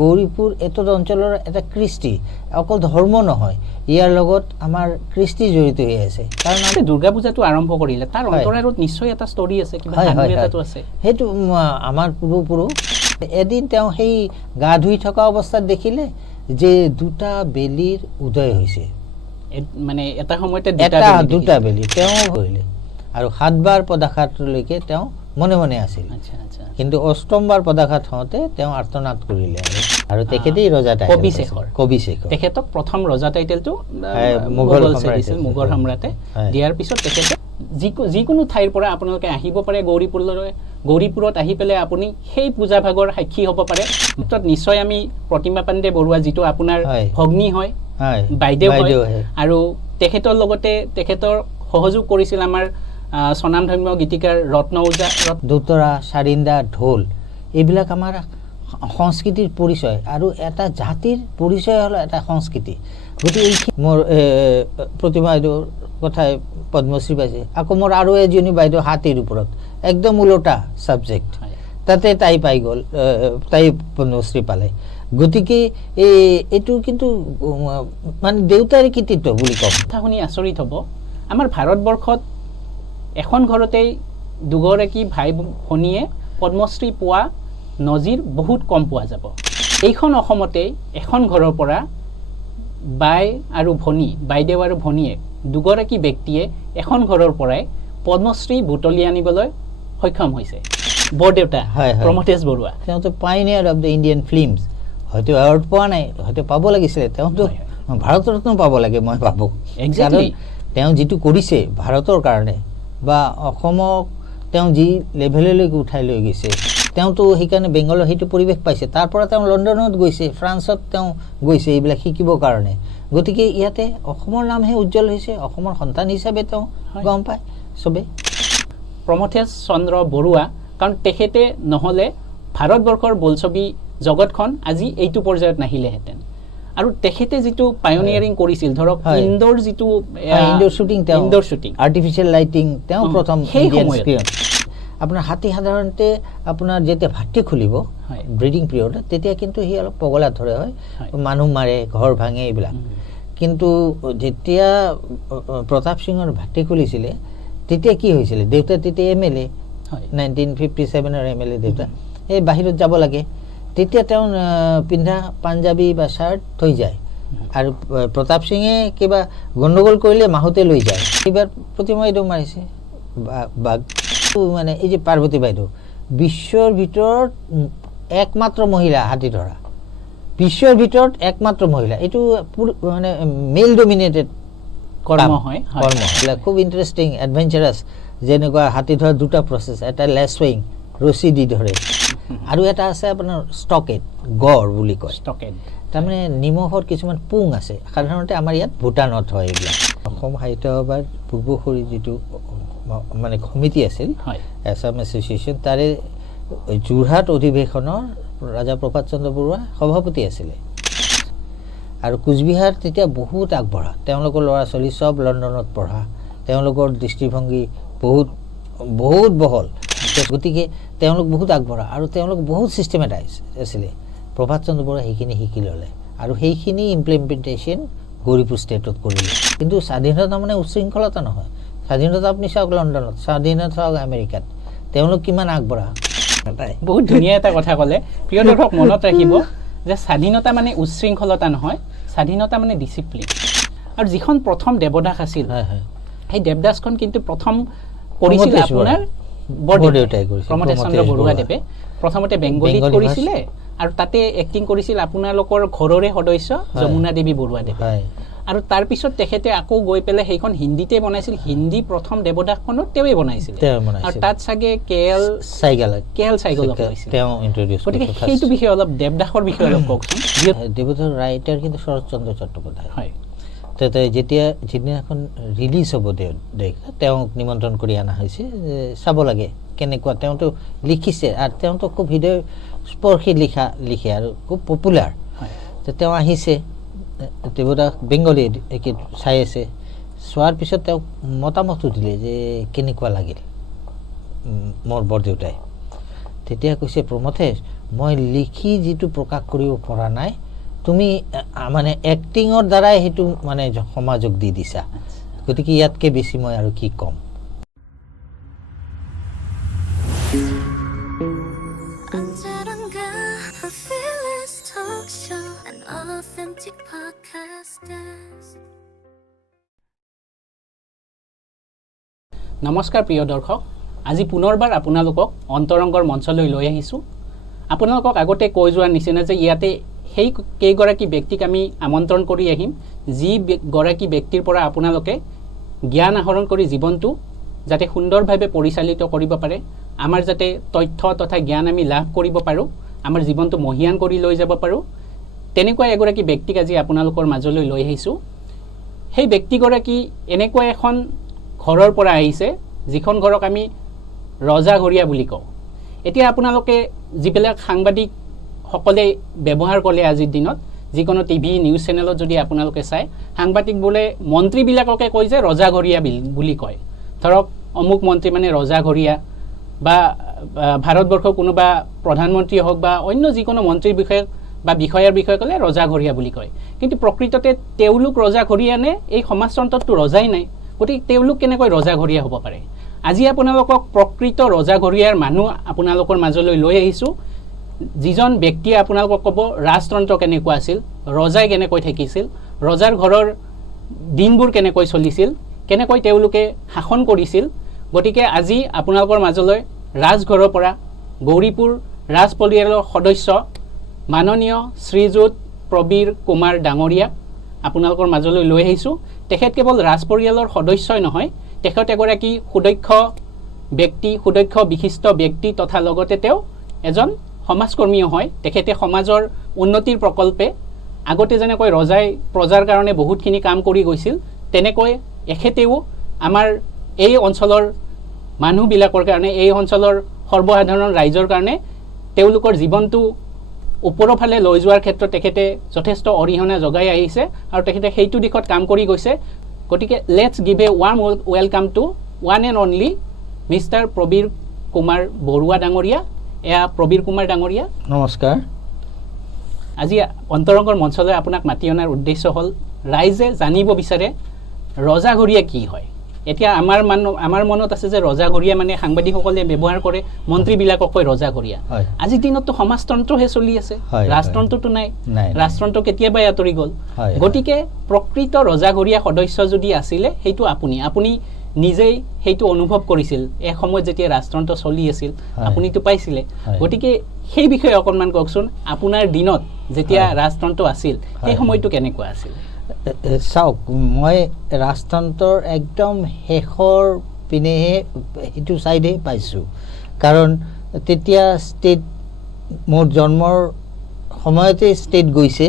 গৌৰীপুৰ এত অঞ্চলৰ এটা কৃষ্টি অকল ধৰ্ম নহয় ইয়াৰ লগত আমাৰ কৃষ্টি জড়িত হৈ আছে কাৰণ আমি দুৰ্গা পূজাটো আৰম্ভ কৰিলে তাৰ অন্তৰালত নিশ্চয় এটা ষ্টৰী আছে কিবা কাহিনী এটাটো আছে হেতু আমাৰ পূৰ্বপুৰুষ এদিন তেওঁ সেই গা ধুই থকা অৱস্থাত দেখিলে যে দুটা বেলিৰ উদয় হৈছে মানে এটা সময়তে দুটা বেলি তেওঁ কৰিলে আৰু 7 বাৰ পদাঘাতলৈকে তেওঁ মনে মনে আছিল কিন্তু অষ্টমবাৰ পদাঘাত হওঁতে তেওঁ আৰ্তনাদ কৰিলে আৰু তেখেতেই ৰজা কবিশেখৰ তেখেতক প্ৰথম ৰজা টাইটেলটো মোগল সম্ৰাটে দিয়াৰ পিছত তেখেতে যিকোনো ঠাইৰ পৰা আপোনালোকে আহিব পাৰে গৌৰীপুৰত আহি পেলাই আপুনি সেই পূজা ভাগৰ সাক্ষী হ'ব পাৰে নিশ্চয় আমি প্ৰতিমা পাণ্ডে বৰুৱা যিটো আপোনাৰ ভগ্নী হয় বাইদেউ হয় আৰু তেখেতৰ লগতে তেখেতৰ সহযোগ কৰিছিল আমাৰ স্বনামধন্য গীতিকাৰ ৰত্ন ওজা দোতৰা চাৰিন্দা ঢোল এইবিলাক আমাৰ সংস্কৃতিৰ পৰিচয় আৰু এটা জাতিৰ পৰিচয় হ'ল এটা সংস্কৃতি গতিকে মোৰ প্ৰতিমা বাইদেউৰ কথাই পদ্মশ্ৰী পাইছে আকৌ মোৰ আৰু এজনী বাইদেউ হাতীৰ ওপৰত একদম উলোটা ছাবজেক্ট তাতে তাই পাই গ'ল তাই পদ্মশ্ৰী পালে গতিকে এইটো কিন্তু মানে দেউতাৰ কৃতিত্ব বুলি কম কথা শুনি আচৰিত হ'ব আমাৰ ভাৰতবৰ্ষত এখন ঘৰতেই দুগৰাকী ভাই ভনীয়ে পদ্মশ্ৰী পোৱা নজিৰ বহুত কম পোৱা যাব এইখন অসমতেই এখন ঘৰৰ পৰা বাইদেউ আৰু ভনীয়ে দুগৰাকী ব্যক্তিয়ে এখন ঘৰৰ পৰাই পদ্মশ্ৰী বুটলি আনিবলৈ সক্ষম হৈছে বৰদেউতা প্ৰমথেশ বৰুৱা তেওঁতো পাইনিয়াৰ অফ দ্য ইণ্ডিয়ান ফিল্মছ হয়তো এৱাৰ্ড পোৱা নাই হয়তো পাব লাগিছিলে তেওঁতো ভাৰত ৰত্ন পাব লাগে মই ভাবোঁ তেওঁ যিটো কৰিছে ভাৰতৰ কাৰণে বা অসমক তেওঁ যি লেভেললৈকে উঠাই লৈ গৈছে তেওঁতো সেইকাৰণে বেংগলৰ সেইটো পৰিৱেশ পাইছে তাৰ পৰা তেওঁ লণ্ডনত গৈছে ফ্ৰান্সত তেওঁ গৈছে এইবিলাক শিকিবৰ কাৰণে গতিকে ইয়াতে অসমৰ নামহে উজ্জ্বল হৈছে অসমৰ সন্তান হিচাপে তেওঁ গম পায় চবে প্ৰমথেশ চন্দ্ৰ বৰুৱা কাৰণ তেখেতে নহ'লে ভাৰতবৰ্ষৰ বোলছবি জগতখন আজি এইটো পৰ্যায়ত নাহিলেহেঁতেন আৰু তেখেতে যিটো পায়োনিয়াৰিং কৰিছিল ধৰক ইনডোৰ যিটো ইনডোৰ শ্বুটিং আৰ্টিফিচিয়েল লাইটিং তেওঁ প্ৰথম ইণ্ডিয়ান স্ক্ৰীন আপোনাৰ হাতী সাধাৰণতে আপোনাৰ যেতিয়া ভাতৃ খুলিব ব্ৰিডিং পিৰিয়ডত তেতিয়া কিন্তু সি অলপ পগলা ধৰে হয় মানুহ মাৰে ঘৰ ভাঙে এইবিলাক কিন্তু যেতিয়া প্ৰতাপ সিঙৰ ভাতৃ খুলিছিলে তেতিয়া কি হৈছিলে দেউতা তেতিয়া MLA 1957 MLA দেউতা এই বাহিৰত যাব লাগে তেতিয়া তেওঁ পিন্ধা পাঞ্জাবী বা চাৰ্ট থৈ যায় আৰু প্ৰতাপ সিঙে কিবা গণ্ডগোল কৰিলে মাহতে লৈ যায় এইবাৰ প্ৰতিমা বাইদেউ মাৰিছে বাঘ মানে এই যে পাৰ্বতী বাইদেউ বিশ্বৰ ভিতৰত একমাত্ৰ মহিলা হাতী ধৰা বিশ্বৰ ভিতৰত একমাত্ৰ মহিলা এইটো মানে মেল ডমিনেটেড কৰ্ম হয় খুব ইণ্টাৰেষ্টিং এডভেঞ্চাৰাছ যেনেকুৱা হাতী ধৰা দুটা প্ৰচেছ এটা লেছুইং ৰছী দি ধৰে আৰু এটা আছে আপোনাৰ ষ্টকেট গড় বুলি কয় তাৰমানে নিমখৰ কিছুমান পুং আছে সাধাৰণতে আমাৰ ইয়াত ভূটানত হয় এইবিলাক অসম সাহিত্য সভাৰ পূৰ্বসূৰী যিটো মানে সমিতি আছিল এছাম এছ'চিয়েশ্যন তাৰে যোৰহাট অধিৱেশনৰ ৰাজা প্ৰভাত চন্দ্ৰ বৰুৱা সভাপতি আছিলে আৰু কোচবিহাৰ তেতিয়া বহুত আগবঢ়া তেওঁলোকৰ ল'ৰা ছোৱালী চব লণ্ডনত পঢ়া তেওঁলোকৰ দৃষ্টিভংগী বহুত বহুত বহল গতিকে তেওঁলোক বহুত আগবঢ়া আৰু তেওঁলোক বহুত ছিষ্টেমেটাইজ আছিলে প্ৰভাত চন্দ্ৰ বৰুৱাই সেইখিনি শিকি ল'লে আৰু সেইখিনি ইমপ্লিমেণ্টেশ্যন গৌৰীপুৰ ষ্টেটত কৰিলে কিন্তু স্বাধীনতা মানে উচ্ছৃংখলতা নহয় স্বাধীনতা আপুনি চাওক লণ্ডনত স্বাধীনতা চাওক আমেৰিকাত তেওঁলোক কিমান আগবঢ়া বহুত ধুনীয়া এটা কথা ক'লে প্ৰিয় দৰ্শক মনত ৰাখিব যে স্বাধীনতা মানে উচ্ছৃংখলতা নহয় স্বাধীনতা মানে ডিচিপ্লিন আৰু যিখন প্ৰথম দেৱদাস আছিল সেই দেৱদাসখন কিন্তু প্ৰথম কৰিছিল আপোনাৰ বৰদেউতাই কৰিছিল প্ৰমথেশ চন্দ্ৰ বৰুৱাদেৱে প্ৰথমতে বেংগলীত কৰিছিলে আৰু তাতে এক্টিং কৰিছিল আপোনালোকৰ ঘৰৰে সদস্য যমুনা দেৱী বৰুৱাদেৱে আৰু তাৰ পিছত তেখেতে আকৌ গৈ পেলাই সেইখন হিন্দীতে বনাইছিল হিন্দী প্ৰথম দেৱদাসখনত তেওঁৱে বনাইছিল আৰু তাত চাগে কেএল চাইগলক গতিকে সেইটো বিষয়ে অলপ দেৱদাসৰ বিষয়ে অলপ কওকচোন দেৱদাসৰ ৰাইটাৰ কিন্তু শৰৎচন্দ্ৰ চট্টোপাধ্যায় যেতিয়া যিদিনাখন ৰিলিজ হ'ব তেওঁক নিমন্ত্ৰণ কৰি অনা হৈছে চাব লাগে কেনেকুৱা তেওঁতো লিখিছে আৰু তেওঁতো খুব হৃদয়স্পৰ্শী লিখে আৰু খুব পপুলাৰ তেওঁ আহিছে দেৱদাস বেংগলী চাই আছে চোৱাৰ পিছত তেওঁক মতামত দিলে যে কেনেকুৱা লাগিল মোৰ বৰদেউতাই তেতিয়া কৈছে প্ৰমথেশ মই লিখি যিটো প্ৰকাশ কৰিব পৰা নাই তুমি মানে এক্টিঙৰ দ্বাৰাই সেইটো মানে সমাজক দি দিছা গতিকে ইয়াতকৈ বেছি মই আৰু কি ক'ম 언제란가 a fearless talk show an authentic podcast desk নমস্কাৰ প্ৰিয় দৰ্শক আজি পুনৰবাৰ আপোনালোকক অন্তৰংগৰ মঞ্চলৈ লৈ আহিছোঁ আপোনালোকক আগতে কৈ যোৱাৰ নিচিনা যে ইয়াতে সেই কেইগৰাকী ব্যক্তিক আমি আমন্ত্ৰণ কৰি আহিম যি গৰাকী ব্যক্তিৰ পৰা আপোনালোকে জ্ঞান আহৰণ কৰি জীৱনটো যাতে সুন্দৰভাৱে পৰিচালিত কৰিব পাৰে আমাৰ যাতে তথ্য তথা জ্ঞান আমি লাভ কৰিব পাৰোঁ আমাৰ জীৱনটো মহিয়ান কৰি লৈ যাব পাৰোঁ তেনেকুৱা এগৰাকী ব্যক্তিক আজি আপোনালোকৰ মাজলৈ লৈ আহিছোঁ সেই ব্যক্তিগৰাকী এনেকুৱা এখন ঘৰৰ পৰা আহিছে যিখন ঘৰক আমি ৰজাঘৰীয়া বুলি কওঁ এতিয়া আপোনালোকে যিবিলাক সাংবাদিক সকলে ব্যৱহাৰ কৰে আজিৰ দিনত যিকোনো টিভি নিউজ চেনেলত যদি আপোনালোকে চাই সাংবাদিক বোলে মন্ত্ৰীবিলাককে কয় যে ৰজাঘৰীয়া বুলি কয় ধৰক অমুক মন্ত্ৰী মানে ৰজাঘৰীয়া বা ভাৰতবৰ্ষৰ কোনোবা প্ৰধানমন্ত্ৰী হওক বা অন্য যিকোনো মন্ত্ৰীৰ বিষয়ে বা বিষয়াৰ বিষয়ে ক'লে ৰজাঘৰীয়া বুলি কয় কিন্তু প্ৰকৃততে তেওঁলোক ৰজাঘৰীয়া নে এই সমাজতন্ত্ৰতো ৰজাই নাই গতিকে তেওঁলোক কেনেকৈ ৰজাঘৰীয়া হ'ব পাৰে আজি আপোনালোকক প্ৰকৃত ৰজাঘৰীয়াৰ মানুহ আপোনালোকৰ মাজলৈ লৈ আহিছোঁ যিজন ব্যক্তিয়ে আপোনালোকক ক'ব ৰাজতন্ত্ৰ কেনেকুৱা আছিল ৰজাই কেনেকৈ থাকিছিল ৰজাৰ ঘৰৰ দিনবোৰ কেনেকৈ চলিছিল কেনেকৈ তেওঁলোকে শাসন কৰিছিল গতিকে আজি আপোনালোকৰ মাজলৈ ৰাজঘৰৰ পৰা গৌৰীপুৰ ৰাজ পৰিয়ালৰ সদস্য মাননীয় শ্ৰীযুত প্ৰবীৰ কুমাৰ ডাঙৰীয়াক আপোনালোকৰ মাজলৈ লৈ আহিছোঁ তেখেত কেৱল ৰাজ পৰিয়ালৰ সদস্যই নহয় তেখেত এগৰাকী সুদক্ষ ব্যক্তি সুদক্ষ বিশিষ্ট ব্যক্তি তথা লগতে তেওঁ এজন সমাজকৰ্মীও হয় তেখেতে সমাজৰ উন্নতিৰ প্ৰকল্পে আগতে যেনেকৈ ৰজাই প্ৰজাৰ কাৰণে বহুতখিনি কাম কৰি গৈছিল তেনেকৈ এখেতেও আমাৰ এই অঞ্চলৰ মানুহবিলাকৰ কাৰণে এই অঞ্চলৰ সৰ্বসাধাৰণ ৰাইজৰ কাৰণে তেওঁলোকৰ জীৱনটো ওপৰৰ ফালে লৈ যোৱাৰ ক্ষেত্ৰত তেখেতে যথেষ্ট অৰিহণা যোগাই আহিছে আৰু তেখেতে সেইটো দিশত কাম কৰি গৈছে গতিকে let's give a warm welcome to one and only mister Prabir Kumar Baruah ডাঙৰীয়া এয়া প্ৰবীৰ কুমাৰ ডাঙৰীয়া নমস্কাৰ আজি অন্তৰংগৰ মঞ্চলৈ আপোনাক মাতি অনাৰ উদ্দেশ্য হ'ল ৰাইজে জানিব বিচাৰে ৰজাঘৰীয়া কি হয় এতিয়া আমাৰ মনত আছে যে ৰজাঘৰীয়া মানে সাংবাদিকসকলে ব্যৱহাৰ কৰে মন্ত্ৰীবিলাকক কয় ৰজাঘৰীয়া আজিৰ দিনততো সমাজতন্ত্ৰহে চলি আছে ৰাজতন্ত্ৰটো নাই ৰাজতন্ত্ৰ কেতিয়াবাই আঁতৰি গ'ল গতিকে প্ৰকৃত ৰজাঘৰীয়া সদস্য যদি আছিলে সেইটো আপুনি নিজেই সেইটো অনুভৱ কৰিছিল এক সময়ত যেতিয়া ৰাজতন্ত্ৰ চলি আছিল আপুনিতো পাইছিলে গতিকে সেই বিষয়ে অকণমান কওকচোন আপোনাৰ দিনত যেতিয়া ৰাজতন্ত্ৰ আছিল সেই সময়টো কেনেকুৱা আছিল চাওক মই ৰাজতন্ত্ৰৰ একদম শেষৰ পিনেহে সেইটো ছাইডে পাইছোঁ কাৰণ তেতিয়া ষ্টেট মোৰ জন্মৰ সময়তে ষ্টেট গৈছে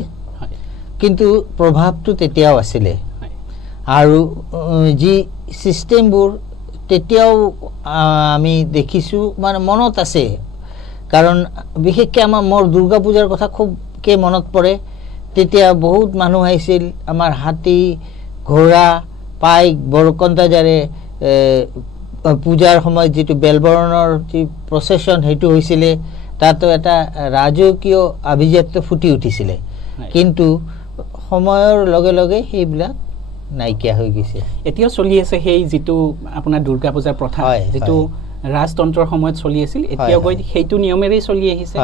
কিন্তু প্ৰভাৱটো তেতিয়াও আছিলে আৰু যি ছিষ্টেমবোৰ তেতিয়াও আমি দেখিছোঁ মানে মনত আছে কাৰণ বিশেষকৈ মোৰ দুৰ্গা পূজাৰ কথা খুবকৈ মনত পৰে তেতিয়া বহুত মানুহ আহিছিল আমাৰ হাতী ঘোঁৰা পাইক বৰকন্তাজাৰে পূজাৰ সময়ত যিটো বেলবৰণৰ যি প্ৰচেছন সেইটো হৈছিলে তাতো এটা ৰাজকীয় আভিজাত্য ফুটি উঠিছিলে কিন্তু সময়ৰ লগে লগে সেইবিলাক নাইকিয়া হৈ গৈছে এতিয়াও চলি আছে সেই যিটো আপোনাৰ দুৰ্গা পূজাৰ প্ৰথা যিটো ৰাজতন্ত্ৰৰ সময়ত চলি আছিল এতিয়াও গৈ সেইটো নিয়মেৰেই চলি আহিছে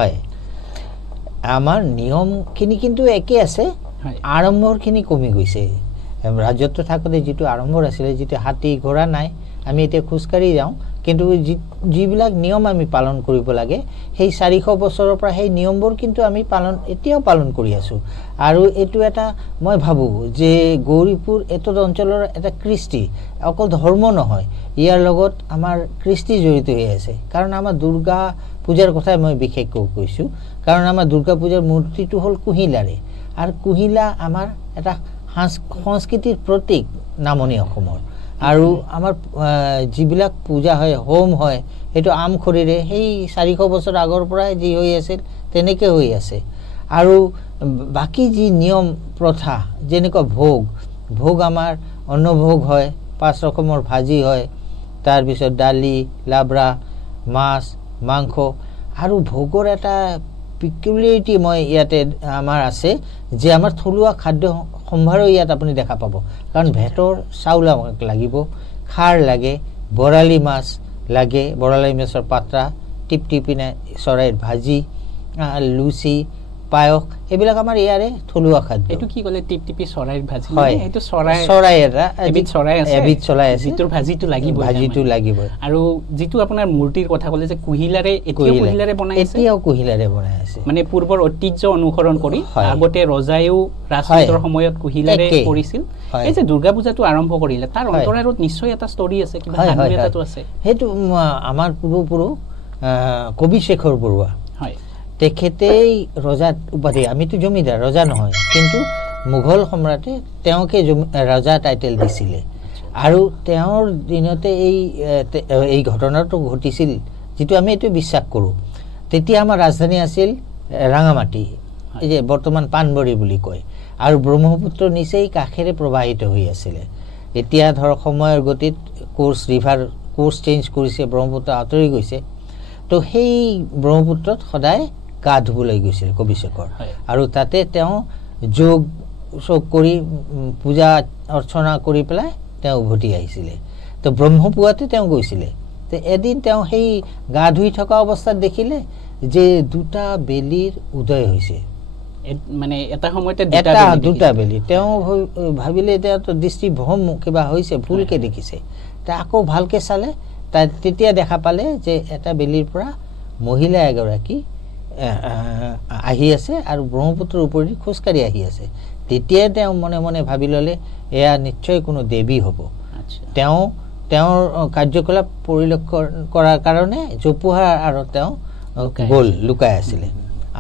আমাৰ নিয়মখিনি কিন্তু একে আছে আড়ম্বৰখিনি কমি গৈছে ৰাজত্ব থাকোঁতে যিটো আড়ম্বৰ আছিলে যিটো হাতী ঘোঁৰা নাই আমি এতিয়া খোজকাঢ়ি যাওঁ কিন্তু যিবিলাক নিয়ম আমি পালন কৰিব লাগে সেই 400 বছৰৰ পৰা সেই নিয়মবোৰ কিন্তু আমি এতিয়াও পালন কৰি আছোঁ আৰু এইটো এটা মই ভাবোঁ যে গৌৰীপুৰ এইটো অঞ্চলৰ এটা কৃষ্টি অকল ধৰ্ম নহয় ইয়াৰ লগত আমাৰ কৃষ্টি জড়িত হৈ আছে কাৰণ আমাৰ দুৰ্গা পূজাৰ কথাই মই বিশেষকৈ কৈছোঁ কাৰণ আমাৰ দুৰ্গা পূজাৰ মূৰ্তিটো হ'ল কুহিলাৰে আৰু কুহিলা আমাৰ এটা সংস্কৃতিৰ প্ৰতীক নামনি অসমৰ আৰু আমাৰ যিবিলাক পূজা হয় হোম হয় সেইটো আমখৰিৰে সেই 400 বছৰ আগৰ পৰাই যি হৈ আছিল তেনেকৈ হৈ আছে আৰু বাকি যি নিয়ম প্ৰথা যেনেকুৱা ভোগ আমাৰ অন্নভোগ হয় 5 ৰকমৰ ভাজি হয় তাৰপিছত দালি লাবৰা মাছ মাংস আৰু ভোগৰ এটা পিকুলিয়াৰিটি মই ইয়াতে আমাৰ আছে যে আমাৰ থলুৱা খাদ্য সম্ভাৰো ইয়াত আপুনি দেখা পাব কাৰণ ভেটৰ চাউল আমাক লাগিব খাৰ লাগে বৰালি মাছ লাগে বৰালি মাছৰ পাত্ৰা টিপটিপিনে চৰাইৰ ভাজি লুচি পায়স এইবিলাক আমাৰ ইয়াৰে থলুৱা খাদ্য এটো কি কলে টিপটিপি চৰাইৰ ভাজি এটো চৰাই এটা এবিধ চৰাই আছে যিটোৰ ভাজিটো লাগিব আৰু যিটো আপোনাৰ মূৰ্তিৰ কথা কলে যে কুহিলাৰে এতিয়াও কুহিলাৰে বনাই আছে মানে পূৰ্বৰ ঐতিহ্য অনুসৰণ কৰি আগতে ৰজায়ও ৰাজতন্ত্ৰৰ সময়ত কুহিলাৰে কৰিছিল এই যে দুৰ্গা পূজাটো আৰম্ভ কৰিলে তাৰ অন্তৰালত নিশ্চয় এটা ষ্টৰী আছে কিবা কাহিনী এটাটো আছে হেতু আমাৰ পূৰ্বপুৰুষ কবি শেখৰ বৰুৱা হয় তেখেতেই ৰজা উপাধি আমিতো জমিদাৰ ৰজা নহয় কিন্তু মোগল সম্ৰাটে তেওঁকে ৰজা টাইটেল দিছিলে আৰু তেওঁৰ দিনতে এই ঘটনাটো ঘটিছিল যেটো আমি এটো বিশ্বাস কৰো তেতিয়া আমাৰ ৰাজধানী আছিল ৰাঙামাটি এই যে বৰ্তমান পানবৰী বুলি কয় আৰু ব্ৰহ্মপুত্ৰ নিচেই কাখেৰে প্ৰবাহিত হৈ আছিল এতিয়া ধৰ সময়ৰ গতিত কোৰ্স চেঞ্জ কৰিছে ব্ৰহ্মপুত্ৰ আঁতৰি গৈছে তো সেই ব্ৰহ্মপুত্ৰত সদায় গা ধুবলৈ গৈছিল কবি শেখৰ আৰু তাতে তেওঁ যোগ কৰি পূজা অৰ্চনা কৰি পেলাই তেওঁ উভতি আহিছিল তো ব্ৰহ্মপুৱাতে তেওঁ গৈছিল তো এদিন তেওঁ সেই গা ধুই থকা অৱস্থাত দেখিলে যে দুটা বেলিৰ উদয় হৈছে মানে এটা সময়তে দুটা বেলি তেওঁ ভাবিলে এটা দৃষ্টি ভ্ৰম কিবা হৈছে ভুলকে দেখিছে তা আকৌ ভালকে চালে তেতিয়া দেখা পালে যে এটা বেলিৰ পৰা মহিলা এগৰাকী আহি আছে আৰু ব্ৰহ্মপুত্ৰৰ ওপৰেদি খোজকাঢ়ি আহি আছে তেতিয়া তেওঁ মনে মনে ভাবি ললে এয়া নিশ্চয় কোনো দেৱী হ'ব তেওঁৰ কাৰ্যকলাপ পৰিলক্ষণ কৰাৰ কাৰণে জোপোহাৰ আৰু তেওঁ গ'ল লুকাই আছিলে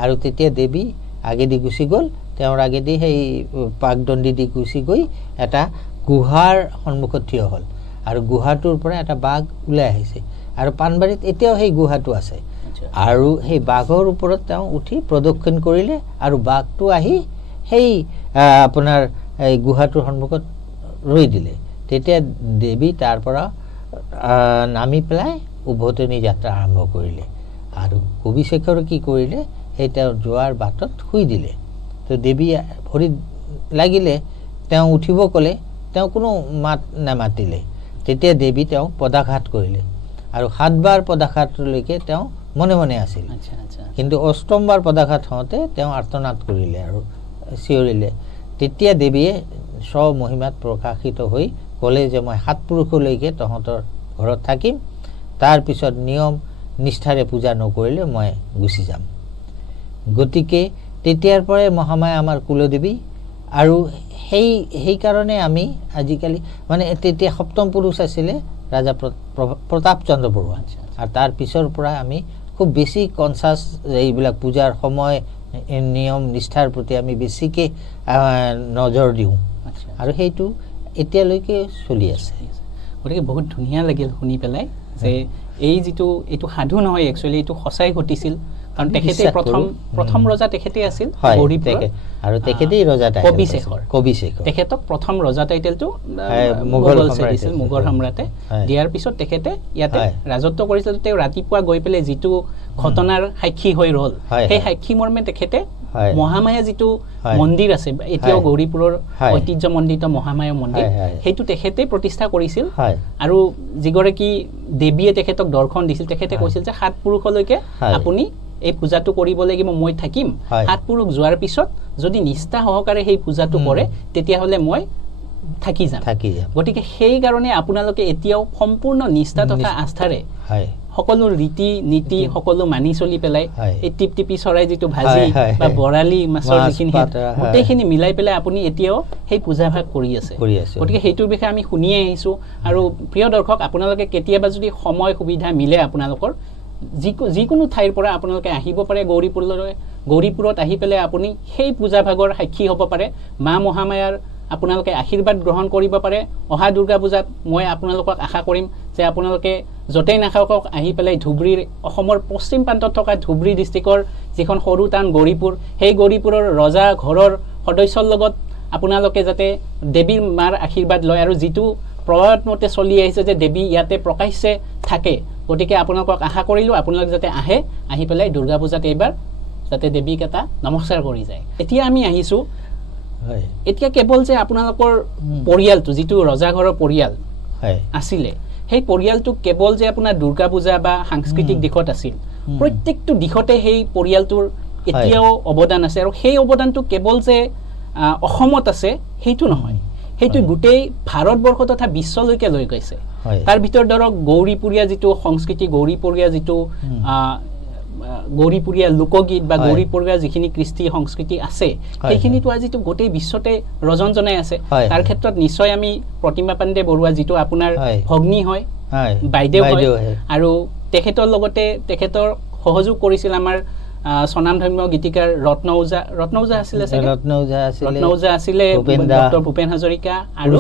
আৰু তেতিয়া দেৱী আগেদি গুচি গ'ল তেওঁৰ আগেদি সেই পাকদণ্ডি দি গুচি গৈ এটা গুহাৰ সন্মুখত থিয় হ'ল আৰু গুহাটোৰ পৰা এটা বাঘ ওলাই আহিছে আৰু পানবাৰীত এতিয়াও সেই গুহাটো আছে আৰু সেই বাঘৰ ওপৰত তেওঁ উঠি প্ৰদক্ষিণ কৰিলে আৰু বাঘটো আহি সেই আপোনাৰ এই গুহাটোৰ সন্মুখত ৰৈ দিলে তেতিয়া দেৱী তাৰ পৰা নামি পেলাই উভতনি যাত্ৰা আৰম্ভ কৰিলে আৰু কবি শেখৰে কি কৰিলে সেই তেওঁ যোৱাৰ বাটত শুই দিলে তো দেৱী ভৰিত লাগিলে তেওঁ উঠিব ক'লে তেওঁ কোনো মাত নামাতিলে তেতিয়া দেৱী তেওঁ পদাঘাত কৰিলে আৰু 7 বাৰ পদাঘাতলৈকে তেওঁ মনে মনে আছিল কিন্তু অষ্টমবাৰ পদাঘাত হওঁতে তেওঁ আৰ্তনাদ কৰিলে আৰু চিঞৰিলে তেতিয়া দেৱীয়ে স্বমহিমাত প্ৰকাশিত হৈ ক'লে যে মই 7 পুৰুষলৈকে তহঁতৰ ঘৰত থাকিম তাৰ পিছত নিয়ম নিষ্ঠাৰে পূজা নকৰিলে মই গুচি যাম গতিকে তেতিয়াৰ পৰাই মহামায়া আমাৰ কুলদেৱী আৰু সেই কাৰণে আমি আজিকালি মানে তেতিয়া সপ্তম পুৰুষ আছিলে ৰাজা প্ৰতাপ চন্দ্ৰ বৰুৱা আৰু তাৰ পিছৰ পৰা আমি খুব বেছি কনসাস এইবিলাক পূজাৰ সময় নিয়ম নিষ্ঠাৰ প্ৰতি আমি বেছিকে নজৰ দিওঁ আৰু সেইটো এতিয়ালৈকে চলি আছে গতিকে বহুত ধুনীয়া লাগিল শুনি পেলাই যে এই যিটো এইটো সাধু নহয় একচুৱেলি এইটো সঁচাই ঘটিছিল কাৰণ তেখেতে প্ৰথম ৰজা তেখেতে আছিল গৌৰীপুৰৰ আৰু তেখেতেই ৰজা কবি শেখৰ তেখেতক প্ৰথম ৰজা টাইটেলটো মোগল সম্ৰাটে দিয়াৰ পিছত তেখেতে ইয়াতে ৰাজত্ব কৰিছিল তেওঁ ৰাতিপুৱা গৈ পেলাই যিটো ঘটনাৰ সাক্ষী হৈ ৰ'ল সেই সাক্ষী মৰ্মে তেখেতে মহামায়া যিটো মন্দিৰ আছে এতিয়াও গৌৰীপুৰৰ ঐতিহ্যমণ্ডিত মহামায়া মন্দিৰ সেইটো তেখেতে প্ৰতিষ্ঠা কৰিছিল আৰু যিগৰাকী দেৱীয়ে তেখেতক দৰ্শন দিছিল তেখেতে কৈছিল যে 7 পুৰুষলৈকে আপুনি এই পূজাটো কৰিব লাগিব মই থাকিম 7 পুৰুষ যোৱাৰ পিছত যদি নিষ্ঠা সহকাৰে সেই পূজাটো কৰে তেতিয়া হলে মই থাকি যাম গতিকে সেই কাৰণে আপোনালোকে এতিয়াও সম্পূৰ্ণ নিষ্ঠা তথা আস্থাৰে সকলো ৰীতি নীতি সকলো মানি চলি পেলাই এই টিপটিপি চৰাই যিটো ভাজি বা বৰালি মাছৰ যিখিনি গোটেইখিনি মিলাই পেলাই আপুনি এতিয়াও সেই পূজাভাগ কৰি আছে গতিকে সেইটোৰ বিষয়ে আমি শুনিয়ে আহিছোঁ আৰু প্ৰিয় দৰ্শক আপোনালোকে কেতিয়াবা যদি সময় সুবিধা মিলে আপোনালোকৰ যিকোনো ঠাইৰ পৰা আপোনালোকে আহিব পাৰে গৌৰীপুৰত আহি পেলাই আপুনি সেই পূজাভাগৰ সাক্ষী হ'ব পাৰে মা মহামায়াৰ আপোনালোকে আশীৰ্বাদ গ্ৰহণ কৰিব পাৰে অহা দুৰ্গা পূজাত মই আপোনালোকক আশা কৰিম যে আপোনালোকে যতেই নাখাওক আহি পেলাই ধুবুৰীৰ অসমৰ পশ্চিম প্ৰান্তত থকা ধুবুৰী ডিষ্ট্ৰিক্টৰ যিখন সৰু টাউন গৌৰীপুৰ সেই গৌৰীপুৰৰ ৰজা ঘৰৰ সদস্যৰ লগত আপোনালোকে যাতে দেৱীৰ মাৰ আশীৰ্বাদ লয় আৰু যিটো প্ৰবাদ মতে চলি আহিছে যে দেৱী ইয়াতে প্ৰকাশ্যে থাকে গতিকে আপোনালোকক আশা কৰিলোঁ আপোনালোক যাতে আহি পেলাই দুৰ্গা পূজাত এইবাৰ যাতে দেৱীক এটা নমস্কাৰ কৰি যায় এতিয়া আমি আহিছো এতিয়া কেৱল যে আপোনালোকৰ পৰিয়ালটো যিটো ৰজাঘৰৰ পৰিয়াল আছিলে সেই পৰিয়ালটো কেৱল যে আপোনাৰ দুৰ্গা পূজা বা সাংস্কৃতিক দিশত আছিল প্ৰত্যেকটো দিশতে সেই পৰিয়ালটোৰ এতিয়াও অৱদান আছে আৰু সেই অৱদানটো কেৱল যে অসমত আছে সেইটো নহয় সেইটো গোটেই ভাৰতবৰ্ষ তথা বিশ্বলৈ লৈ গৈছে তাৰ ভিতৰত ধৰক গৌৰীপুৰীয়া যিটো সংস্কৃতি গৌৰীপুৰীয়া যিটো গৌৰীপুৰীয়া লোকগীত বা গৌৰীপুৰীয়া যিখিনি কৃষ্টি সংস্কৃতি আছে সেইখিনিতো আজিতো গোটেই বিশ্বতে ৰজনজনাই আছে তাৰ ক্ষেত্ৰত নিশ্চয় আমি প্ৰতিমা পাণ্ডে বৰুৱা যিটো আপোনাৰ ভগ্নী হয় বাইদেউ হয় আৰু তেখেতৰ লগতে তেখেতৰ সহযোগ কৰিছিল আমাৰ স্বনামধন্য গীতিকাৰ ৰত্ন ওজা আছিলে ডক্টৰ ভূপেন হাজৰিকা আৰু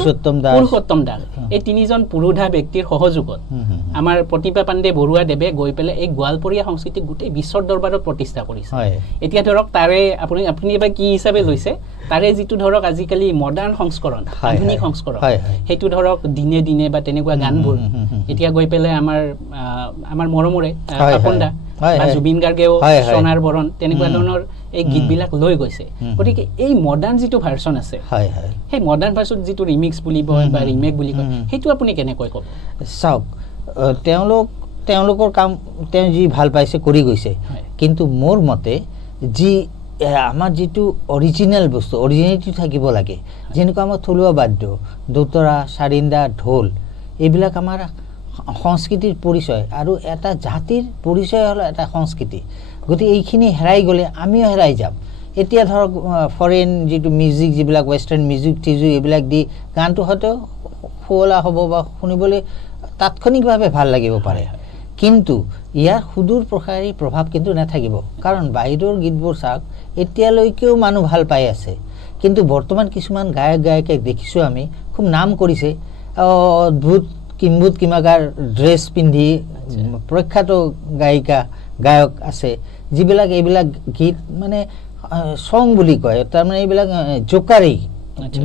পুৰুষোত্তম দাস এই তিনিজন পুৰুধা ব্যক্তিৰ সহযোগত আমাৰ প্ৰতিভা পাণ্ডে বৰুৱা দেৱে গৈ পেলাই এই গোৱালপৰীয়া সংস্কৃতি গোটেই বিশ্বৰ দৰবাৰত প্ৰতিষ্ঠা কৰিছে এতিয়া ধৰক তাৰে আপুনি এবাৰ কি হিচাপে লৈছে তাৰে যিটো ধৰক আজিকালি মডাৰ্ণ সংস্কৰণ আধুনিক সংস্কৰণ সেইটো ধৰক দিনে দিনে বা তেনেকুৱা গানবোৰ এতিয়া গৈ পেলাই আমাৰ মৰমৰে পাপন দা বা জুবিন গাৰ্গেও সোণাৰ বৰণ তেনেকুৱা ধৰণৰ এই গীতবিলাক লৈ গৈছে গতিকে এই মডাৰ্ণ যিটো ভাৰ্চন আছে সেই মডাৰ্ণ ভাৰ্চন যিটো ৰিমিক্স বুলি কয় বা ৰিমেক বুলি কয় সেইটো আপুনি কেনেকৈ ক'ব চাওক তেওঁলোকৰ কাম তেওঁ যি ভাল পাইছে কৰি গৈছে কিন্তু মোৰ মতে যি আমাৰ যিটো অৰিজিনেল বস্তু অৰিজিনেলিটি থাকিব লাগে যেনেকুৱা আমাৰ থলুৱা বাদ্য দোতৰা চাৰিন্দা ঢোল এইবিলাক আমাৰ সংস্কৃতিৰ পৰিচয় আৰু এটা জাতিৰ পৰিচয় হ'ল এটা সংস্কৃতি গতিকে এইখিনি হেৰাই গ'লে আমিও হেৰাই যাম এতিয়া ধৰক ফৰেন যিটো মিউজিক যিবিলাক ৱেষ্টাৰ্ণ মিউজিক এইবিলাক দি গানটো হয়তো শুৱলা হ'ব বা শুনিবলৈ তাৎক্ষণিকভাৱে ভাল লাগিব পাৰে কিন্তু ইয়াৰ সুদূৰ প্ৰসাৰী প্ৰভাৱ কিন্তু নাথাকিব কাৰণ বাহিৰৰ গীতবোৰ চাওক এতিয়ালৈকেও মানুহ ভাল পাই আছে কিন্তু বৰ্তমান কিছুমান গায়কে দেখিছোঁ আমি খুব নাম কৰিছে অদ্ভুত কিম্বুত কিমাকাৰ ড্ৰেছ পিন্ধি প্ৰখ্যাত গায়ক আছে যিবিলাক এইবিলাক গীত মানে সং বুলি কয় তাৰমানে এইবিলাক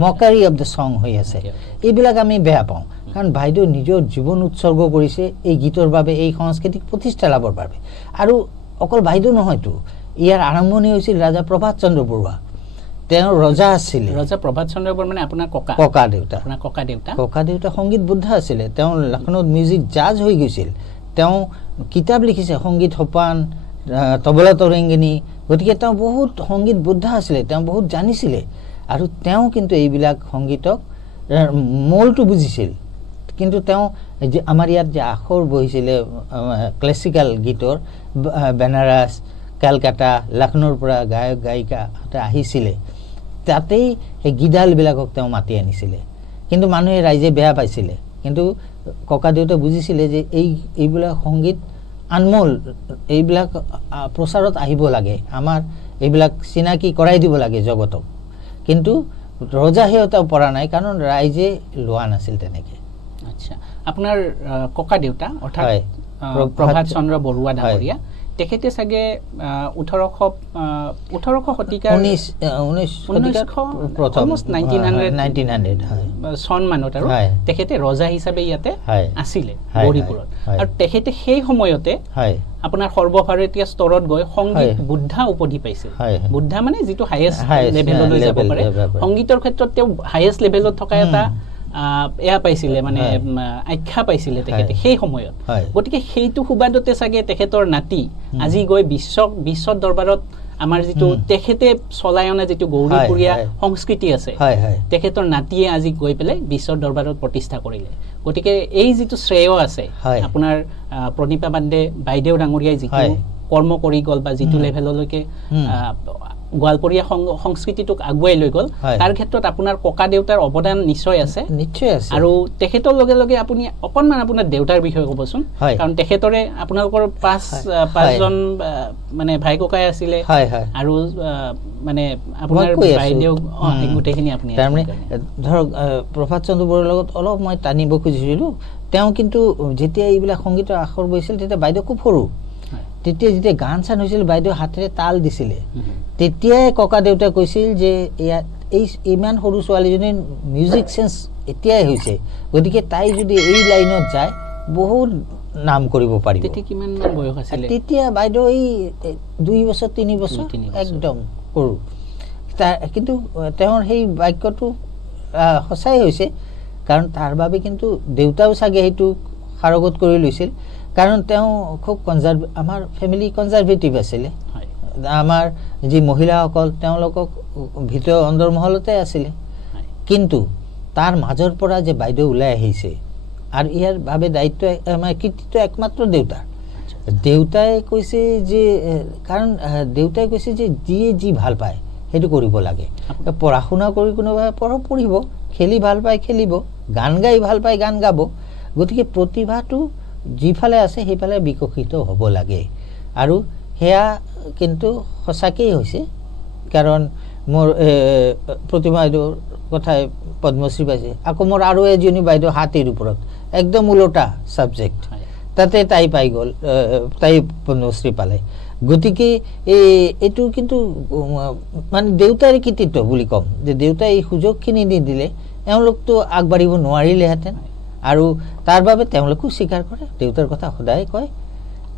মকাৰী অফ দ্য সং হৈ আছে এইবিলাক আমি বেয়া পাওঁ কাৰণ বাইদেউ নিজৰ জীৱন উৎসৰ্গ কৰিছে এই গীতৰ বাবে এই সাংস্কৃতিক প্ৰতিষ্ঠা লাভৰ বাবে আৰু অকল বাইদেউ নহয়তো ইয়াৰ আৰম্ভণি হৈছিল ৰাজা প্ৰভাত চন্দ্ৰ বৰুৱা তেওঁ ৰজা আছিলে ৰজা প্ৰভাত চন্দ্ৰ বৰুৱা মানে আপোনাৰ ককা দেউতা সংগীত বুদ্ধা আছিলে তেওঁ লক্ষ্ণৌত মিউজিক জাজ হৈ গৈছিল তেওঁ কিতাপ লিখিছে সংগীত সোপান তবলা তৰংগিনী গতিকে তেওঁ বহুত সংগীত বুদ্ধা আছিলে তেওঁ বহুত জানিছিলে আৰু তেওঁ কিন্তু এইবিলাক সংগীতক মূলটো বুজিছিল কিন্তু তেওঁ আমাৰ ইয়াত যে আখৰ বহিছিলে ক্লাছিকেল গীতৰ বেনাৰস কলকাতা লক্ষ্ণৌৰ পৰা গায়ক গায়িকা আহিছিলে তাতেই সেই গীডালবিলাকক তেওঁ মাতি আনিছিলে কিন্তু মানুহে ৰাইজে বেয়া পাইছিলে কিন্তু ককা দেউতা বুজিছিলে যে এইবিলাক সংগীত আনমোল এইবিলাক প্ৰচাৰত আহিব লাগে আমাৰ এইবিলাক চিনাকি কৰাই দিব লাগে জগতক কিন্তু ৰজা সিহঁতেও পৰা নাই কাৰণ ৰাইজে লোৱা নাছিল তেনেকৈ আচ্ছা আপোনাৰ ককা দেউতা অৰ্থাৎ প্ৰভাত চন্দ্ৰ বৰুৱা ডাঙৰীয়া তেখেতে চাগে 1800 শতিকাৰ 1900 চন মানত আৰু তেখেতে ৰজা হিচাপে ইয়াতে আছিলে গৌৰীপুৰত আৰু তেখেতে সেই সময়তে আপোনাৰ সৰ্বভাৰতীয় স্তৰত গৈ সংগীত বুদ্ধা উপাধি পাইছিল বুদ্ধা মানে যিটো হাইয়েষ্ট লেভেললৈ যাব পাৰে সংগীতৰ ক্ষেত্ৰত তেওঁ হাইয়েষ্ট লেভেলত থকা এটা এয়া পাইছিলে মানে আখ্যা পাইছিলে তেখেতে সেই সময়ত গতিকে সেইটো সুবাদতে চাগে তেখেতৰ নাতি আজি গৈ বিশ্বৰ দৰবাৰত আমাৰ যিটো তেখেতে চলাই অনা যিটো গৌৰীপুৰীয়া সংস্কৃতি আছে তেখেতৰ নাতিয়ে আজি গৈ পেলাই বিশ্বৰ দৰবাৰত প্ৰতিষ্ঠা কৰিলে গতিকে এই যিটো শ্ৰেয় আছে আপোনাৰ প্ৰতিভা পাণ্ডে বাইদেউ ডাঙৰীয়াই যিটো কৰ্ম কৰি গ'ল বা যিটো লেভেললৈকে গোৱালপৰীয়া সংস্কৃতিটোক আগুৱাই লৈ গ'ল তাৰ ক্ষেত্ৰত আপোনাৰ ককা দেউতাৰ অৱদান নিশ্চয় আছে আৰু তেখেতৰ লগে লগে আপুনি অকণমান আপোনাৰ দেউতাৰ বিষয়ে ক'বচোন কাৰণ তেখেতৰে আপোনালোকৰ পাঁচজন মানে ভাই ককাই আছিলে আৰু মানে আপোনাৰ বাইদেউ গোটেইখিনি আপুনি তাৰমানে ধৰক প্ৰভাত চন্দ্ৰ বৰুৱাৰ লগত অলপ মই টানিব খুজিছিলোঁ তেওঁ কিন্তু যেতিয়া এইবিলাক সংগীতৰ আখৰ বহিছিল তেতিয়া বাইদেউ খুব সৰু তেতিয়া যেতিয়া গান চান হৈছিল বাইদেউ হাতেৰে তাল দিছিলে তেতিয়াই ককা দেউতাই কৈছিল যে ইমান সৰু ছোৱালীজনীৰ মিউজিক চেন্স এতিয়াই হৈছে গতিকে তাই যদি এই লাইনত যায় বহুত নাম কৰিব পাৰিব তেতিয়া কিমান মান বয়স আছিল তেতিয়া বাইদেউ এই 2 বছৰ 3 বছৰ একদম সৰু কিন্তু তেওঁৰ সেই বাক্যটো সঁচাই হৈছে কাৰণ তাৰ বাবে কিন্তু দেউতাও চাগে সেইটো সাৰগত কৰি লৈছিল কাৰণ তেওঁ খুব আমাৰ ফেমিলি কনজাৰভেটিভ আছিলে আমাৰ যি মহিলাসকল তেওঁলোকক ভিতৰ অন্দৰমহলতে আছিলে কিন্তু তাৰ মাজৰ পৰা যে বাইদেউ ওলাই আহিছে আৰু ইয়াৰ বাবে দায়িত্ব আমাৰ কৃতিত্ব একমাত্ৰ দেউতাই কৈছে যে কাৰণ দেউতাই কৈছে যে যিয়ে যি ভাল পায় সেইটো কৰিব লাগে পঢ়া শুনা কৰি কোনোবাই পঢ়িব খেলি ভাল পায় খেলিব গান গাই ভাল পায় গান গাব গতিকে প্ৰতিভাটো যিফালে আছে সেইফালে বিকশিত হ'ব লাগে আৰু সেয়া কিন্তু সঁচাকেই হৈছে কাৰণ মোৰ প্ৰতিমা বাইদেউৰ কথাই পদ্মশ্ৰী পাইছে আকৌ মোৰ আৰু এজনী বাইদেউ হাতীৰ ওপৰত একদম ওলোটা ছাবজেক্ট তাতে তাই পাই গ'ল তাই পদ্মশ্ৰী পালে গতিকে এইটো কিন্তু মানে দেউতাৰ কৃতিত্ব বুলি ক'ম যে দেউতাই এই সুযোগখিনি নিদিলে এওঁলোকতো আগবাঢ়িব নোৱাৰিলেহেঁতেন আৰু তাৰ বাবে তেওঁলোকো স্বীকাৰ কৰে দেউতাৰ কথা সদায় কয়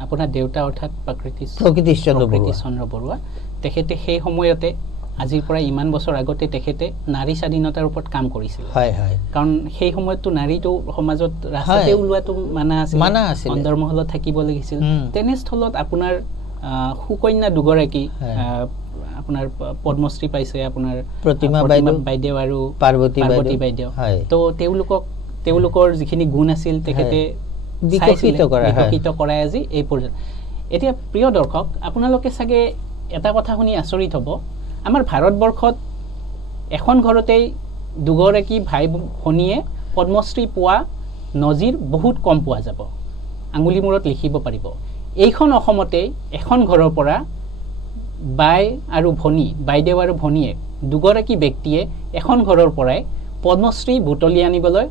আপোনাৰ দেউতা অৰ্থাৎ প্ৰকৃতিশ চন্দ্ৰ বৰুৱা তেখেতে সেই সময়তে আজিৰ পৰা ইমান বছৰ আগতে তেখেতে নাৰী স্বাধীনতাৰ ওপৰত কাম কৰিছিল কাৰণ সেই সময়ততো নাৰীটো সমাজত ৰাস্তাতে ওলোৱাটো মানা আছিল অন্দৰমহলত থাকিব লাগিছিল তেনেস্থলত আপোনাৰ সুকন্যা দুগৰাকী আপোনাৰ পদ্মশ্ৰী পাইছে আপোনাৰ প্ৰতিমা বাইদেউ আৰু পাৰ্বতী বাইদেউ তো তেওঁলোকৰ যিখিনি গুণ আছিল তেখেতে বিকশিত কৰাই আজি এই পৰ্যায়ত এতিয়া প্ৰিয় দৰ্শক আপোনালোকে চাগে এটা কথা শুনি আচৰিত হ'ব আমাৰ ভাৰতবৰ্ষত এখন ঘৰতেই দুগৰাকী ভাই ভনীয়ে পদ্মশ্ৰী পোৱা নজিৰ বহুত কম পোৱা যাব আঙুলি মূৰত লিখিব পাৰিব এইখন অসমতেই এখন ঘৰৰ পৰা বাইদেউ আৰু ভনীয়ে দুগৰাকী ব্যক্তিয়ে এখন ঘৰৰ পৰাই পদ্মশ্ৰী বুটলি আনিবলৈ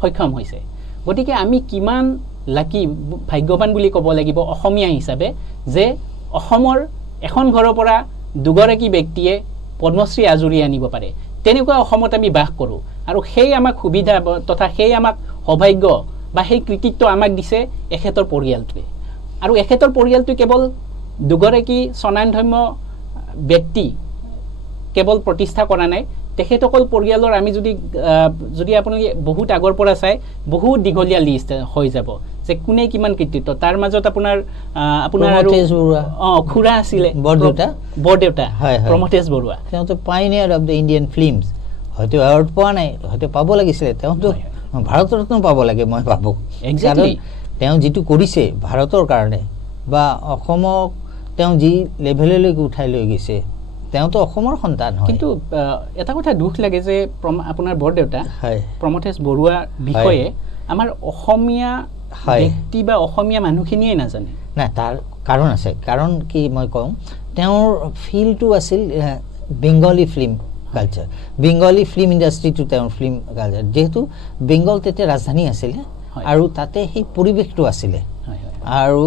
সক্ষম হৈছে গতিকে আমি কিমান লাকি ভাগ্যৱান বুলি ক'ব লাগিব অসমীয়া হিচাপে যে অসমৰ এখন ঘৰৰ পৰা দুগৰাকী ব্যক্তিয়ে পদ্মশ্ৰী আজুৰি আনিব পাৰে তেনেকুৱা অসমত আমি বাস কৰোঁ আৰু সেই আমাক সুবিধা তথা সেই আমাক সৌভাগ্য বা সেই কৃতিত্ব আমাক দিছে এখেতৰ পৰিয়ালটোৱে আৰু এখেতৰ পৰিয়ালটো কেৱল দুগৰাকী স্বনামধন্য ব্যক্তি কেৱল প্ৰতিষ্ঠা কৰা নাই তেখেতসকল পৰিয়ালৰ আমি যদি আপুনি বহুত আগৰ পৰা চাই বহুত দীঘলীয়া লিষ্ট হৈ যাব যে কোনে কিমান কৃতিত্ব তাৰ মাজত আপোনাৰ আৰু খুৰা আছিলে বৰদেউতা প্ৰমথেশ বৰুৱা তেওঁতো পাইনিয়াৰ অফ দ্য ইণ্ডিয়ান ফিল্মছ হয়তো এৱাৰ্ড পোৱা নাই হয়তো পাব লাগিছিলে তেওঁতো ভাৰত ৰত্ন পাব লাগে মই ভাবোঁ তেওঁ যিটো কৰিছে ভাৰতৰ কাৰণে বা অসমক তেওঁ যি লেভেললৈকে উঠাই লৈ গৈছে তেওঁতো অসমৰ সন্তান হয় কিন্তু এটা কথা দুখ লাগে যে আপোনাৰ বৰদেউতা প্ৰমথেশ বৰুৱাৰ বিষয়ে আমাৰ অসমীয়া ব্যক্তি বা অসমীয়া মানুহখিনিয়ে নাজানে নাই তাৰ কাৰণ আছে কাৰণ কি মই কওঁ তেওঁৰ ফিল্ডটো আছিল Bengali film culture Bengali film ইণ্ডাষ্ট্ৰিটো তেওঁৰ ফিল্ম কালচাৰ যিহেতু বেংগল তেতিয়া ৰাজধানী আছিলে আৰু তাতে সেই পৰিৱেশটো আছিলে আৰু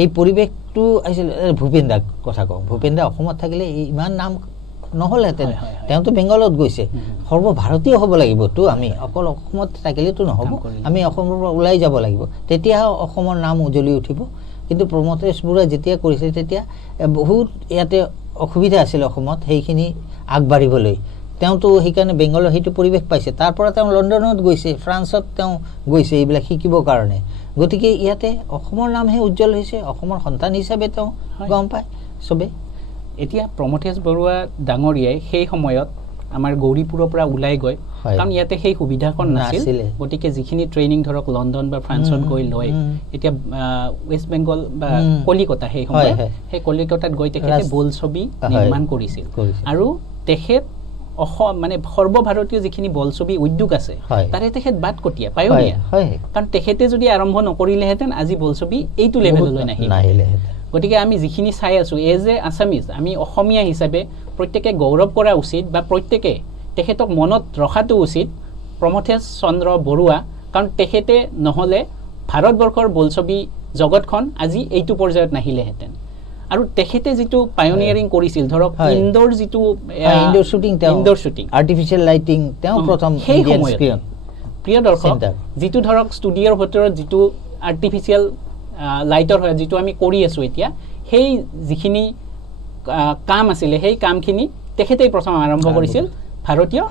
এই পৰিৱেশটো আছিল ভূপেন দাৰ কথা কওঁ ভূপেন দা অসমত থাকিলে ইমান নাম নহ'লহেঁতেন তেওঁতো বেংগলত গৈছে সৰ্বভাৰতীয় হ'ব লাগিবতো আমি অকল অসমত থাকিলেতো নহ'ব আমি অসমৰ পৰা ওলাই যাব লাগিব তেতিয়াহে অসমৰ নাম উজ্বলি উঠিব কিন্তু প্ৰমথেশ বৰুৱাই যেতিয়া কৰিছে তেতিয়া বহুত ইয়াতে অসুবিধা আছিল অসমত সেইখিনি আগবাঢ়িবলৈ তেওঁতো সেইকাৰণে বেংগলৰ সেইটো পৰিৱেশ পাইছে তাৰ পৰা তেওঁ লণ্ডনত গৈছে ফ্ৰান্সত তেওঁ গৈছে এইবিলাক শিকিবৰ কাৰণে গতিকে ইয়াতে অসমৰ নামহে উজ্জ্বল হৈছে অসমৰ সন্তান হিচাপে তেওঁ গম পায় চবেই এতিয়া প্ৰমথেশ বৰুৱা ডাঙৰীয়াই সেই সময়ত আমাৰ গৌৰীপুৰৰ পৰা ওলাই গৈ কাৰণ ইয়াতে সেই সুবিধাখন নাছিল গতিকে যিখিনি ট্ৰেইনিং ধৰক লণ্ডন বা ফ্ৰান্সত গৈ লয় এতিয়া ৱেষ্ট বেংগল বা কলিকতা সেই সময়ত সেই কলিকতাত গৈ তেখেতে বোলছবি নিৰ্মাণ কৰিছিল আৰু তেখেত মানে সৰ্বভাৰতীয় যিখিনি বোলছবি উদ্যোগ আছে তাৰে তেখেত বাট কটীয়া পায়নীয়া কাৰণ তেখেতে যদি আৰম্ভ নকৰিলেহেঁতেন আজি বোলছবি এইটো লেভেললৈ নাহিলেহেঁতেন গতিকে আমি যিখিনি চাই আছোঁ এজ এ আছামিজ আমি অসমীয়া হিচাপে প্ৰত্যেকে গৌৰৱ কৰা উচিত বা প্ৰত্যেকে তেখেতক মনত ৰখাটো উচিত প্ৰমথেশ চন্দ্ৰ বৰুৱা কাৰণ তেখেতে নহ'লে ভাৰতবৰ্ষৰ বোলছবি জগতখন আজি এইটো পৰ্যায়ত নাহিলেহেঁতেন আৰু তেখেতে যিটো পায়োনিয়াৰিং কৰিছিল ধৰক ইনডোৰ যিটো ইনডোৰ শ্বুটিং আৰ্টিফিচিয়েল লাইটিং তেওঁ প্ৰথম সেই সময়ত প্ৰিয় দৰ্শক যিটো ধৰক ষ্টুডিঅ'ৰ ভিতৰত যিটো আৰ্টিফিচিয়েল লাইটৰ হয় যিটো আমি কৰি আছোঁ এতিয়া, সেই যিখিনি কাম আছিলে সেই কামখিনি তেখেতেই প্ৰথম আৰম্ভ কৰিছিল ভাৰতীয়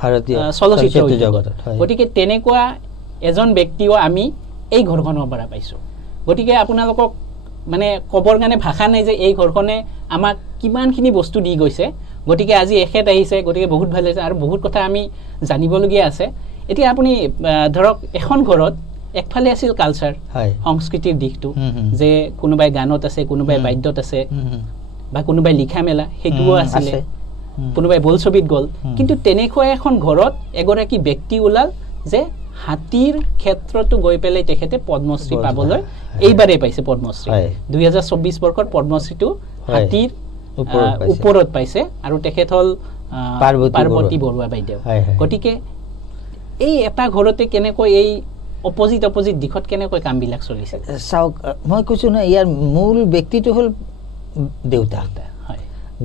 চলচ্চিত্ৰ জগতত। গতিকে তেনেকুৱা এজন ব্যক্তিও আমি এই ঘৰখনৰ পৰা পাইছোঁ। গতিকে আপোনালোকক মানে ক'বৰ কাৰণে ভাষা নাই যে এই ঘৰখনে আমাক কিমানখিনি বস্তু দি গৈছে। গতিকে আজি এখেত আহিছে, গতিকে বহুত ভাল লাগিছে আৰু বহুত কথা আমি জানিবলগীয়া আছে। এতিয়া আপুনি ধৰক এখন ঘৰত একফালে আছিল কালচাৰ, সংস্কৃতিৰ দিশটো, যে কোনোবাই গানত আছে, কোনোবাই বাদ্যত আছে, বা কোনোবাই লিখা মেলা সেইটোও আছিলে, কোনোবাই বোলছবিত গ'ল। কিন্তু তেনেকুৱা এখন ঘৰত এগৰাকী ব্যক্তি ওলাল যে হাতীৰ ক্ষেত্ৰতো গৈ পেলাই তেখেতে পদ্মশ্ৰী পাবলৈ এইবাৰেই পাইছে পদ্মশ্ৰী। 2024 বৰ্ষৰ পদ্মশ্ৰীটো হাতীৰ ওপৰত পাইছে আৰু তেখেত হ'ল পাৰ্বতী বৰুৱা বাইদেউ। গতিকে এই এটা ঘৰতে কেনেকৈ এই অপজিট দিশত কেনেকৈ কামবিলাক চলিছে? চাওক, মই কৈছোঁ নহয়, ইয়াৰ মূল ব্যক্তিটো হ'ল দেউতা।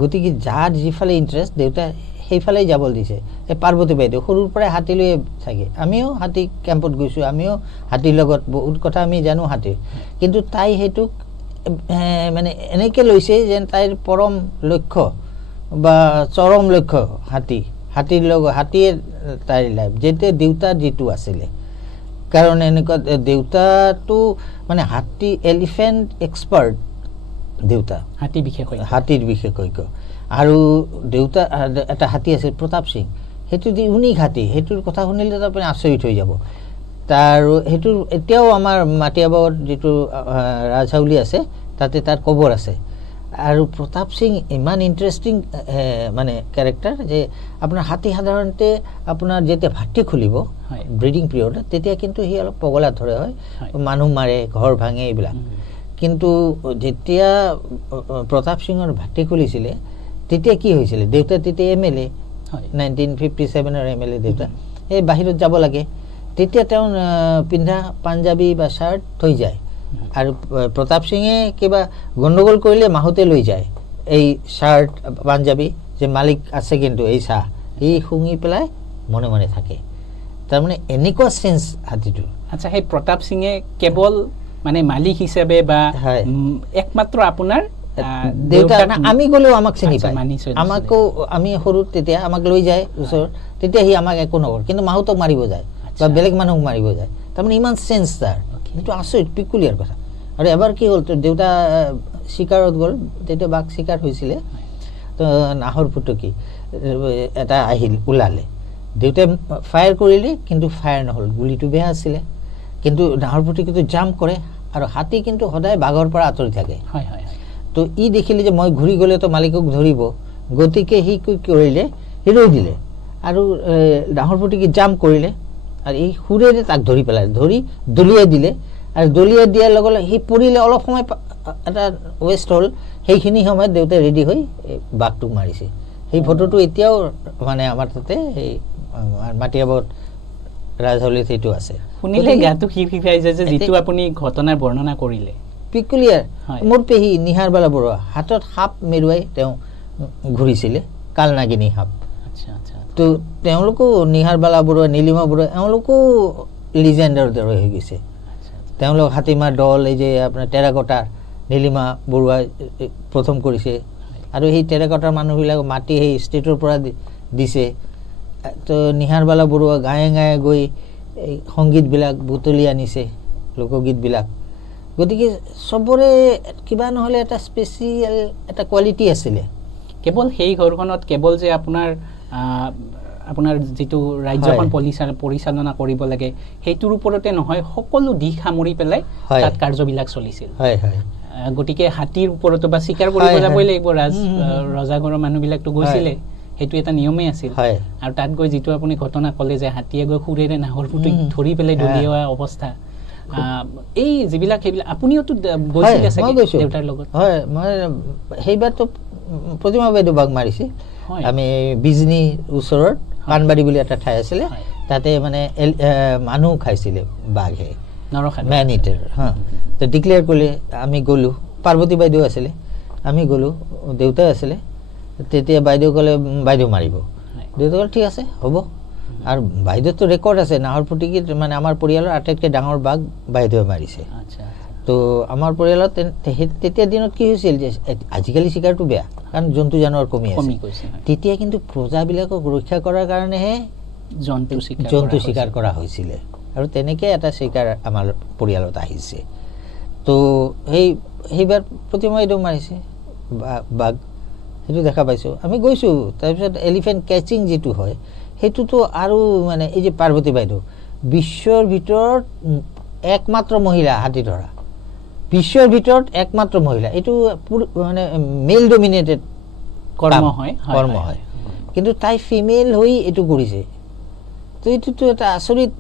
গতিকে যাৰ যিফালে ইণ্টাৰেষ্ট দেউতা সেইফালেই যাবলৈ দিছে। এই পাৰ্বতী বাইদেউ সৰুৰ পৰাই হাতী লৈ চাগে, আমিও হাতী কেম্পত গৈছোঁ, আমিও হাতীৰ লগত বহুত কথা আমি জানো হাতীৰ। কিন্তু তাই সেইটোক মানে এনেকৈ লৈছে যেন তাইৰ পৰম লক্ষ্য বা চৰম লক্ষ্য হাতীৰ লগত, হাতীয়ে তাইৰ লাইফ, যেতিয়া দেউতাৰ যিটো আছিলে। কাৰণ এনেকুৱা দেউতাটো মানে হাতী এলিফেণ্ট এক্সপাৰ্ট দেউতা, হাতীৰ বিশেষজ্ঞ। আৰু দেউতা এটা হাতী আছিল প্ৰতাপ সিং, সেইটো ইউনিক হাতী, সেইটোৰ কথা শুনিলে আপুনি আচৰিত হৈ যাব। তাৰ সেইটোৰ এতিয়াও আমাৰ মাটিয়াবাৱত যিটো ৰাজহাউলি আছে তাতে তাৰ কবৰ আছে। আৰু প্ৰতাপ সিং ইমান ইণ্টাৰেষ্টিং মানে কেৰেক্টাৰ যে আপোনাৰ হাতী সাধাৰণতে আপোনাৰ যেতিয়া ভাতৃ খুলিব ব্ৰিডিং পিৰিয়ডত তেতিয়া কিন্তু সি অলপ পগলা ধৰে হয়, মানুহ মাৰে, ঘৰ ভাঙে এইবিলাক। কিন্তু যেতিয়া প্ৰতাপ সিঙৰ ভাতৃ খুলিছিলে তেতিয়া কি হৈছিলে, দেউতা তেতিয়া MLA, 1957 MLA দেউতা। এই বাহিৰত যাব লাগে, তেতিয়া তেওঁ পিন্ধা পাঞ্জাবী বা শ্বাৰ্ট থৈ যায়। আৰু প্ৰতাপ সিঙে কিবা গণ্ডগোল কৰিলে মাহতে লৈ যায় এই শ্বাৰ্ট পাঞ্জাবী, যে মালিক আছে কিন্তু এই চাহ, এই শুঙি পেলাই মনে মনে থাকে। তাৰমানে এনেকুৱা চেঞ্চ হাতীটো। আচ্ছা, সেই প্ৰতাপ সিঙে কেৱল মানে মালিক হিচাপে বা একমাত্ৰ আপোনাৰ দেউতা, আমি গ'লেও আমাক চিনি পায়, আমাকো আমি সৰু তেতিয়া আমাক লৈ যায় ওচৰত, তেতিয়া সি আমাক একো নকৰে, কিন্তু মাহতক মাৰিব যায় বা বেলেগ মানুহক মাৰিব যায়। তাৰমানে ইমান চেঞ্চ তাৰ, সেইটো আচৰিত পিকুলিয়াৰ কথা। আৰু এবাৰ কি হ'ল, দেউতা চিকাৰত গ'ল, তেতিয়া বাঘ চিকাৰ হৈছিলে, তো নাহৰ ফুটুকী এটা আহিল ওলালে, দেউতাই ফায়াৰ কৰিলে কিন্তু ফায়াৰ নহ'ল, গুলিটো বেয়া আছিলে। কিন্তু নাহৰ ফুটুকীটো জাম্প কৰে আৰু হাতী কিন্তু সদায় বাঘৰ পৰা আঁতৰি থাকে। তো ই দেখিলে যে মই ঘূৰি গ'লে তো মালিকক ধৰিব, গতিকে সি কি কৰিলে, সি ৰৈ দিলে আৰু নাহৰ ফুটুকী জাম্প কৰিলে আৰু এই সুৰেৰে তাক ধৰি পেলালে, ধৰি দলিয়াই দিলে। আৰু দলিয়াই দিয়াৰ লগে লগে সি পৰিলে, অলপ সময় এটা ৱেষ্ট হ'ল, সেইখিনি সময়ত দেউতাই ৰেডি হৈ বাঘটোক মাৰিছে। সেই ফটোটো এতিয়াও মানে আমাৰ তাতে এই মাটিয়াবাৱত ৰাজহাউলিত সেইটো আছে। শুনিলে গাটো শিৰশিৰাই যায় যে যিটো আপুনি ঘটনাৰ বৰ্ণনা কৰিলে, পিকুলিয়াৰ। মোৰ পেহী নিহাৰবালা বৰুৱা হাতত সাপ মেৰুৱাই তেওঁ ঘূৰিছিলে, কালনাগিনী সাপ। তো তেওঁলোকো নিহাৰবালা বৰুৱা, নীলিমা বৰুৱা, এওঁলোকো লিজেণ্ডৰ দৰে হৈ গৈছে। তেওঁলোক হাতীমাৰ দল, এই যে আপোনাৰ টেৰাকটাৰ নীলিমা বৰুৱাই প্ৰথম কৰিছে, আৰু সেই টেৰাকটাৰ মানুহবিলাক মাতি সেই ষ্টেটৰ পৰা দিছে। তো নিহাৰবালা বৰুৱা গায়ে গায়ে গৈ এই সংগীতবিলাক বুটলি আনিছে, লোকগীতবিলাক। গতিকে চবৰে কিবা নহ'লে এটা স্পেচিয়েল এটা কোৱালিটি আছিলে। কেৱল সেই ঘৰখনত কেৱল যে আপোনাৰ যিটো ৰাজ্যখন পৰিচালনা কৰিব লাগে সেইটোৰ ওপৰতে নহয়, সকলো দিশ সামৰি পেলাই তাত কাৰ্যবিলাক চলিছিল। গতিকে হাতীৰ ওপৰতো বা চিকাৰ কৰিব যাবই লাগিব, ৰজাঘৰৰ মানুহবিলাকতো গৈছিলে, সেইটো এটা নিয়মেই আছিল। আৰু তাত গৈ যিটো আপুনি ঘটনা ক'লে যে হাতীয়ে গৈ সুৰেৰে নাহৰ ফুটুকী ধৰি পেলাই দলিওৱা অৱস্থা, এই যিবিলাক সেইবিলাক আপুনিওতো গৈছিলে দেউতাৰ লগত? হয়, মই সেইবাৰতো প্ৰতিমা বাইদেউ বাঘ মাৰিছে। আমি বিজনীৰ ওচৰত পাণবাৰী বুলি এটা ঠাই আছিলে, তাতে মানে মানুহ খাইছিলে বাঘে, মেন ইটাৰ। তো ডিক্লেয়াৰ কৰিলে, আমি গ'লোঁ, পাৰ্বতী বাইদেউ আছিলে, আমি গ'লোঁ, দেউতাই আছিলে। তেতিয়া বাইদেউ ক'লে বাইদেউ মাৰিব, দেউতাই ক'লে ঠিক আছে হ'ব। আৰু বাইদেউতো ৰেকৰ্ড আছে নাহৰপুতুকীত মানে আমাৰ পৰিয়ালৰ আটাইতকৈ ডাঙৰ বাঘ বাইদেৱে মাৰিছে তো আমাৰ পৰিয়ালত তেতিয়া দিনত কি হৈছিল যে আজিকালি চিকাৰটো বেয়া কাৰণ জন্তু জানোৱাৰ কমি আছে তেতিয়া কিন্তু প্ৰজাবিলাকক ৰক্ষা কৰাৰ কাৰণেহে জন্তু চিকাৰ কৰা হৈছিলে আৰু তেনেকৈ এটা চিকাৰ আমাৰ পৰিয়ালত আহিছে তো সেইবাৰ প্ৰতিমা বাইদেউ মাৰিছে বাঘ সেইটো দেখা পাইছোঁ আমি গৈছোঁ তাৰপিছত এলিফেণ্ট কেচিং যিটো হয় সেইটোতো আৰু মানে এই যে পাৰ্বতী বাইদেউ বিশ্বৰ ভিতৰত একমাত্ৰ মহিলা হাতী ধৰা বিশ্বৰ ভিতৰত একমাত্ৰ মহিলা এইটো মানে মেল ডমিনেটেড কৰ্ম হয় কিন্তু তাই ফিমেল হৈ এইটো কৰিছে তো এইটোতো এটা আচৰিত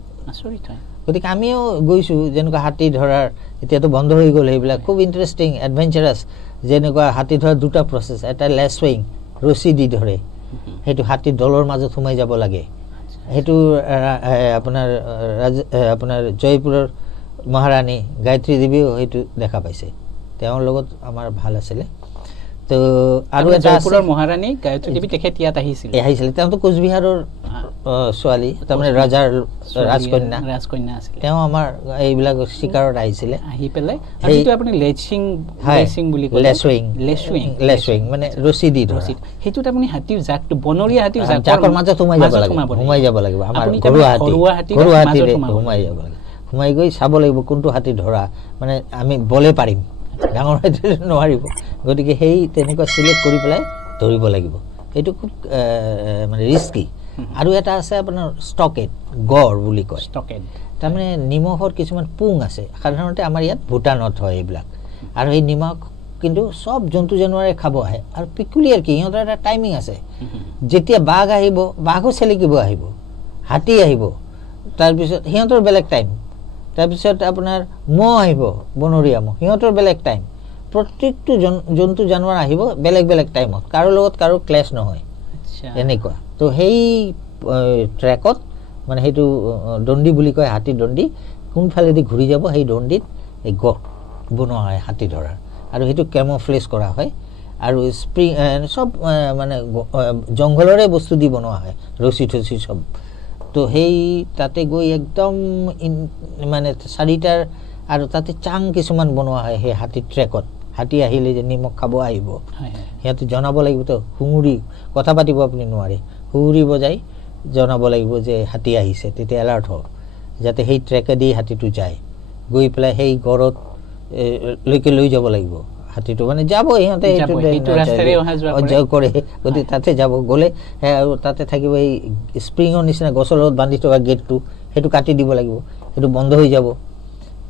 হয় গতিকে আমিও গৈছোঁ যেনেকুৱা হাতী ধৰাৰ এতিয়াতো বন্ধ হৈ গ'ল সেইবিলাক খুব ইণ্টাৰেষ্টিং এডভেঞ্চাৰাছ যেনেকুৱা হাতী ধৰাৰ দুটা প্ৰচেছ এটা লেছুইং ৰছী দি ধৰে সেইটো হাতীৰ দলৰ মাজত সোমাই যাব লাগে সেইটো আপোনাৰ জয়পুৰৰ মহাৰাণী গায়ত্ৰী দেৱীও সেইটো দেখা পাইছে তেওঁৰ লগত আমাৰ ভাল আছিলে তো আৰু এটা জয়পুৰৰ মহাৰাণী গায়ত্ৰী দেৱী তেখেত ইয়াত আহিছিলে তেওঁতো কোচবিহাৰৰ ছোৱালী তাৰমানে ৰাজাৰ ৰাজকন্যা আছিল তেওঁ আমাৰ এইবিলাক চিকাৰত আহিছিলে আহি পেলাই যিটো আপুনি লেচিং বুলি কয় লেছুইং মানে ৰছী দি ধৰা সেইটোত আপুনি হাতীৰ জাকটো বনৰীয়া হাতীৰ জাকৰ মাজত সোমাই যাব লাগিব আমাৰ ঘৰুৱা হাতীৰে সোমাই যাব লাগিব সোমাই গৈ চাব লাগিব কোনটো হাতী ধৰা মানে আমি বলে পাৰিম ডাঙৰ হাতীৰে নোৱাৰিব গতিকে সেই তেনেকুৱা চিলেক্ট কৰি পেলাই ধৰিব লাগিব এইটো খুব মানে ৰিস্কি আৰু এটা আছে আপোনাৰ ষ্টকেট গড় বুলি কয় তাৰমানে নিমখৰ কিছুমান পুং আছে সাধাৰণতে আমাৰ ইয়াত ভূটানত হয় এইবিলাক আৰু এই নিমখ কিন্তু চব জন্তু জানোৱাৰে খাব আহে আৰু পিকুলিয়াৰ কি সিহঁতৰ এটা টাইমিং আছে যেতিয়া বাঘ আহিব বাঘো চেলেকিব আহিব হাতী আহিব তাৰপিছত সিহঁতৰ বেলেগ টাইম তাৰপিছত আপোনাৰ মহ আহিব বনৰীয়া মহ সিহঁতৰ বেলেগ টাইম প্ৰত্যেকটো জন্তু জানোৱাৰ আহিব বেলেগ বেলেগ টাইমত কাৰো লগত কাৰো ক্লেছ নহয় এনেকুৱা তো সেই ট্ৰেকত মানে সেইটো দণ্ডি বুলি কয় হাতী দণ্ডি কোনফালেদি ঘূৰি যাব সেই দণ্ডিত এই গড় বনোৱা হয় হাতী ধৰাৰ আৰু সেইটো কেমোফ্লেজ কৰা হয় আৰু স্প্ৰিং চব মানে জংঘলৰে বস্তু দি বনোৱা হয় ৰছী থছী চব তো সেই তাতে গৈ একদম মানে 4টাৰ আৰু তাতে চাং কিছুমান বনোৱা হয় সেই হাতী ট্ৰেকত হাতী আহিলে যে নিমখ খাব আহিব সিহঁতে জনাব লাগিব তো সুঙুৰি কথা পাতিব আপুনি নোৱাৰে সুঙুৰি বজাই জনাব লাগিব যে হাতী আহিছে তেতিয়া এলাৰ্ট হওক যাতে সেই ট্ৰেকেদি হাতীটো যায় গৈ পেলাই সেই গড়ত লৈকে লৈ যাব লাগিব হাতীটো মানে যাব সিহঁতে কৰে গতিকে তাতে যাব গ'লে আৰু তাতে থাকিব এই স্প্ৰিঙৰ নিচিনা গছৰ লগত বান্ধি থকা গেটটো সেইটো কাটি দিব লাগিব সেইটো বন্ধ হৈ যাব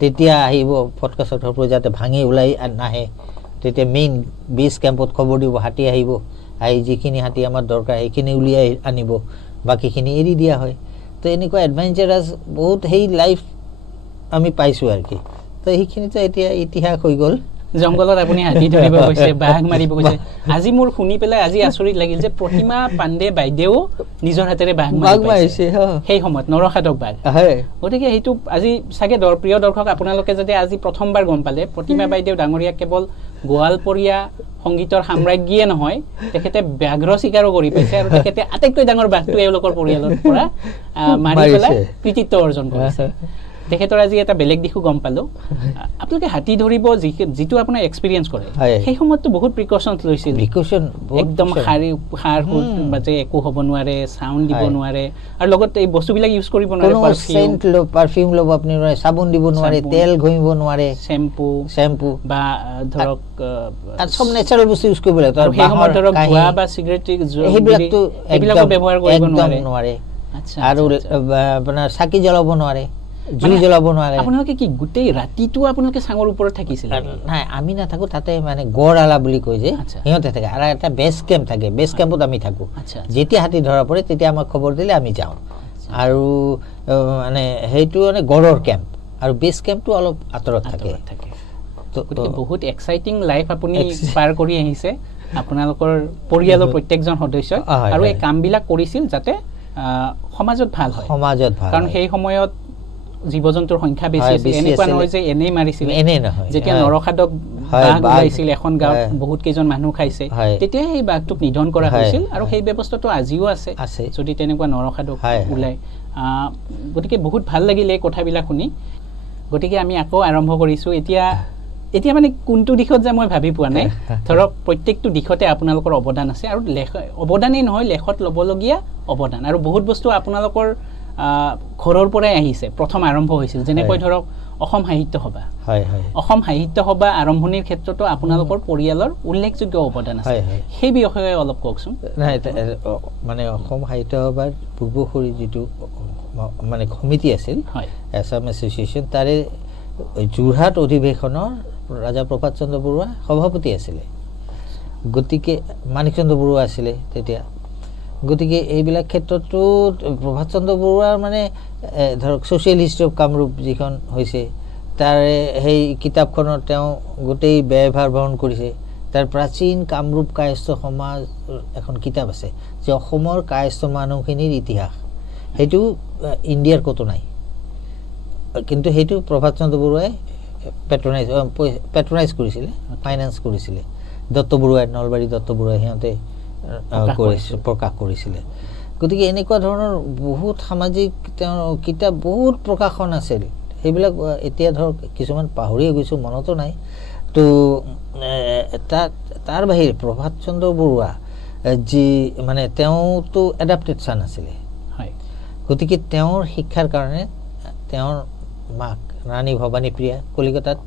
তেতিয়া আহিব ফটকা চটকাবোৰ যাতে ভাঙি ওলাই নাহে তেতিয়া মেইন বেছ কেম্পত খবৰ দিব হাতী আহিব আহি যিখিনি হাতী আমাৰ দৰকাৰ সেইখিনি উলিয়াই আনিব বাকীখিনি এৰি দিয়া হয় তো এনেকুৱা এডভেঞ্চাৰাছ বহুত সেই লাইফ আমি পাইছোঁ আৰু কি তো সেইখিনিতো এতিয়া ইতিহাস হৈ গ'ল জংঘলত আপুনি হাতী ধৰিব গৈছে বাঘ মাৰিব গৈছে আজি মোৰ শুনি পেলাই আজি আচৰিত লাগিল যে প্ৰতিমা পাণ্ডে বাইদেউ নিজৰ হাতেৰে বাঘ মাৰিছে সেই সময়ত নৰখাদক বাঘ গতিকে সেইটো আজি চাগে প্ৰিয় দৰ্শক আপোনালোকে যদি আজি প্ৰথমবাৰ গম পালে প্ৰতিমা বাইদেউ ডাঙৰীয়া কেৱল গোৱালপৰীয়া সংগীতৰ সাম্ৰাজ্ঞীয়ে নহয় তেখেতে ব্যাঘ্ৰ চিকাৰো কৰি পাইছে আৰু তেখেতে আটাইতকৈ ডাঙৰ বাঘটো এওঁলোকৰ পৰিয়ালৰ পৰা মাৰি পেলাই কৃতিত্ব অৰ্জন কৰিছে তেখেতৰ আজি এটা বেলেগ দিশো গম পালোঁ আপোনালোকে হাতী ধৰিব যিটো আপোনাৰ এক্সপিৰিয়েঞ্চ কৰে সেই সময়ততো বহুত প্ৰিকশ্যনছ লৈছিল একদম সাৰ যে একো হ'ব নোৱাৰে চাউণ্ড দিব নোৱাৰে আৰু লগত এই বস্তুবিলাক ইউজ কৰিব নোৱাৰে পাৰফিউম ল'ব আপুনি নোৱাৰে চাবোন দিব নোৱাৰে তেল ঘঁহিব নোৱাৰে চেম্পু বা ধৰক চব নেচাৰেল বস্তু ইউজ কৰিব লাগে আৰু সেই সময়ত ধৰক ধোঁৱা বা চিগাৰেট সেইবিলাকতো এইবিলাকো ব্যৱহাৰ কৰিব নোৱাৰে আৰু আপোনাৰ চাকি জ্বলাব নোৱাৰে জুই জ্বলাব নোৱাৰে আপোনালোকে কি গোটেই ৰাতিটো আপোনালোকে চাঙৰ ওপৰত থাকিছিল নাই আমি নাথাকো তাতে মানে গড়আলা বুলি কয় যে সিহঁতে থাকে আৰু এটা বেছ কেম্প থাকে বেছ কেম্পত আমি থাকোঁ যেতিয়া হাতী ধৰা পৰে তেতিয়া আমাক খবৰ দিলে আমি যাওঁ আৰু মানে সেইটো মানে গড়ৰ কেম্প আৰু বেছ কেম্পটো অলপ আঁতৰত থাকে গতিকে বহুত এক্সাইটিং লাইফ আপুনি পাৰ কৰি আহিছে আপোনালোকৰ পৰিয়ালৰ প্ৰত্যেকজন সদস্যই আৰু এই কামবিলাক কৰিছিল যাতে সমাজত ভাল হয় কাৰণ সেই সময়ত জীৱ জন্তুৰ সংখ্যা বেছি আছিল এনেকুৱা নহয় যে এনেই মাৰিছিল এনেই নহয় যেতিয়া নৰখাদক বাঘ ওলাইছিল এখন গাঁৱত বহুত কেইজন মানুহ খাইছে তেতিয়া সেই বাঘটোক নিধন কৰা হৈছিল আৰু সেই ব্যৱস্থাটো আজিও আছে যদি তেনেকুৱা নৰসাধক ওলাই গতিকে বহুত ভাল লাগিলে এই কথাবিলাক শুনি গতিকে আমি আকৌ আৰম্ভ কৰিছোঁ এতিয়া মানে কোনটো দিশত যে মই ভাবি পোৱা নাই ধৰক প্ৰত্যেকটো দিশতে আপোনালোকৰ অৱদান আছে আৰু অৱদানেই নহয় লেখত ল'বলগীয়া অৱদান আৰু বহুত বস্তু আপোনালোকৰ ঘৰৰ পৰাই আহিছে প্ৰথম আৰম্ভ হৈছিল যেনেকৈ ধৰক অসম সাহিত্য সভা অসম সাহিত্য সভা আৰম্ভণিৰ ক্ষেত্ৰতো আপোনালোকৰ পৰিয়ালৰ উল্লেখযোগ্য অৱদান আছে সেই বিষয়ে অলপ কওকচোন নাই মানে অসম সাহিত্য সভাৰ পূৰ্বসূৰী যিটো মানে সমিতি আছিল এছাম এছ'চিয়েশ্যন তাৰে যোৰহাট অধিৱেশনৰ ৰাজা প্ৰভাত চন্দ্ৰ বৰুৱা সভাপতি আছিলে গতিকে মাণিক চন্দ্ৰ বৰুৱা আছিলে তেতিয়া গতিকে এইবিলাক ক্ষেত্ৰতো প্ৰভাত চন্দ্ৰ বৰুৱাৰ মানে ধৰক ছ'চিয়েল হিষ্ট্ৰী অফ কামৰূপ যিখন হৈছে তাৰে সেই কিতাপখনত তেওঁ গোটেই ব্যয়ভাৰ বহন কৰিছে তাৰ প্ৰাচীন কামৰূপ কায়স্থ সমাজ এখন কিতাপ আছে যে অসমৰ কায়স্থ মানুহখিনিৰ ইতিহাস সেইটো ইণ্ডিয়াৰ ক'তো নাই কিন্তু সেইটো প্ৰভাত চন্দ্ৰ বৰুৱাই পেট্ৰনাইজ কৰিছিলে ফাইনেন্স কৰিছিলে দত্ত বৰুৱাই নলবাৰী দত্ত বৰুৱাই সিহঁতে প্ৰকাশ কৰিছিলে গতিকে এনেকুৱা ধৰণৰ বহুত সামাজিক তেওঁৰ কিতাপ বহুত প্ৰকাশন আছিল সেইবিলাক এতিয়া ধৰক কিছুমান পাহৰিয়ে গৈছোঁ মনতো নাই তো তাৰ বাহিৰে প্ৰভাত চন্দ্ৰ বৰুৱা যি মানে তেওঁতো এডাপ্টেড ছান আছিলে গতিকে তেওঁৰ শিক্ষাৰ কাৰণে তেওঁৰ মাক ৰাণী ভৱানী প্ৰিয়া কলিকতাত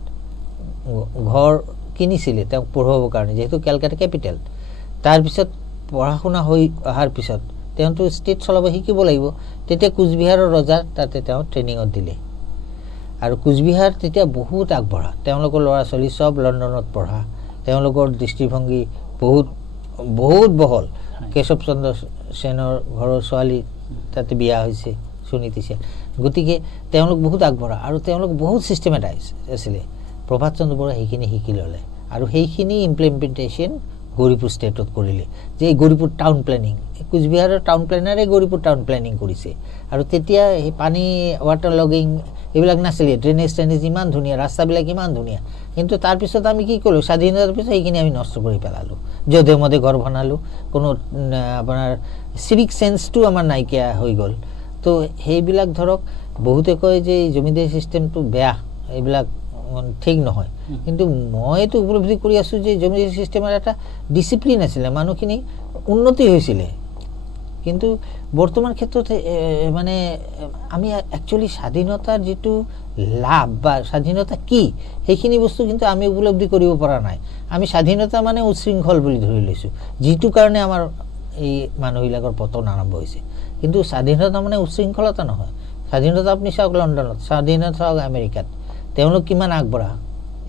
ঘৰ কিনিছিলে তেওঁক পঢ়াবৰ কাৰণে যিহেতু কেলকাটা কেপিটেল তাৰপিছত পঢ়া শুনা হৈ অহাৰ পিছত তেওঁতো ষ্টেট চলাব শিকিব লাগিব তেতিয়া কোচবিহাৰৰ ৰজাৰ তাতে তেওঁ ট্ৰেইনিঙত দিলে আৰু কোচবিহাৰ তেতিয়া বহুত আগবঢ়া তেওঁলোকৰ ল'ৰা ছোৱালী চব লণ্ডনত পঢ়া তেওঁলোকৰ দৃষ্টিভংগী বহুত বহুত বহল কেশৱ চন্দ্ৰ সেনৰ ঘৰৰ ছোৱালী তাতে বিয়া হৈছে সুনীতি সেন গতিকে তেওঁলোক বহুত আগবঢ়া আৰু তেওঁলোক বহুত ছিষ্টেমেটাইজ আছিলে প্ৰভাত চন্দ্ৰ বৰুৱাই সেইখিনি শিকি ল'লে আৰু সেইখিনি ইমপ্লিমেণ্টেশ্যন গৌৰীপুৰ ষ্টেটত কৰিলে যে এই গৌৰীপুৰ টাউন প্লেনিং কোচবিহাৰৰ টাউন প্লেনাৰে গৌৰীপুৰ টাউন প্লেনিং কৰিছে আৰু তেতিয়া সেই পানী ৱাটাৰ লগিং এইবিলাক নাছিলে ড্ৰেইনেজ ইমান ধুনীয়া ৰাস্তাবিলাক ইমান ধুনীয়া কিন্তু তাৰপিছত আমি কি কৰিলোঁ স্বাধীনতাৰ পিছত সেইখিনি আমি নষ্ট কৰি পেলালোঁ যধে মধে ঘৰ বনালোঁ কোনো আপোনাৰ চিভিক চেন্সটো আমাৰ নাইকিয়া হৈ গ'ল তো সেইবিলাক ধৰক বহুতে কয় যে এই জমিদাৰী ছিষ্টেমটো বেয়া এইবিলাক ঠিক নহয় কিন্তু মইতো উপলব্ধি কৰি আছোঁ যে জমিদাৰী ছিষ্টেমৰ এটা ডিচিপ্লিন আছিলে মানুহখিনি উন্নতি হৈছিলে কিন্তু বৰ্তমান ক্ষেত্ৰত মানে আমি একচুৱেলি স্বাধীনতাৰ যিটো লাভ বা স্বাধীনতা কি সেইখিনি বস্তু কিন্তু আমি উপলব্ধি কৰিব পৰা নাই আমি স্বাধীনতা মানে উচ্ছৃংখল বুলি ধৰি লৈছোঁ যিটো কাৰণে আমাৰ এই মানুহবিলাকৰ পতন আৰম্ভ হৈছে কিন্তু স্বাধীনতা মানে উচ্ছৃংখলতা নহয় স্বাধীনতা আপুনি চাওক লণ্ডনত স্বাধীনতা চাওক আমেৰিকাত তেওঁলোক কিমান আগবঢ়া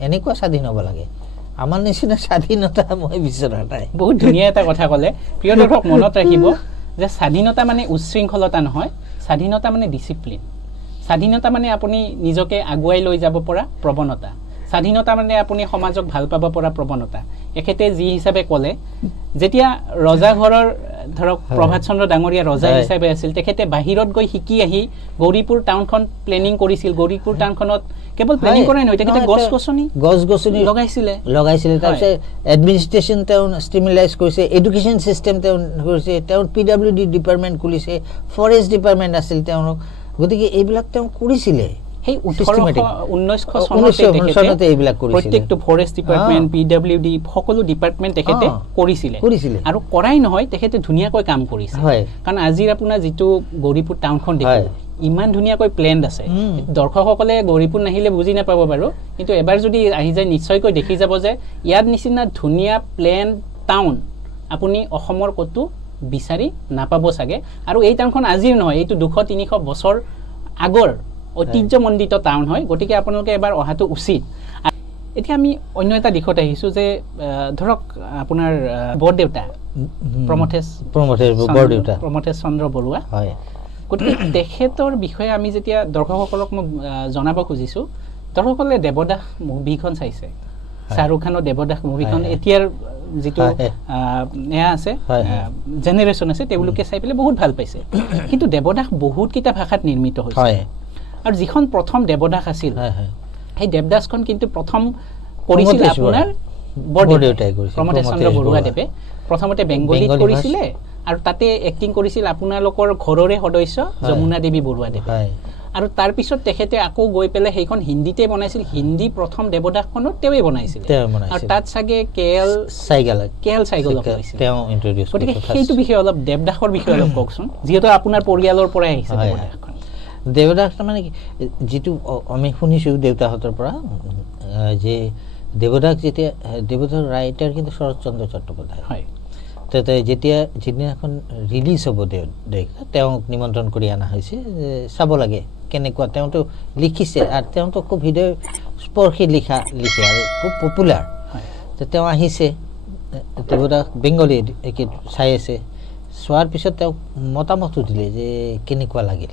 এনেকুৱা স্বাধীন হ'ব লাগে আমাৰ নিচিনা স্বাধীনতা মই বিচৰা নাই বহুত ধুনীয়া এটা কথা ক'লে প্ৰিয় দৰ্শক মনত ৰাখিব যে স্বাধীনতা মানে উচ্ছৃংখলতা নহয় স্বাধীনতা মানে ডিচিপ্লিন স্বাধীনতা মানে আপুনি নিজকে আগুৱাই লৈ যাব পৰা প্ৰৱণতা স্বাধীনতা মানে আপুনি সমাজক ভাল পাব পৰা প্ৰৱণতা এখেতে যি হিচাপে ক'লে যেতিয়া ৰজা ঘৰৰ ধৰক প্ৰভাত চন্দ্ৰ ডাঙৰীয়া ৰজা হিচাপে আছিল তেখেতে বাহিৰত গৈ শিকি আহি গৌৰীপুৰ টাউনখন প্লেনিং কৰিছিল গৌৰীপুৰ টাউনখনত কেৱল প্লেনিং কৰাই নহয় তেখেতে গছ গছনি লগাইছিলে তাৰপিছত এডমিনিষ্ট্ৰেশ্যন তেওঁ ষ্টিমুলাইজ কৰিছে এডুকেশ্যন ছিষ্টেম তেওঁ কৰিছে তেওঁ PWD ডিপাৰ্টমেণ্ট খুলিছে ফৰেষ্ট ডিপাৰ্টমেণ্ট আছিল তেওঁলোক গতিকে এইবিলাক তেওঁ কৰিছিলে সেই 1919 চনতে এইবিলাক কৰিছিল প্ৰত্যেকটো ফৰেষ্ট ডিপাৰ্টমেণ্ট PWD সকলো ডিপাৰ্টমেণ্ট তেখেতে কৰিছিলে আৰু কৰাই নহয় তেখেতে ধুনীয়াকৈ কাম কৰিছে কাৰণ আজিৰ আপোনাৰ যিটো গৌৰীপুৰ টাউনখন দেখি ইমান ধুনীয়াকৈ প্লেন্ড আছে দৰ্শকসকলে গৌৰীপুৰ নাহিলে বুজি নাপাব বাৰু কিন্তু এবাৰ যদি আহি যায় নিশ্চয়কৈ দেখি যাব যে ইয়াৰ নিচিনা ধুনীয়া প্লেন টাউন আপুনি অসমৰ ক'তো বিচাৰি নাপাব চাগে আৰু এই টাউনখন আজিৰ নহয় এইটো 200-300 বছৰ আগৰ ঐতিহ্যমণ্ডিত টাউন হয় গতিকে আপোনালোকে এবাৰ অহাটো উচিত এতিয়া আমি অন্য এটা দিশত আহিছোঁ যে ধৰক আপোনাৰ বৰদেউতা প্ৰমথেশ চন্দ্ৰ বৰুৱা গতিকে তেখেতৰ বিষয়ে আমি যেতিয়া দৰ্শকসকলক মই জনাব খুজিছোঁ দৰ্শকসকলে দেৱদাস মুভিখন চাইছে শ্বাহৰুখ খানৰ দেৱদাস মুভিখন এতিয়াৰ যিটো এয়া আছে জেনেৰেশ্যন আছে তেওঁলোকে চাই পেলাই বহুত ভাল পাইছে কিন্তু দেৱদাস বহুতকেইটা ভাষাত নিৰ্মিত হৈছে আৰু যিখন প্ৰথম দেৱদাস আছিল সেই দেৱদাসখন কিন্তু প্ৰথম কৰিছিল আপোনাৰ বৰদেউতাই কৰিছিল প্ৰমথেশ চন্দ্ৰ বৰুৱাদেৱে প্ৰথমতে বেংগলীত কৰিছিলে আৰু তাতে এক্টিং কৰিছিল আপোনালোকৰ ঘৰৰে সদস্য যমুনা দেৱী বৰুৱাদেৱে আৰু তাৰ পিছত তেখেতে আকৌ গৈ পেলাই সেইখন হিন্দীতে বনাইছিল হিন্দী প্ৰথম দেৱদাসখনত তেওঁৱে বনাইছিল আৰু তাত চাগে কেএল চাইগলক কৈছিল তেওঁ ইন্ট্ৰোডিউস গতিকে সেইটো বিষয়ে অলপ দেৱদাসৰ বিষয়ে অলপ কওকচোন যিহেতু আপোনাৰ পৰিয়ালৰ পৰাই আহিছে দেৱদাসখন দেৱদাস মানে যেটো আমি শুনিছো দেউতাহঁতৰ পৰা যে দেৱদাস যেতিয়া দেৱদাসৰ ৰাইটাৰ কিন্তু শৰৎচন্দ্ৰ চট্টোপাধ্যায় হয় তেতে যেতিয়া যিদিনাখন ৰিলিজ হ'ব তেওঁক নিমন্ত্ৰণ কৰি অনা হৈছে চাব লাগে কেনেকুৱা তেওঁতো লিখিছে আৰু তেওঁতো খুব হৃদয় স্পৰ্শী লিখে আৰু খুব পপুলাৰ তেওঁ আহিছে দেৱদাস বেংগলী চাই আছে চোৱাৰ পিছত তেওঁ মতামত দিলে যে কেনেকুৱা লাগিল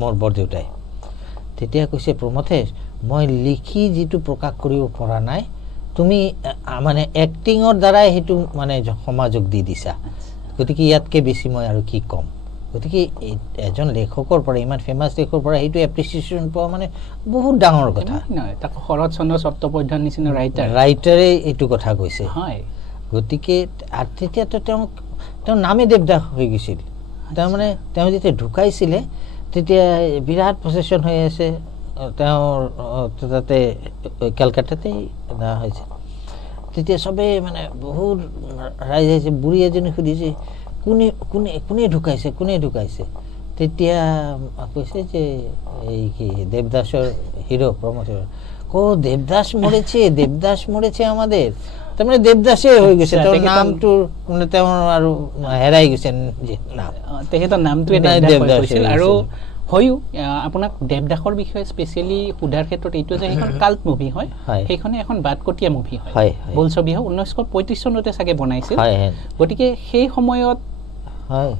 মোৰ বৰদেউতাই তেতিয়া কৈছে প্ৰমথেশ মই লিখি যেটো প্ৰকাশ কৰিব পৰা নাই তুমি মানে এক্টিংৰ দ্বাৰাই হেতু মানে সমাজক দি দিছা গতিকে ইয়াতকে বেছি মই আৰু কি কম গতিকে এজন লেখকৰ পৰা ইমান ফেমাস লেখকৰ পৰা হেতু এপ্ৰিচিয়েচন পোৱা মানে বহুত ডাঙৰ কথা নহয় তাক শৰৎচন্দ্ৰ চট্টোপাধ্যায়ৰ নিচিনা ৰাইটাৰে এইটো কথা কৈছে হয় গতিকে আৰু তেতিয়াতো তেওঁ নামে দেৱদাস হৈ গৈছিল তাৰমানে তেওঁ যেতিয়া ঢুকাইছিলে তেতিয়া বিৰাট প্ৰচেছন হৈ আছে তেওঁৰ তাতে কলকাতাতে না হৈছে তেতিয়া সবে মানে বহুত ৰাইজ আহিছে বুঢ়ী এজনী সুধিছে কোনে ঢুকাইছে তেতিয়া কৈছে যে এই কি দেৱদাসৰ হিৰো প্ৰমথেশ দেৱদাস মৰেছে আমাদেৰ তাৰমানে দেৱদাসে হৈ গৈছে তেওঁৰ নামটো মানে তেওঁৰ আৰু হেৰাই গৈছে নাম তেখেতৰ নামটোৱে দেৱদাস হৈছিল আৰু হয়ও আপোনাক দেৱদাসৰ বিষয়ে স্পেচিয়ালি সুধাৰ ক্ষেত্ৰত এইটো যে এখন কাল্ট মুভি হয় সেইখনে এখন বাটকটীয়া মুভি হয় বোলছবি হয় 1935 চনতে চাগে বনাইছিল গতিকে সেই সময়ত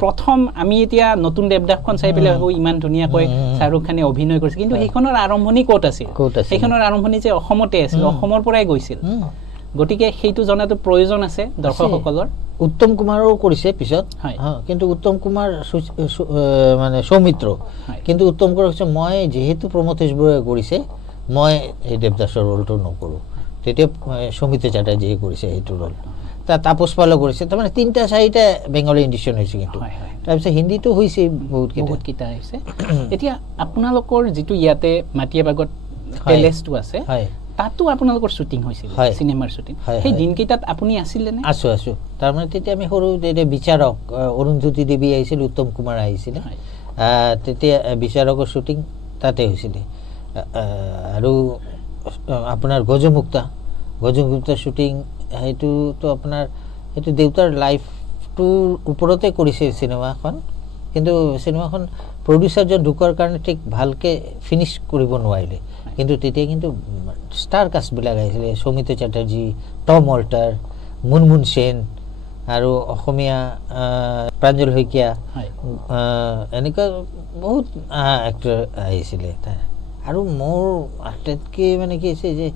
প্ৰথম আমি এতিয়া নতুন দেৱদাসখন চাই পেলাই ইমান ধুনীয়াকৈ শাহৰুখ খানে অভিনয় কৰিছে কিন্তু সেইখনৰ আৰম্ভণি ক'ত আছিল সেইখনৰ আৰম্ভণি যে অসমতে আছিল অসমৰ পৰাই গৈছিল গতিকে সেইটো জনাটো প্ৰয়োজন আছে দৰ্শকসকলৰ উত্তম কুমাৰও কৰিছে পিছত কিন্তু উত্তম কুমাৰ মানে সৌমিত্ৰ কিন্তু উত্তম কুমাৰ কৈছে মই যেহেতু প্ৰমথেশ বৰুৱাই কৰিছে মই এই দেৱদাসৰ ৰোলটো নকৰো তেতিয়া সৌমিত্ৰ চাটাৰ্জীয়ে কৰিছে এইটো ৰোল তাপস পালো কৰিছে তাৰমানে 3-4টা বেংগলী এডিশ্যন হৈছে কিন্তু তাৰপিছত হিন্দীটো হৈছে বহুত কিটা হৈছে এতিয়া আপোনালোকৰ যেটো ইয়াতে মাটিয়াবাগত পেলেছটো আছে তাতো আপোনালোকৰ শুটিং হৈছিল সিনেমাৰ শুটিং সেই দিনকেইটাত আপুনি আছিল নে আছো তাৰমানে তেতিয়া আমি সৰু বিচাৰক অৰুণজ্যোতি দেৱী আহিছিল উত্তম কুমাৰ আহিছিল তেতিয়া বিচাৰকৰ শুটিং তাতে হৈছিল আৰু আপোনাৰ গজমুক্তা শুটিং হেতু তো আপোনাৰ হেতু দেউতাৰ লাইফটোৰ ওপৰতে কৰিছে সিনেমাখন কিন্তু সিনেমাখন প্ৰডিউচাৰজন ঢুকাৰ কাৰণে ঠিক ভালকে ফিনিশ কৰিব নোৱাৰিলে কিন্তু তেতিয়া কিন্তু ষ্টাৰ কাষ্ট বিলাক আহিছিল সৌমিত্ৰ চাটাৰ্জী টম অল্টাৰ মুনমুন সেন আৰু অসমীয়া প্ৰাঞ্জল শইকীয়া এনেকুৱা বহুত এক্টৰ আহিছিল আৰু মোৰ আটাইতকৈ মানে কি হৈছে যে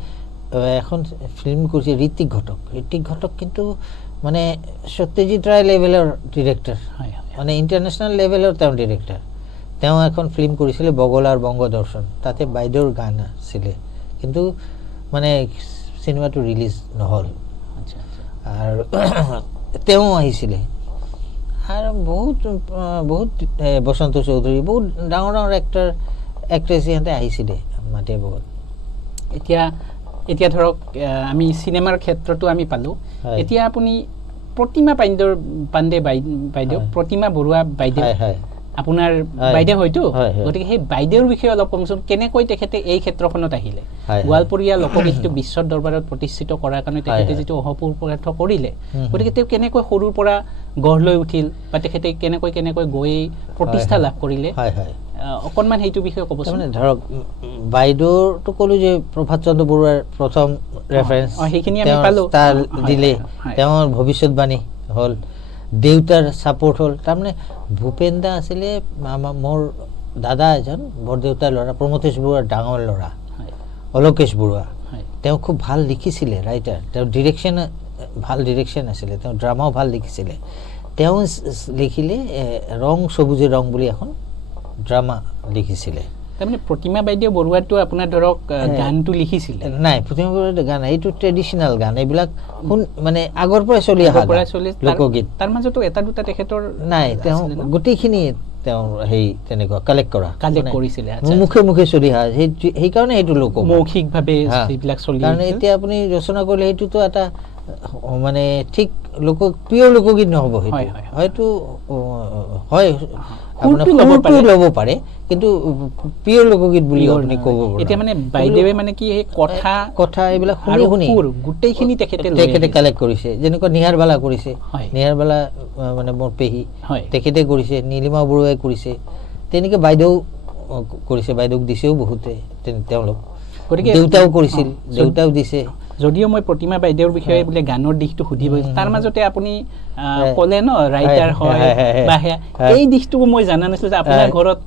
এখন ফিল্ম কৰিছে ঋত্বিক ঘটক কিন্তু মানে সত্যজিৎ ৰায় লেভেলৰ ডিৰেক্টৰ মানে ইণ্টাৰনেশ্যনেল লেভেলৰ তেওঁ ডিৰেক্টৰ তেওঁ এখন ফিল্ম কৰিছিলে বগলাৰ বংগদৰ্শন তাতে বাইদেউৰ গান আছিলে কিন্তু মানে সিনেমাটো ৰিলিজ নহল আৰু তেওঁ আহিছিলে আৰু বহুত বসন্ত চৌধুৰী বহুত ডাঙৰ এক্ট্ৰেছ সিহঁতে আহিছিলে মাটিয়াবাগত এতিয়া ধৰক আমি সিনেমাৰ ক্ষেত্ৰতো আমি পালো এতিয়া আপুনি প্ৰতিমা পাণ্ডে বাইদেউ প্ৰতিমা বৰুৱা বাইদেউ আপোনাৰ বাইদেউ হয়তো গতিকে সেই বাইদেউৰ বিষয়ে অলপ কমচোন কেনেকৈ তেখেতে এই ক্ষেত্ৰখনত আহিলে গোৱালপৰীয়া লোকগীতটো বিশ্বৰ দৰবাৰত প্ৰতিষ্ঠিত কৰাৰ কাৰণে তেখেতে যেটো অহপূৰ্বাৰ্থ কৰিলে গতিকে তেওঁ কেনেকৈ সৰুৰ পৰা গঢ় লৈ উঠিল বা তেখেতে কেনেকৈ গৈ প্ৰতিষ্ঠা লাভ কৰিলে অকণমান সেইটো বিষয়ে ক'বচোন মানে ধৰক বাইদেউটো ক'লো যে প্ৰভাত চন্দ্ৰ বৰুৱাৰ প্ৰথম ৰেফাৰেন্স সেইখিনি আমি পালো তাৰ দিলে তেওঁৰ ভৱিষ্যতবাণী হ'ল দেউতাৰ সাপোৰ্ট হ'ল তাৰমানে ভূপেন দা আছিলে মোৰ দাদা এজন বৰদেউতাৰ ল'ৰা প্ৰমথেশ বৰুৱাৰ ডাঙৰ ল'ৰা অলোকেশ বৰুৱা তেওঁ খুব ভাল লিখিছিলে ৰাইটাৰ তেওঁ ভাল ডিৰেকশ্যন আছিলে তেওঁ ড্ৰামাও ভাল লিখিছিলে তেওঁ লিখিলে ৰং সবুজে ৰং বুলি এখন ড্ৰামা লিখিছিলে তাৰমানে প্ৰতিমা বাইদেউ বৰুৱাটো আপোনাৰ ধৰক গানটো লিখিছিলে নাই প্ৰতিমা বৰুৱাৰ গান এইটো ট্ৰেডিশ্যনেল গান এইবিলাক মানে আগৰ পৰাই চলি অহা লোকগীত তাৰ মাজতো এটা দুটা তেখেতৰ নাই তেওঁ গোটেইখিনি তেওঁ সেই তেনেকুৱা কালেক্ট কৰিছিলে মুখে মুখে চলি অহা সেইকাৰণে সেইটো লোক মৌখিকভাৱে সেইবিলাক চলি কাৰণ এতিয়া আপুনি ৰচনা কৰিলে সেইটোতো এটা মানে ঠিক পিয়ৰ লোকগীত নহ'ব সেইটো হয়তো হয় আপোনাৰ ল'ব পাৰে কিন্তু পিয়ৰ লোকগীত বুলি আপুনি ক'ব পাৰে এতিয়া মানে বাইদেৱে মানে কি এই কথা এইবিলাক শুনি শুনি গোটেইখিনি তেখেতে কালেক্ট কৰিছে যেনেকুৱা নিহাৰবালা কৰিছে নিহাৰবালা মানে মোৰ পেহী তেখেতে কৰিছে নীলিমা বৰুৱাই কৰিছে তেনেকৈ বাইদেউ কৰিছে বাইদেউক দিছেও বহুতে তেওঁলোক গতিকে দেউতাও কৰিছিল দেউতাও দিছে যদিও মই প্ৰতিমা বাইদেউৰ বিষয়ে বোলে গানৰ দিশটো সুধিব তাৰ মাজতে আপুনি ক'লে ন ৰাইটাৰ হয় বা এই দিশটো মই জানা নাছিলো যে আপোনাৰ ঘৰত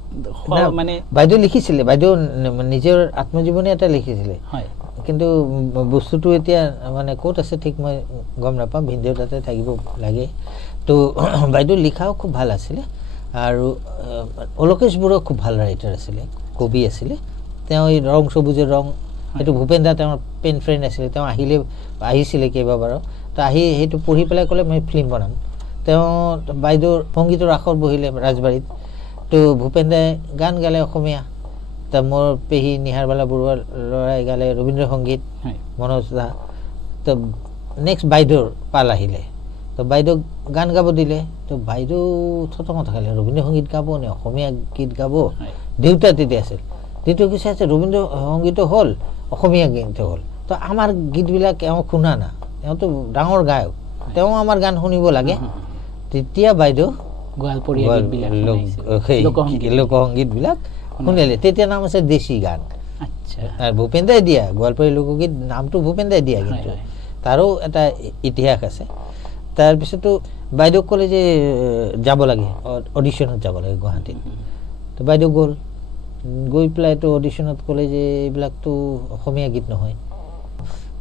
মানে বাইদেউ লিখিছিলে বাইদেউ নিজৰ আত্মজীৱনী এটা লিখিছিলে কিন্তু বস্তুটো এতিয়া মানে ক'ত আছে ঠিক মই গম নাপাম ভিডিঅ' তাতে থাকিব লাগে তো বাইদেউ লিখাও খুব ভাল আছিলে আৰু অলকেশ বৰুৱা খুব ভাল ৰাইটাৰ আছিলে কবি আছিলে তেওঁ এই ৰং সবুজৰ ৰং এইটো ভূপেন দা তেওঁৰ পেন ফ্ৰেণ্ড আছিলে তেওঁ আহিছিলে কেইবাবাৰো তো আহি সেইটো পঢ়ি পেলাই ক'লে মই ফিল্ম বনাম তেওঁ বাইদেউৰ সংগীতৰ আখৰ বহিলে ৰাজবাৰীত তো ভূপেন দাই গান গালে অসমীয়া তো মোৰ পেহী নিহাৰবালা বৰুৱাৰ ল'ৰাই গালে ৰবীন্দ্ৰ সংগীত মনোজ দা তো নেক্সট বাইদেউৰ পাল আহিলে তো বাইদেউক গান গাব দিলে তো বাইদেউ থতমত খালে ৰবীন্দ্ৰ সংগীত গাব নে অসমীয়া গীত গাব দেউতা তেতিয়া আছিল দ্বিতীয় কিছু আছে ৰবীন্দ্ৰ সংগীতো হ'ল অসমীয়া গীত হ'ল তো আমাৰ গীতবিলাক এওঁ শুনা না এওঁতো ডাঙৰ গায়ক তেওঁ আমাৰ গান শুনিব লাগে তেতিয়া বাইদেউ লোকসংগীতবিলাক শুনিলে তেতিয়া নাম আছে দেশী গান আৰু ভূপেন দাই দিয়া গোৱালপৰীয়া লোকগীত নামটো ভূপেন দাই দিয়া কিন্তু তাৰো এটা ইতিহাস আছে তাৰপিছতো বাইদেউক ক'লে যে যাব লাগে অডিশ্যনত যাব লাগে গুৱাহাটীত তো বাইদেউ গ'ল গৈ পেলাইতো অডিশ্যনত ক'লে যে এইবিলাকতো অসমীয়া গীত নহয়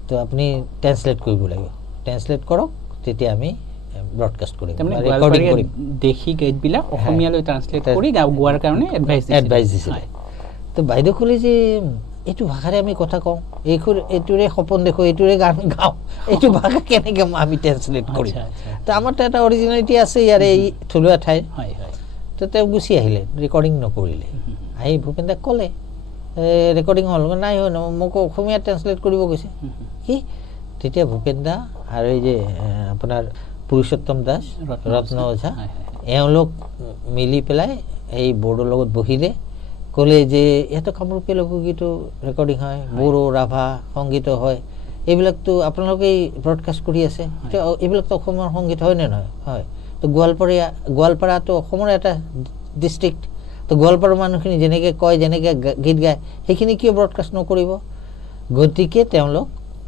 তো আপুনি ট্ৰেন্সলেট কৰিব লাগিব ট্ৰেন্সলেট কৰক তেতিয়া আমি ব্ৰডকাষ্ট কৰিম ৰেকৰ্ডিং কৰিম দেশী গীতবিলাক অসমীয়ালৈ ট্ৰান্সলেট কৰি গোৱাৰ কাৰণে এডভাইচ দিছিলে তো বাইদেউ ক'লে যে এইটো ভাষাৰে আমি কথা কওঁ এইটোৰে সপোন দেখোঁ এইটোৰে গান গাওঁ এইটো ভাষা কেনেকৈ আমি ট্ৰেন্সলেট কৰিম তো আমাৰতো এটা অৰিজিনেলিটি আছে ইয়াৰে এই থলুৱা ঠাইৰ তো তেওঁ গুচি আহিলে ৰেকৰ্ডিং নকৰিলে আহি ভূপেন দাক ক'লে ৰেকৰ্ডিং হ'ল নাই হয় মোক অসমীয়া ট্ৰেন্সলেট কৰিব কৈছে কি তেতিয়া ভূপেন দা আৰু এই যে আপোনাৰ পুৰুষোত্তম দাস ৰত্ন ওঝা এওঁলোক মিলি পেলাই এই বড়োৰ লগত বহিলে ক'লে যে ইয়াতো কামৰূপীয়া লোকগীতো ৰেকৰ্ডিং হয় বড়ো ৰাভা সংগীতো হয় এইবিলাকতো আপোনালোকেই ব্ৰডকাষ্ট কৰি আছে এইবিলাকতো অসমৰ সংগীত হয় নে নহয় হয় তো গোৱালপাৰাটো অসমৰ এটা ডিষ্ট্ৰিক্ট তো গোৱালপাৰাৰ মানুহখিনি যেনেকৈ কয় যেনেকৈ গীত গায় সেইখিনি কিয় ব্ৰডকাষ্ট নকৰিব গতিকে তেওঁলোক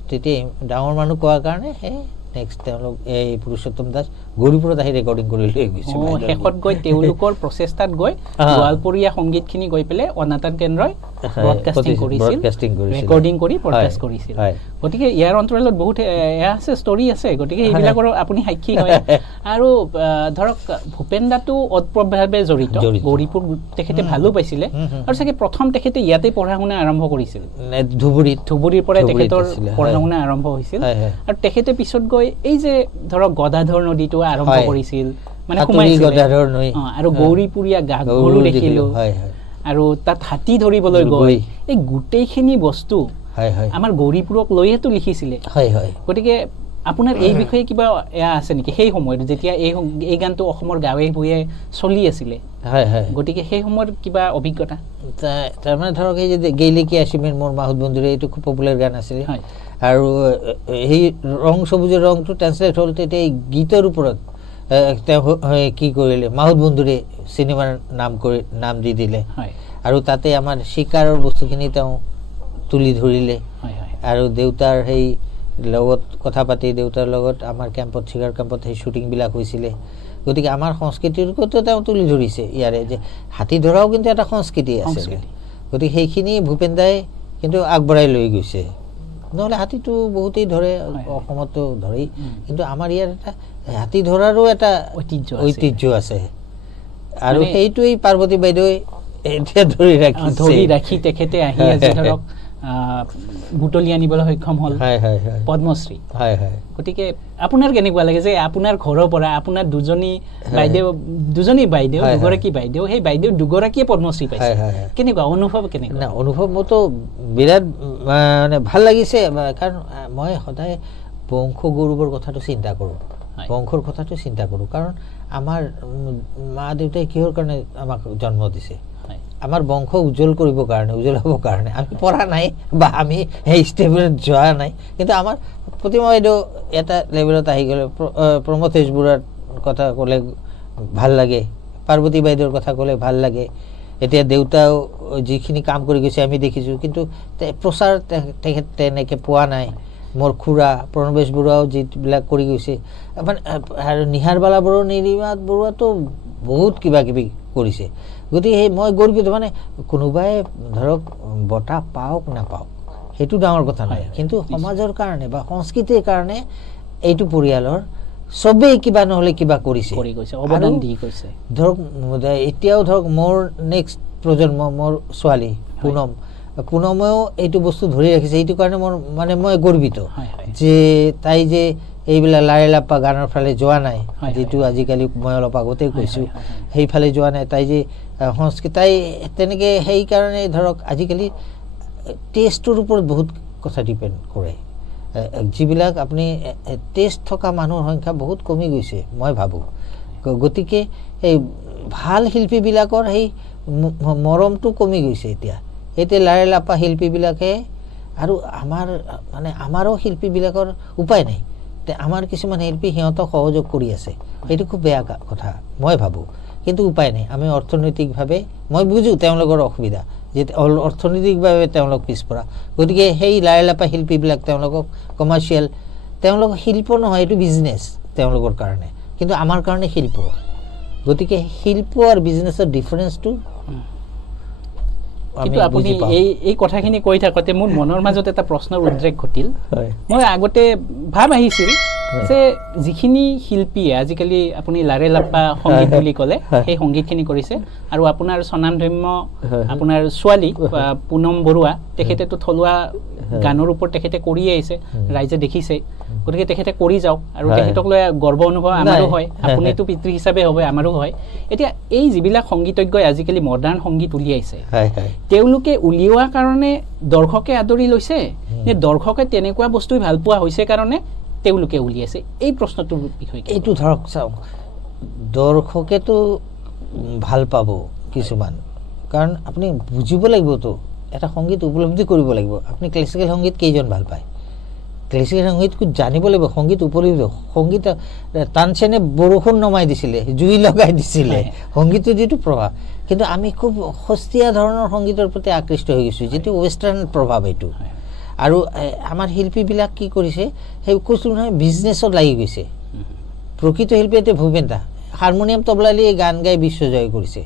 তেতিয়া ডাঙৰ মানুহ কোৱাৰ কাৰণে সেই নেক্সট তেওঁলোক এই পুৰুষোত্তম দাস গৌৰীপুৰত আহি ৰেকৰ্ডিং কৰি লৈ গৈছে শেষত গৈ তেওঁলোকৰ প্ৰচেষ্টাত গৈ গোৱালপৰীয়া সংগীতখিনি গৈ পেলাই অনাতান কেন্দ্ৰই ব্ৰডকাষ্টিং কৰিছিল ৰেকৰ্ডিং কৰি ব্ৰডকাষ্ট কৰিছিল গতিকে ইয়াৰ অন্তৰালত বহুত এয়া আছে ষ্টৰী আছে গতিকে এইবিলাকৰ আপুনি সাক্ষী হয় আৰু ধৰক ভূপেন দাটো ওতপ্ৰোতভাৱে জড়িত গৌৰীপুৰ তেখেতে ভালো পাইছিলে আৰু চাগে প্ৰথম তেখেতে ইয়াতে পঢ়া শুনা আৰম্ভ কৰিছিল ধুবুৰীৰ পৰাই তেখেতৰ পঢ়া শুনা আৰম্ভ হৈছিল আৰু তেখেতে পিছত গৈ এই যে ধৰক গদাধৰ নদীটো আৰম্ভ কৰিছিল মানে আৰু গৌৰীপুৰীয়া গৰু দেখিলো আৰু তাত হাতী ধৰিবলৈ গৈ এই গোটেইখিনি বস্তু আমাৰ গৌৰীপুৰক লৈয়েতো লিখিছিলে গতিকে আপোনাৰ এই বিষয়ে কিবা এয়া আছে নেকি সেই সময়ত যেতিয়া এই গানটো অসমৰ গাঁৱে ভূঞে চলি আছিলে গতিকে সেই সময়ত কিবা অভিজ্ঞতা তাৰমানে ধৰক এই যে গেইলিকি আছিমেৰ মোৰ মাহুত বন্ধুৰে এইটো খুব পপুলাৰ গান আছিলে আৰু সেই ৰং সবুজৰ ৰংটো ট্ৰেন্সলেট হ'ল তেতিয়া এই গীতৰ ওপৰত তেওঁ কি কৰিলে মাহুত বন্ধুৰে চিনেমাৰ নাম দি দিলে আৰু তাতে আমাৰ চিকাৰৰ বস্তুখিনি তেওঁ তুলি ধৰিলে আৰু দেউতাৰ সেই লগত কথা পাতি দেউতাৰ লগত আমাৰ কেম্পত চিকাৰ কেম্পত সেই শ্বুটিংবিলাক হৈছিলে গতিকে আমাৰ সংস্কৃতিৰকতো তেওঁ তুলি ধৰিছে ইয়াৰে যে হাতী ধৰাও কিন্তু এটা সংস্কৃতি আছে গতিকে সেইখিনি ভূপেন দাই কিন্তু আগবঢ়াই লৈ গৈছে নহ'লে হাতীটো বহুতেই ধৰে অসমতো ধৰেই কিন্তু আমাৰ ইয়াৰ এটা হাতী ধৰাৰো এটা ঐতিহ্য আছে আৰু সেইটোৱেই পাৰ্বতী বাইদেৱে এতিয়া ধৰি ৰাখি তেখেতে আহি আজি ধৰক বুটলি আনিবলৈ সক্ষম হ'ল পদ্মশ্ৰী। গতিকে আপোনাৰ কেনেকুৱা লাগে যে আপোনাৰ ঘৰৰ পৰা আপোনাৰ দুজনী বাইদেউ দুগৰাকী বাইদেউ, সেই বাইদেউ দুগৰাকীয়ে পদ্মশ্ৰী পাইছে, কেনেকুৱা অনুভৱ? কেনেকুৱা অনুভৱ? মোৰতো বিৰাট মানে ভাল লাগিছে, কাৰণ মই সদায় বংশ গৌৰৱৰ কথাটো চিন্তা কৰোঁ, বংশৰ কথাটো চিন্তা কৰোঁ। কাৰণ আমাৰ মা দেউতাই কিহৰ কাৰণে আমাক জন্ম দিছে? আমাৰ বংশ উজ্জ্বল কৰিবৰ কাৰণে, উজ্জ্বল হ'বৰ কাৰণে। আমি পঢ়া নাই বা আমি সেই ষ্টেপত যোৱা নাই, কিন্তু আমাৰ প্ৰতিমা বাইদেউ এটা লেভেলত আহি গ'লে, প্ৰমথেশ বৰুৱাৰ কথা ক'লে ভাল লাগে, পাৰ্বতী বাইদেউৰ কথা ক'লে ভাল লাগে। এতিয়া দেউতাও যিখিনি কাম কৰি গৈছে আমি দেখিছোঁ, কিন্তু প্ৰচাৰ তেখেত তেনেকৈ পোৱা নাই। মোৰ খুৰা প্ৰণৱেশ বৰুৱাও যিবিলাক কৰি গৈছে, মানে আৰু নিহাৰবালা বড়ো, নিৰিমাত বৰুৱাতো বহুত কিবা কিবি কৰিছে। গতিকে সেই মই গৰ্বিত, মানে কোনোবাই ধৰক বঁটা পাওক নাপাওক সেইটো ডাঙৰ কথা নাই, কিন্তু সমাজৰ কাৰণে বা সংস্কৃতিৰ কাৰণে এইটো পৰিয়ালৰ চবেই কিবা নহ'লে কিবা কৰিছে, অৱদান দি গৈছে। ধৰক এতিয়াও ধৰক মোৰ নেক্সট প্ৰজন্ম, মোৰ ছোৱালী পুনমেও এইটো বস্তু ধৰি ৰাখিছে। এইটো কাৰণে মোৰ মানে মই গৰ্বিত যে তাই যে এইবিলাক লাৰে লাপা গানৰ ফালে যোৱা নাই, যিটো আজিকালি মই অলপ আগতে কৈছোঁ, সেইফালে যোৱা নাই। তাই যে সংস্কৃতি, তাই তেনেকৈ সেইকাৰণে ধৰক আজিকালি টেষ্টৰ ওপৰত বহুত কথা ডিপেণ্ড কৰে। যিবিলাক আপুনি টেষ্ট থকা মানুহৰ সংখ্যা বহুত কমি গৈছে মই ভাবোঁ। গতিকে এই ভাল শিল্পীবিলাকৰ সেই মৰমটো কমি গৈছে এতিয়া লাৰে লাপা শিল্পীবিলাকে। আৰু আমাৰো শিল্পীবিলাকৰ উপায় নাই, আমাৰ কিছুমান শিল্পী সিহঁতক সহযোগ কৰি আছে, সেইটো খুব বেয়া কথা মই ভাবোঁ, কিন্তু উপায় নাই। আমি অৰ্থনৈতিকভাৱে, মই বুজোঁ তেওঁলোকৰ অসুবিধা, যে অৰ্থনৈতিকভাৱে তেওঁলোক পিছপৰা। গতিকে সেই লাৰে লাপা শিল্পীবিলাক তেওঁলোকক কমাৰ্চিয়েল, তেওঁলোক শিল্প নহয়, এইটো বিজনেছ তেওঁলোকৰ কাৰণে, কিন্তু আমাৰ কাৰণে শিল্প। গতিকে শিল্প আৰু বিজনেছৰ ডিফাৰেঞ্চটো কিন্তু আপুনি এই কথাখিনি কৈ থাকোঁতে মোৰ মনৰ মাজত এটা প্ৰশ্নৰ উদ্ৰেক ঘটিল। মই আগতে ভাৱ আহিছিল যে যিখিনি শিল্পীয়ে আজিকালি আপুনি লাৰে লাপা সংগীত বুলি ক'লে সেই সংগীতখিনি কৰিছে, আৰু আপোনাৰ স্বনামধন্য আপোনাৰ ছোৱালী পুনম বৰুৱা, তেখেতেতো থলুৱা গানৰ ওপৰত তেখেতে কৰিয়ে আহিছে, ৰাইজে দেখিছে। গতিকে তেখেতে কৰি যাওক, আৰু তেখেতক লৈ গৰ্ব অনুভৱ আমাৰো হয়, আপুনিতো পিতৃ হিচাপে হ'ব, আমাৰো হয়। এতিয়া এই যিবিলাক সংগীতজ্ঞই আজিকালি মডাৰ্ণ সংগীত উলিয়াইছে, তেওঁলোকে উলিওৱা কাৰণে দৰ্শকে আদৰি লৈছে নে দৰ্শকে তেনেকুৱা বস্তুই ভাল পোৱা হৈছে কাৰণে তেওঁলোকে উলিয়াইছে? এই প্ৰশ্নটোৰ বিষয়ে এইটো ধৰক চাওক, দৰ্শকেতো ভাল পাব কিছুমান, কাৰণ আপুনি বুজিব লাগিবতো, এটা সংগীত উপলব্ধি কৰিব লাগিব। আপুনি ক্লাছিকেল সংগীত কেইজন ভাল পায়? ক্লাছিকেল সংগীতটো জানিব লাগিব, সংগীত উপলব্ধি। সংগীত তানসেনে বৰষুণ নমাই দিছিলে, জুই লগাই দিছিলে, সংগীতৰ যিটো প্ৰভাৱ। কিন্তু আমি খুব সস্তীয়া ধৰণৰ সংগীতৰ প্ৰতি আকৃষ্ট হৈ গৈছোঁ, যিটো ৱেষ্টাৰ্ণ প্ৰভাৱ এইটো। আৰু আমাৰ শিল্পীবিলাক কি কৰিছে, সেই কৈছোঁ নহয়, বিজনেছত লাগি গৈছে। প্ৰকৃত শিল্পী এতিয়া ভূপেন দা হাৰমনিয়াম তবলা লৈ গান গাই বিশ্বজয় কৰিছে,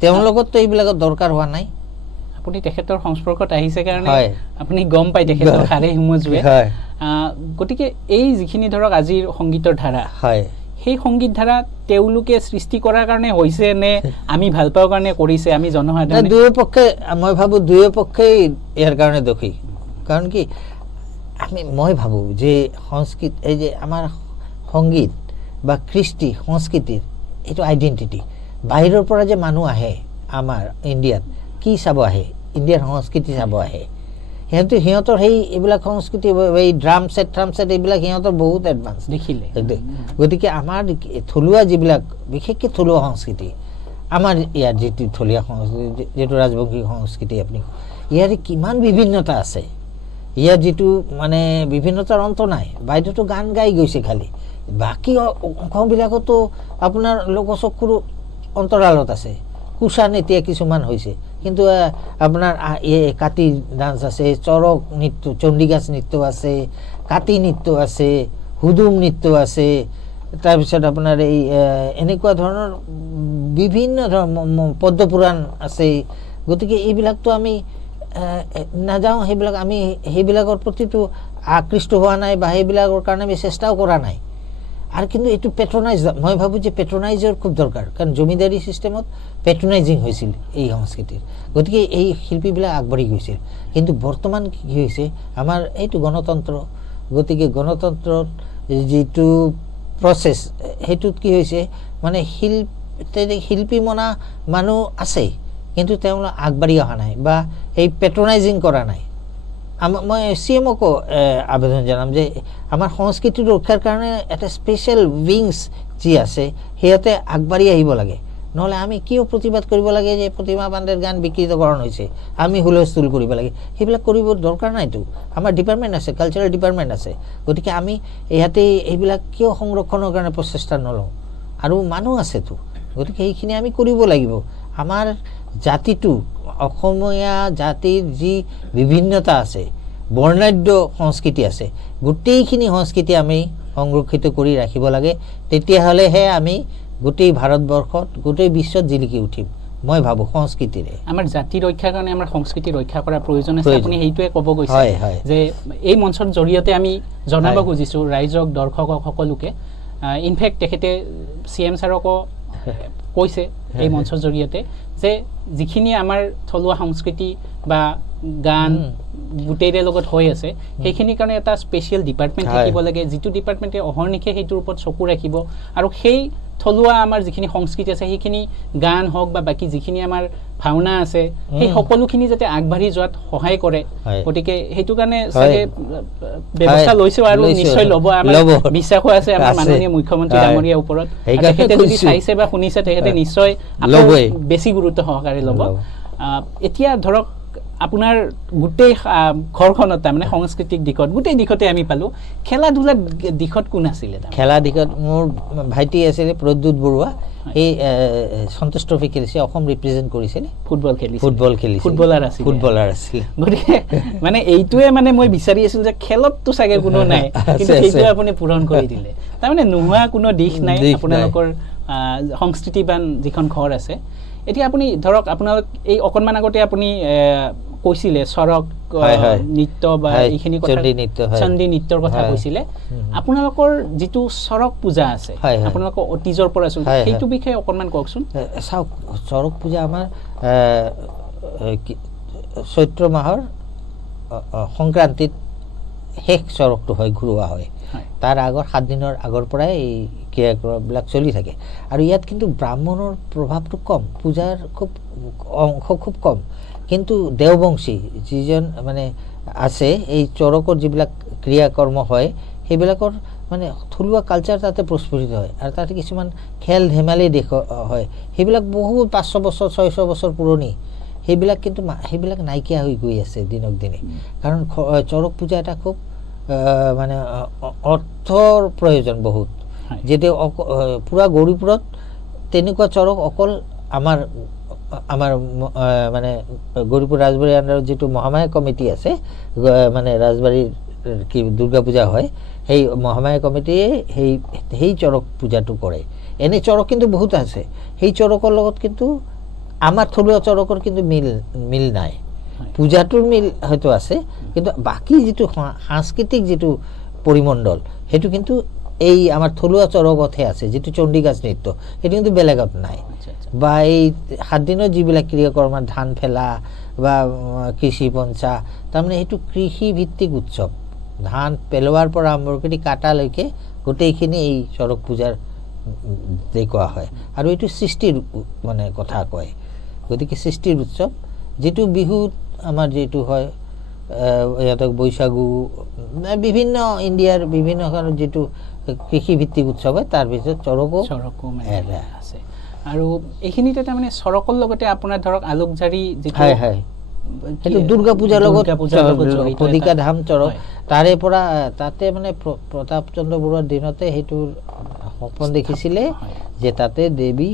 তেওঁৰ লগততো এইবিলাকৰ দৰকাৰ হোৱা নাই। আপুনি তেখেতৰ সংস্পৰ্শত আহিছে কাৰণে আপুনি গম পায় তেখেতৰ হাৰে হিমজুৱে। গতিকে এই যিখিনি ধৰক আজিৰ সংগীতৰ ধাৰা, সেই সংগীত ধাৰা তেওঁলোকে সৃষ্টি কৰাৰ কাৰণে হৈছে নে আমি ভাল পাওঁ কাৰণে কৰিছে? আমি জনসাধাৰণ দুয়ো পক্ষে, মই ভাবোঁ দুয়ো পক্ষেই ইয়াৰ কাৰণে দোষী। কাৰণ কি, মই ভাবোঁ যে সংস্কৃত, এই যে আমাৰ সংগীত বা কৃষ্টি সংস্কৃতিৰ এইটো আইডেণ্টিটি, বাহিৰৰ পৰা যে মানুহ আহে আমাৰ ইণ্ডিয়াত কি চাব আহে, ইণ্ডিয়াৰ সংস্কৃতি চাব আহে, সিহঁতৰ সেই এইবিলাক সংস্কৃতি, এই ড্ৰাম ছেট এইবিলাক সিহঁতৰ বহুত এডভান্স দেখিলে। গতিকে আমাৰ থলুৱা যিবিলাক, বিশেষকৈ থলুৱা সংস্কৃতি, আমাৰ ইয়াৰ যিটো থলুৱা সংস্কৃতি, যিটো ৰাজবংশী সংস্কৃতি, আপুনি ইয়াৰ কিমান বিভিন্নতা আছে, ইয়াৰ যিটো মানে বিভিন্নতাৰ অন্ত নাই। বাইদেউতো গান গাই গৈছে খালি, বাকী অংশবিলাকতো আপোনাৰ লোকচক্ষুৰ অন্তৰালত আছে। কুশান এতিয়া কিছুমান হৈছে, কিন্তু আপোনাৰ কাতি ডান্স আছে, চৰক নৃত্য, চণ্ডীগাছ নৃত্য আছে, কাতি নৃত্য আছে, হুদুম নৃত্য আছে, তাৰপিছত আপোনাৰ এই এনেকুৱা ধৰণৰ বিভিন্ন ধৰণৰ পদ্মপুৰাণ আছে। গতিকে এইবিলাকতো আমি নাযাওঁ, আমি সেইবিলাকৰ প্ৰতিটো আকৃষ্ট হোৱা নাই বা সেইবিলাকৰ কাৰণে আমি চেষ্টাও কৰা নাই। আৰু কিন্তু এইটো পেট্ৰনাইজ, মই ভাবোঁ যে পেট্ৰনাইজৰ খুব দৰকাৰ, কাৰণ জমিদাৰী ছিষ্টেমত পেট্ৰনাইজিং হৈছিল এই সংস্কৃতিৰ, গতিকে এই শিল্পীবিলাক আগবাঢ়ি গৈছিল। কিন্তু বৰ্তমান কি হৈছে, আমাৰ এইটো গণতন্ত্ৰ, গতিকে গণতন্ত্ৰত যিটো প্ৰচেছ সেইটোত কি হৈছে, মানে শিল্পী মনা মানুহ আছে কিন্তু তেওঁলোক আগবাঢ়ি অহা নাই বা এই পেট্ৰনাইজিং কৰা নাই। মই CMকো আবেদন জনাম যে আমাৰ সংস্কৃতি ৰক্ষাৰ কাৰণে এটা স্পেচিয়েল উইংছ যি আছে সিহঁতে আগবাঢ়ি আহিব লাগে, নহ'লে আমি কিয় প্ৰতিবাদ কৰিব লাগে যে প্ৰতিমা পাণ্ডেৰ গান বিকৃতকৰণ হৈছে, আমি হুলস্থুল কৰিব লাগে, সেইবিলাক কৰিব দৰকাৰ নাইতো। আমাৰ ডিপাৰ্টমেণ্ট আছে, কালচাৰেল ডিপাৰ্টমেণ্ট আছে, গতিকে আমি ইয়াতে এইবিলাক কিয় সংৰক্ষণৰ কাৰণে প্ৰচেষ্টা নলওঁ, আৰু মানুহ আছেতো, গতিকে সেইখিনি আমি কৰিব লাগিব। আমাৰ জাতিটো, অসমীয়া জাতিৰ যি বিভিন্নতা আছে, বৰ্ণাঢ্য সংস্কৃতি আছে, গোটেইখিনি সংস্কৃতি আমি সংৰক্ষিত কৰি ৰাখিব লাগে, তেতিয়াহ'লেহে আমি গোটেই ভাৰতবৰ্ষত, গোটেই বিশ্বত জিলিকি উঠিম, মই ভাবোঁ সংস্কৃতিৰে। আমাৰ জাতি ৰক্ষাৰ কাৰণে আমাৰ সংস্কৃতি ৰক্ষা কৰাৰ প্ৰয়োজন আছে, আপুনি সেইটোৱে ক'ব গৈছে যে এই মঞ্চৰ জৰিয়তে আমি জনাব খুজিছোঁ ৰাইজক, দৰ্শকক, সকলোকে। ইনফেক্ট তেখেতে CM ছাৰকো কৈছে এই মঞ্চৰ জৰিয়তে যে যিখিনি আমাৰ থলুৱা সংস্কৃতি বা গান গোটেইৰে লগত হৈ আছে, সেইখিনিৰ কাৰণে এটা স্পেচিয়েল ডিপাৰ্টমেণ্ট থাকিব লাগে, যিটো ডিপাৰ্টমেণ্টে অহৰ্নিশে সেইটোৰ ওপৰত চকু ৰাখিব, আৰু সেই থলুৱা আমাৰ যিখিনি সংস্কৃতি আছে, সেইখিনি গান হওক বা বাকী যিখিনি আমাৰ ভাওনা আছে, সেই সকলোখিনি যাতে আগবাঢ়ি যোৱাত সহায় কৰে। গতিকে সেইটো কাৰণে চাগে ব্যৱস্থা লৈছোঁ আৰু নিশ্চয় ল'ব, আমাৰ বিশ্বাসো আছে আমাৰ মাননীয় মুখ্যমন্ত্ৰী ডাঙৰীয়াৰ ওপৰত। তেখেতে যদি চাইছে বা শুনিছে, তেখেতে নিশ্চয় বেছি গুৰুত্ব সহকাৰে ল'ব। এতিয়া ধৰক আপোনাৰ গোটেই ঘৰখনত, তাৰমানে সাংস্কৃতিক দিশত, গোটেই দিশতে আমি পালোঁ, খেলা ধূলাৰ দিশত কোন আছিলে? খেলা দিশত মোৰ ভাইটি আছিলে প্ৰদ্যুৎ বৰুৱা, এই সন্তোষ ট্ৰফি খেলিছে, অসম ৰিপ্ৰেজেণ্ট কৰিছিলে, ফুটবল খেলিছে, ফুটবলাৰ আছিলে। গতিকে মানে এইটোৱে মানে মই বিচাৰি আছিলোঁ যে খেলততো চাগে কোনো নাই, কিন্তু সেইটোৱে আপুনি পূৰণ কৰি দিলে। তাৰমানে নোহোৱা কোনো দিশ নাই আপোনালোকৰ সংস্কৃতিবান যিখন ঘৰ আছে। এতিয়া আপুনি ধৰক, আপোনালোক এই অকণমান আগতে আপুনি কৈছিলে চৰক নৃত্য বা এইখিনি কথা, চণ্ডী নৃত্যৰ কথা কৈছিলে। আপোনালোকৰ যিটো চৰক পূজা আছে, আপোনালোকৰ অতীজৰ পৰা চলি, সেইটো বিষয়ে অকণমান কওকচোন। চাওক, চৰক পূজা আমাৰ চৈত্ৰ মাহৰ সংক্ৰান্তিত শেষ চৰকটো হয়, ঘূৰোৱা হয়। তাৰ আগৰ 7 দিনৰ আগৰ পৰাই এই ক্ৰিয়াকলাপবিলাক চলি থাকে, আৰু ইয়াত কিন্তু ব্ৰাহ্মণৰ প্ৰভাৱটো কম, পূজাৰ অংশ খুব কম। কিন্তু দেওবংশী যিজন মানে আছে, এই চৰকৰ যিবিলাক ক্ৰিয়াকৰ্ম হয়, সেইবিলাকৰ মানে থলুৱা কালচাৰ তাতে প্ৰস্ফুটিত হয়, আৰু তাতে কিছুমান খেল ধেমালি হয়, সেইবিলাক বহুত 500 বছৰ 600 বছৰ পুৰণি, সেইবিলাক কিন্তু সেইবিলাক নাইকিয়া হৈ গৈ আছে দিনক দিনে। কাৰণ চৰক পূজা এটা খুব মানে অৰ্থৰ প্ৰয়োজন বহুত, যেতিয়া পূৰা গৌৰীপুৰত তেনেকুৱা চৰক অকল আমাৰ মানে গৌৰীপুৰ ৰাজবাৰীৰ আণ্ডাৰত যিটো মহামায়া কমিটি আছে, মানে ৰাজবাৰীৰ কি দুৰ্গা পূজা হয়, সেই মহামায়া কমিটিয়ে সেই চৰক পূজাটো কৰে। এনে চৰক কিন্তু বহুত আছে, সেই চৰকৰ লগত কিন্তু আমাৰ থলুৱা চৰকৰ কিন্তু মিল নাই। পূজাটোৰ মিল হয়তো আছে, কিন্তু বাকী যিটো সাংস্কৃতিক যিটো পৰিমণ্ডল, সেইটো কিন্তু এই আমাৰ থলুৱা চৰকতহে আছে। যিটো চণ্ডীগাছ নৃত্য, সেইটো কিন্তু বেলেগত নাই। বা এই 7 দিনৰ যিবিলাক ক্ৰিয়াকৰ্ম, ধান ফেলা বা কৃষি পঞ্চা, তাৰমানে সেইটো কৃষিভিত্তিক উৎসৱ, ধান পেলোৱাৰ পৰা আৰম্ভ কৰি কাটালৈকে গোটেইখিনি এই চৰক পূজাৰ দেখুওৱা হয়। আৰু এইটো সৃষ্টিৰ মানে কথা কয়, গতিকে সৃষ্টিৰ উৎসৱ। যিটো বিহুত আমাৰ যিটো হয়, ইহঁতক বৈশাগু, বিভিন্ন ইণ্ডিয়াৰ বিভিন্ন যিটো কৃষিভিত্তিক উৎসৱ হয়, তাৰ ভিতৰত চৰকো আছে। আৰু এইখিনিতে তাৰমানে চৰকৰ লগতে আপোনাৰ ধৰক আলোকঝাৰী যিটো সেইটো দুৰ্গা পূজাৰ লগত পদিকা ধাম চৰক, তাৰে পৰা তাতে মানে প্ৰতাপ চন্দ্ৰ বৰুৱাৰ দিনতে সেইটো সপোন দেখিছিলে যে তাতে দেৱী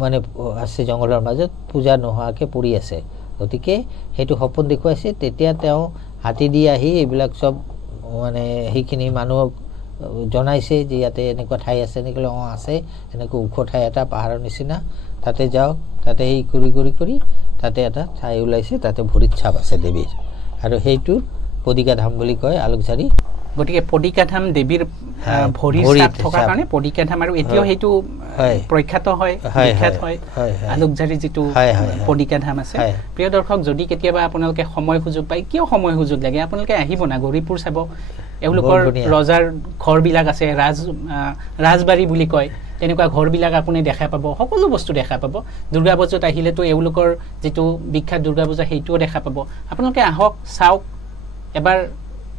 মানে আছে জংঘলৰ মাজত, পূজা নোহোৱাকৈ পৰি আছে, গতিকে সেইটো সপোন দেখুৱাইছে। তেতিয়া তেওঁ হাতী দি আহি এইবিলাক চব মানে সেইখিনি মানুহক জনাইছে যে ইয়াতে এনেকুৱা ঠাই আছে নেকি, আছে এনেকৈ ওখ ঠাই এটা পাহাৰৰ নিচিনা, তাতে যাওক, তাতে সেই কৰি তাতে এটা ঠাই ওলাইছে, তাতে ভৰিত ছাপ আছে দেৱীৰ, আৰু সেইটোৰ পদিকা ধাম বুলি কয় আলোকঝাৰী। গতিকে পদিকাধাম দেৱীৰ ভৰিৰ ছাপ থকাৰ কাৰণে পদিকাধাম, আৰু এতিয়াও সেইটো প্ৰখ্যাত হয়, বিখ্যাত হয় আলোকজাৰী যিটো পদিকাধাম আছে। প্ৰিয় দৰ্শক, যদি কেতিয়াবা আপোনালোকে সময় সুযোগ পায়, কিয় সময় সুযোগ লাগে, আপোনালোকে আহিব না গৌৰীপুৰ চাব। এওঁলোকৰ ৰজাৰ ঘৰবিলাক আছে, ৰাজবাৰী বুলি কয়, তেনেকুৱা ঘৰবিলাক আপুনি দেখা পাব, সকলো বস্তু দেখা পাব। দুৰ্গা পূজাত আহিলেতো এওঁলোকৰ যিটো বিখ্যাত দুৰ্গা পূজা সেইটোও দেখা পাব। আপোনালোকে আহক, চাওক। এবাৰ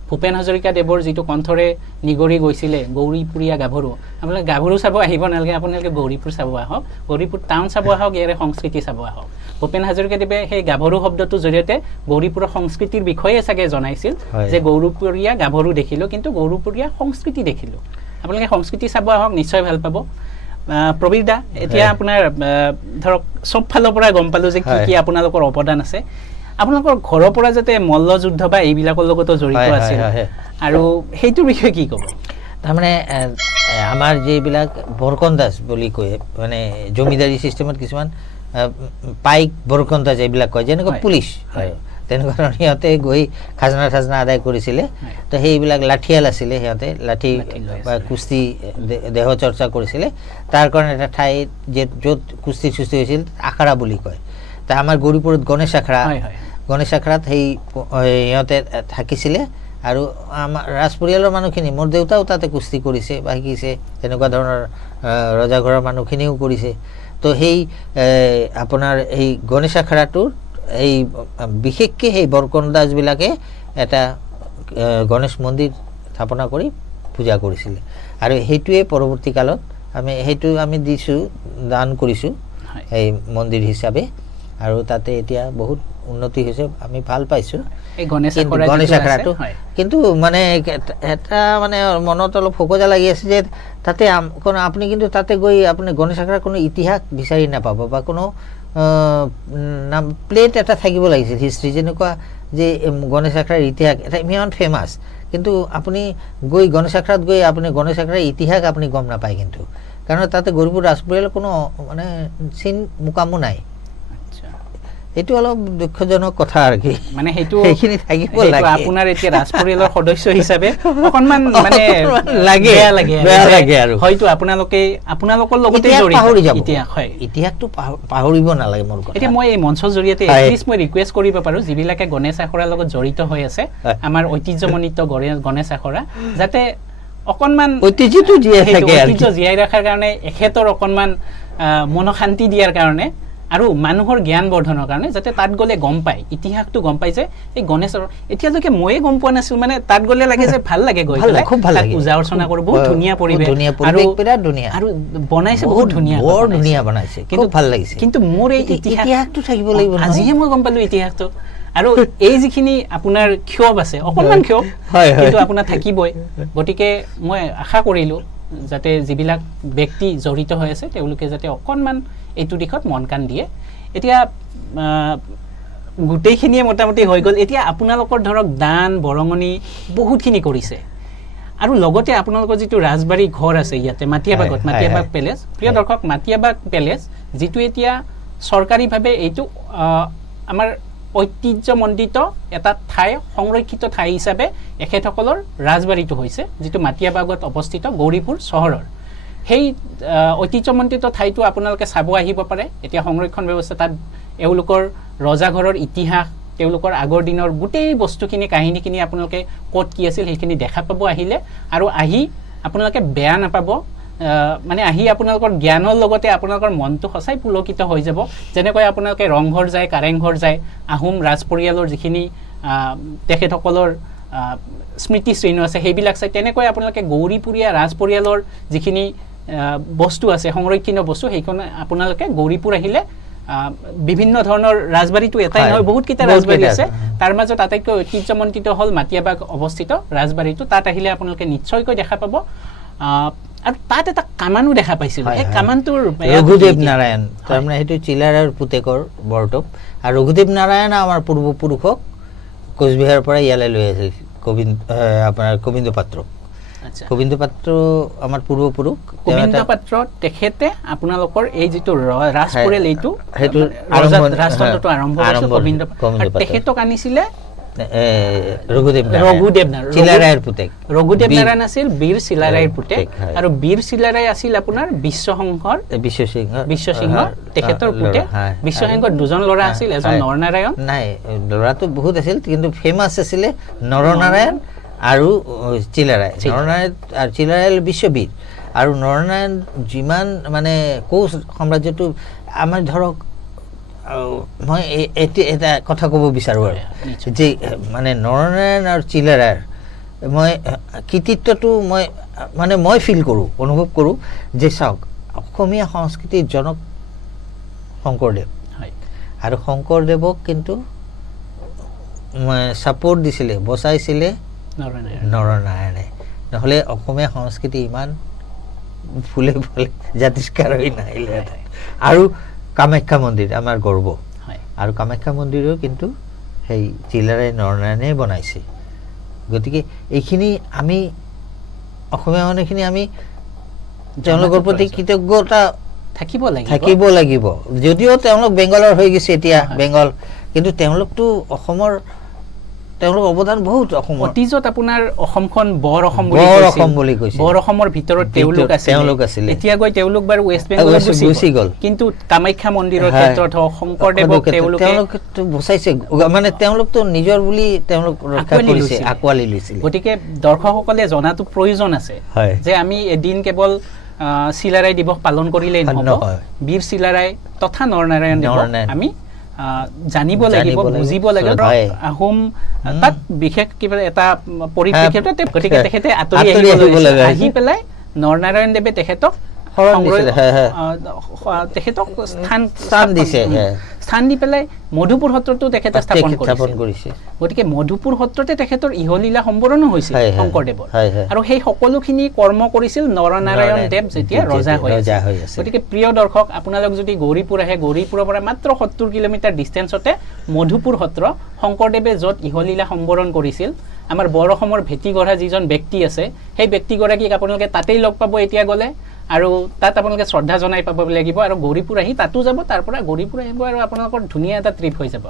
ভূপেন হাজৰিকাদেৱৰ যিটো কণ্ঠৰে নিগৰি গৈছিলে গৌৰীপুৰীয়া গাভৰু, আপোনালোকে গাভৰু চাব আহিব নালাগে, আপোনালোকে গৌৰীপুৰ চাব আহক, গৌৰীপুৰ টাউন চাব আহক, ইয়াৰে সংস্কৃতি চাব আহক। ভূপেন হাজৰিকাদেৱে সেই গাভৰু শব্দটোৰ জৰিয়তে গৌৰীপুৰৰ সংস্কৃতিৰ বিষয়ে চাগে জনাইছিল যে গৌৰীপুৰীয়া গাভৰু দেখিলোঁ, কিন্তু গৌৰীপুৰীয়া সংস্কৃতি দেখিলোঁ। আপোনালোকে সংস্কৃতি চাব আহক, নিশ্চয় ভাল পাব। প্ৰবীৰ দা, এতিয়া আপোনাৰ ধৰক চব ফালৰ পৰা গম পালোঁ যে কি কি আপোনালোকৰ অৱদান আছে। আপোনালোকৰ ঘৰৰ পৰা যাতে মল্লযুদ্ধ বা এইবিলাকৰ লগতো জড়িত আছিল, আৰু সেইটোৰ বিষয়ে কি ক'ব? তাৰমানে আমাৰ যিবিলাক বৰকন্দাজ বুলি কয়, মানে জমিদাৰী চিষ্টেমত কিছুমান পাইক বৰকন্দাজ এইবিলাক কয়, যেনেকৈ পুলিচ তেনেকুৱা ধৰণৰ সিহঁতে গৈ খাজনা আদায় কৰিছিলে। তো সেইবিলাক লাঠিয়াল আছিলে, সিহঁতে লাঠি বা কুস্তি দেহ চৰ্চা কৰিছিলে। তাৰ কাৰণে এটা ঠাইত য'ত কুস্তি চুস্তি হৈছিল আখৰা বুলি কয়। তা আমাৰ গৌৰীপুৰত গণেশ আখৰাত সেই সিহঁতে থাকিছিলে, আৰু আমাৰ ৰাজ পৰিয়ালৰ মানুহখিনি, মোৰ দেউতাও তাতে কুস্তি কৰিছে বা শিকিছে, তেনেকুৱা ধৰণৰ ৰজাঘৰৰ মানুহখিনিও কৰিছে। তো সেই আপোনাৰ এই গণেশ আখৰাটোৰ এই বিশেষকৈ সেই বৰকন্দাজবিলাকে এটা গণেশ মন্দিৰ স্থাপনা কৰি পূজা কৰিছিলে, আৰু সেইটোৱে পৰৱৰ্তী কালত আমি দিছোঁ, দান কৰিছোঁ এই মন্দিৰ হিচাপে, আৰু তাতে এতিয়া বহুত উন্নতি হৈছে, আমি ভাল পাইছোঁ এই গণেশ আখৰাটো। কিন্তু মানে এটা মানে মনত অলপ শোকজা লাগি আছে যে তাতে আপুনি কিন্তু তাতে গৈ আপুনি গণেশ আখৰাৰ কোনো ইতিহাস বিচাৰি নাপাব, বা কোনো নাম প্লেট এটা থাকিব লাগিছিল হিষ্ট্ৰী, যেনেকুৱা যে গণেশ আখৰাৰ ইতিহাস এটা ইমান ফেমাছ, কিন্তু আপুনি গৈ গণেশ আখৰাত গৈ আপুনি গণেশ আখৰাৰ ইতিহাস আপুনি গম নাপায়, কিন্তু কাৰণ তাতে গৌৰীপুৰ ৰাজ পৰিয়ালৰ কোনো মানে চিন মোকামো নাই। এইটো অলপ দুখজনক কথা আৰু কি, মানে সেইখিনি থাকিব লাগে। আপোনাৰ এতিয়া ৰাজ পৰিয়ালৰ সদস্য হিচাপে অকণমান মানে বেয়া লাগে, আৰু হয়তো আপোনালোকৰ লগতে পাহৰি যাব ইতিহাসটো পাহৰিব নালাগে। মোৰ কথা এতিয়া মই এই মঞ্চৰ জৰিয়তে এটলিষ্ট মই ৰিকুৱেষ্ট কৰিব পাৰোঁ, যিবিলাকে গণেশ আখৰাৰ লগত জড়িত হৈ আছে, আমাৰ ঐতিহ্যমণ্ডিত গণেশ আখৰা, যাতে অকণমান ঐতিহ্যটো জীয়াই ৰখাৰ কাৰণে, এখেতৰ অকণমান মনশান্তি দিয়াৰ কাৰণে, আৰু মানুহৰ জ্ঞান বৰ্ধনৰ কাৰণে, যাতে তাত গ'লে গম পায়, ইতিহাসটো গম পায় যে এই গণেশৰ এতিয়ালৈকে ময়ে গম পোৱা নাছিলোঁ, মানে তাত গ'লে লাগে যে ভাল লাগে, গৈ খুব ভাল লাগে, পূজা অৰ্চনা কৰোঁ, বহুত ধুনীয়া পৰিৱেশ, আৰু বনাইছে বহুত ধুনীয়া বনাইছে, কিন্তু ভাল লাগিছে। কিন্তু মোৰ এই ইতিহাসটো থাকিব লাগিব, আজিহে মই গম পালোঁ ইতিহাসটো। আৰু এই যিখিনি আপোনাৰ ক্ষোভ আছে, অকণমান ক্ষোভ কিন্তু আপোনাৰ থাকিবই। গতিকে মই আশা কৰিলোঁ যাতে যিবিলাক ব্যক্তি জড়িত হৈ আছে তেওঁলোকে যাতে অকণমান এইটো দিশত মন কাণ দিয়ে। এতিয়া গোটেইখিনিয়ে মোটামুটি হৈ গ'ল। এতিয়া আপোনালোকৰ ধৰক দান বৰঙণি বহুতখিনি কৰিছে, আৰু লগতে আপোনালোকৰ যিটো ৰাজবাৰী ঘৰ আছে ইয়াতে মাটিয়াবাগত, মাটিয়াবাগ পেলেচ। প্ৰিয় দৰ্শক, মাটিয়াবাগ পেলেচ যিটো এতিয়া চৰকাৰীভাৱে এইটো আমাৰ ঐতিহ্যমণ্ডিত এটা ঠাই, সংৰক্ষিত ঠাই হিচাপে এখেতসকলৰ ৰাজবাৰীটো হৈছে, যিটো মাটিয়াবাগত অৱস্থিত গৌৰীপুৰ চহৰৰ। সেই ঐতিহ্যমণ্ডিত ঠাইটো আপোনালোকে চাব আহিব পাৰে। এতিয়া সংৰক্ষণ ব্যৱস্থা, তাত এওঁলোকৰ ৰজাঘৰৰ ইতিহাস, তেওঁলোকৰ আগৰ দিনৰ গোটেই বস্তুখিনি, কাহিনীখিনি আপোনালোকে ক'ত কি আছিল সেইখিনি দেখা পাব আহিলে, আৰু আহি আপোনালোকে বেয়া নাপাব, মানে আহি আপোনালোকৰ জ্ঞানৰ লগতে আপোনালোকৰ মনটো সঁচাই পুলকিত হৈ যাব। যেনেকৈ আপোনালোকে ৰংঘৰ যায়, কাৰেংঘৰ যায়, আহোম ৰাজ পৰিয়ালৰ যিখিনি তেখেতসকলৰ স্মৃতি চিহ্ন আছে সেইবিলাক চাই, তেনেকৈ আপোনালোকে গৌৰীপুৰীয়া ৰাজ পৰিয়ালৰ যিখিনি বস্তু আছে, সংৰক্ষিত বস্তু, সেইখন আপোনালোকে গৌৰীপুৰ আহিলে বিভিন্ন ধৰণৰ, ৰাজবাৰীটো এটাই নহয়, বহুতকেইটা ৰাজবাৰী আছে, তাৰ মাজত আটাইতকৈ ঐতিহ্যমণ্ডিত হ'ল মাটিয়াবাগ অৱস্থিত ৰাজবাৰীটো। তাত আহিলে আপোনালোকে নিশ্চয়কৈ দেখা পাব। আৰু তাত এটা কামানো দেখা পাইছিলোঁ, সেই কামানটোৰ ৰঘুদেৱ নাৰায়ণ, তাৰমানে সেইটো চিলাৰাৰ পুতেকৰ বৰটোপ। আৰু ৰঘুদেৱ নাৰায়ণ আমাৰ পূৰ্বপুৰুষক কোচবিহাৰৰ পৰা ইয়ালৈ লৈ আহিছিল, আপোনাৰ গোবিন্দ পাত্ৰ। গোবিন্দ পাত্ৰ আমাৰ পূৰ্বপুৰুষ। গোবিন্দ পাত্ৰ তেখেতে আপোনালোকৰ এই যিটো ৰাজ পৰিয়াল, এইটো ৰাজতন্ত্ৰটো আৰম্ভ কৰিছিল গোবিন্দ পাত্ৰ। তেখেতক আনিছিলে ৰঘুদেৱ নাৰায়ণ চিলাৰায়ৰ পুতেক ৰঘুদেৱ নাৰায়ণ আছিল বীৰ চিলাৰায়ৰ পুতেক আৰু বীৰ চিলাৰায় আছিল আপোনাৰ বিশ্বসিংহ তেখেতৰ পুতেক বিশ্বসিংহৰ দুজন ল'ৰা আছিল এজন নৰনাৰায়ণ নাই ল'ৰাটো বহুত আছিল কিন্তু ফেমাছ আছিলে নৰনাৰায়ণ আৰু চিলাৰায় নৰনাৰায়ণ আৰু চিলাৰায় বিশ্ববীৰ আৰু নৰনাৰায়ণ যিমান মানে কোচ সাম্ৰাজ্যটো আমাৰ ধৰক মই এটা কথা ক'ব বিচাৰোঁ আৰু যে মানে নৰনাৰায়ণ আৰু চিলাৰায়ৰ মই কৃতিত্বটো মই ফিল কৰোঁ অনুভৱ কৰোঁ যে চাওক অসমীয়া সংস্কৃতিৰ জনক শংকৰদেৱ আৰু শংকৰদেৱক কিন্তু ছাপোৰ্ট দিছিলে বচাইছিলে নৰনাৰায়ণে নহ'লে অসমীয়া সংস্কৃতি ইমান ফুলে ফুলে জাতিষ্কাৰ হৈ নাহিলে আৰু কামাখ্যা মন্দিৰ আমাৰ গৰ্ব আৰু কামাখ্যা মন্দিৰো কিন্তু সেই চিলাৰায় নৰনাৰায়ণে বনাইছে গতিকে এইখিনি আমি অসমীয়া মানুহখিনি আমি তেওঁলোকৰ প্ৰতি কৃতজ্ঞতা থাকিব লাগিব যদিও তেওঁলোক বেংগলৰ হৈ গৈছে এতিয়া বেংগল কিন্তু তেওঁলোকতো তেওঁলোক অৱদান বহুত অসমৰ অতীজত আপোনাৰ অসমখন বৰ অসম বুলি কৈছে বৰ অসমৰ ভিতৰত তেওঁলোক আছিল এতিয়া গৈ তেওঁলোক বাৰু ৱেষ্ট বেংগলত গুচি গ'ল কিন্তু কামাখ্যা মন্দিৰৰ ক্ষেত্ৰত শংকৰদেৱক তেওঁলোকে বচাইছে মানে তেওঁলোকতো নিজৰ বুলি তেওঁলোক ৰক্ষা কৰিছে আঁকোৱালি লৈছিল গতিকে দৰ্শকসকলে জনাটো প্ৰয়োজন আছে যে আমি এদিন কেৱল চিলাৰায় দিৱস পালন কৰিলেই নহ'ব বীৰ চিলাৰায় তথা নৰনাৰায়ণ দেৱক আমি জানিব লাগিব বুজিব লাগিব আহোম তাত বিশেষ কিবা এটা পৰিপ্ৰেক্ষিতত গতিকে তেখেতে আহি পেলাই নৰনাৰায়ণ দেৱে তেখেতক স্থান দি পেলাই মধুপুৰ সত্ৰতো তেখেতে স্থাপন কৰিছে গতিকে মধুপুৰ সত্ৰতে তেখেতৰ ইহলীলা সম্বৰণো হৈছিল শংকৰদেৱৰ আৰু সেই সকলোখিনি কৰ্ম কৰিছিল নৰনাৰায়ণ দেৱ যেতিয়া ৰজা হৈ আছে গতিকে প্ৰিয় দৰ্শক আপোনালোক যদি গৌৰীপুৰ আহে গৌৰীপুৰৰ পৰা মাত্ৰ 70 কিলোমিটাৰ ডিষ্টেঞ্চতে মধুপুৰ সত্ৰ শংকৰদেৱে য'ত ইহলীলা সম্বৰণ কৰিছিল আমাৰ বৰ অসমৰ ভেটি গঢ়া যিজন ব্যক্তি আছে সেই ব্যক্তিগৰাকীক আপোনালোকে তাতেই লগ পাব এতিয়া গ'লে আৰু তাত আপোনালোকে শ্ৰদ্ধা জনাই পাব লাগিব আৰু গৌৰীপুৰ আহি তাতো যাব তাৰ পৰা গৌৰীপুৰ আহিব আৰু আপোনালোকৰ ধুনীয়া এটা ট্ৰিপ হৈ যাব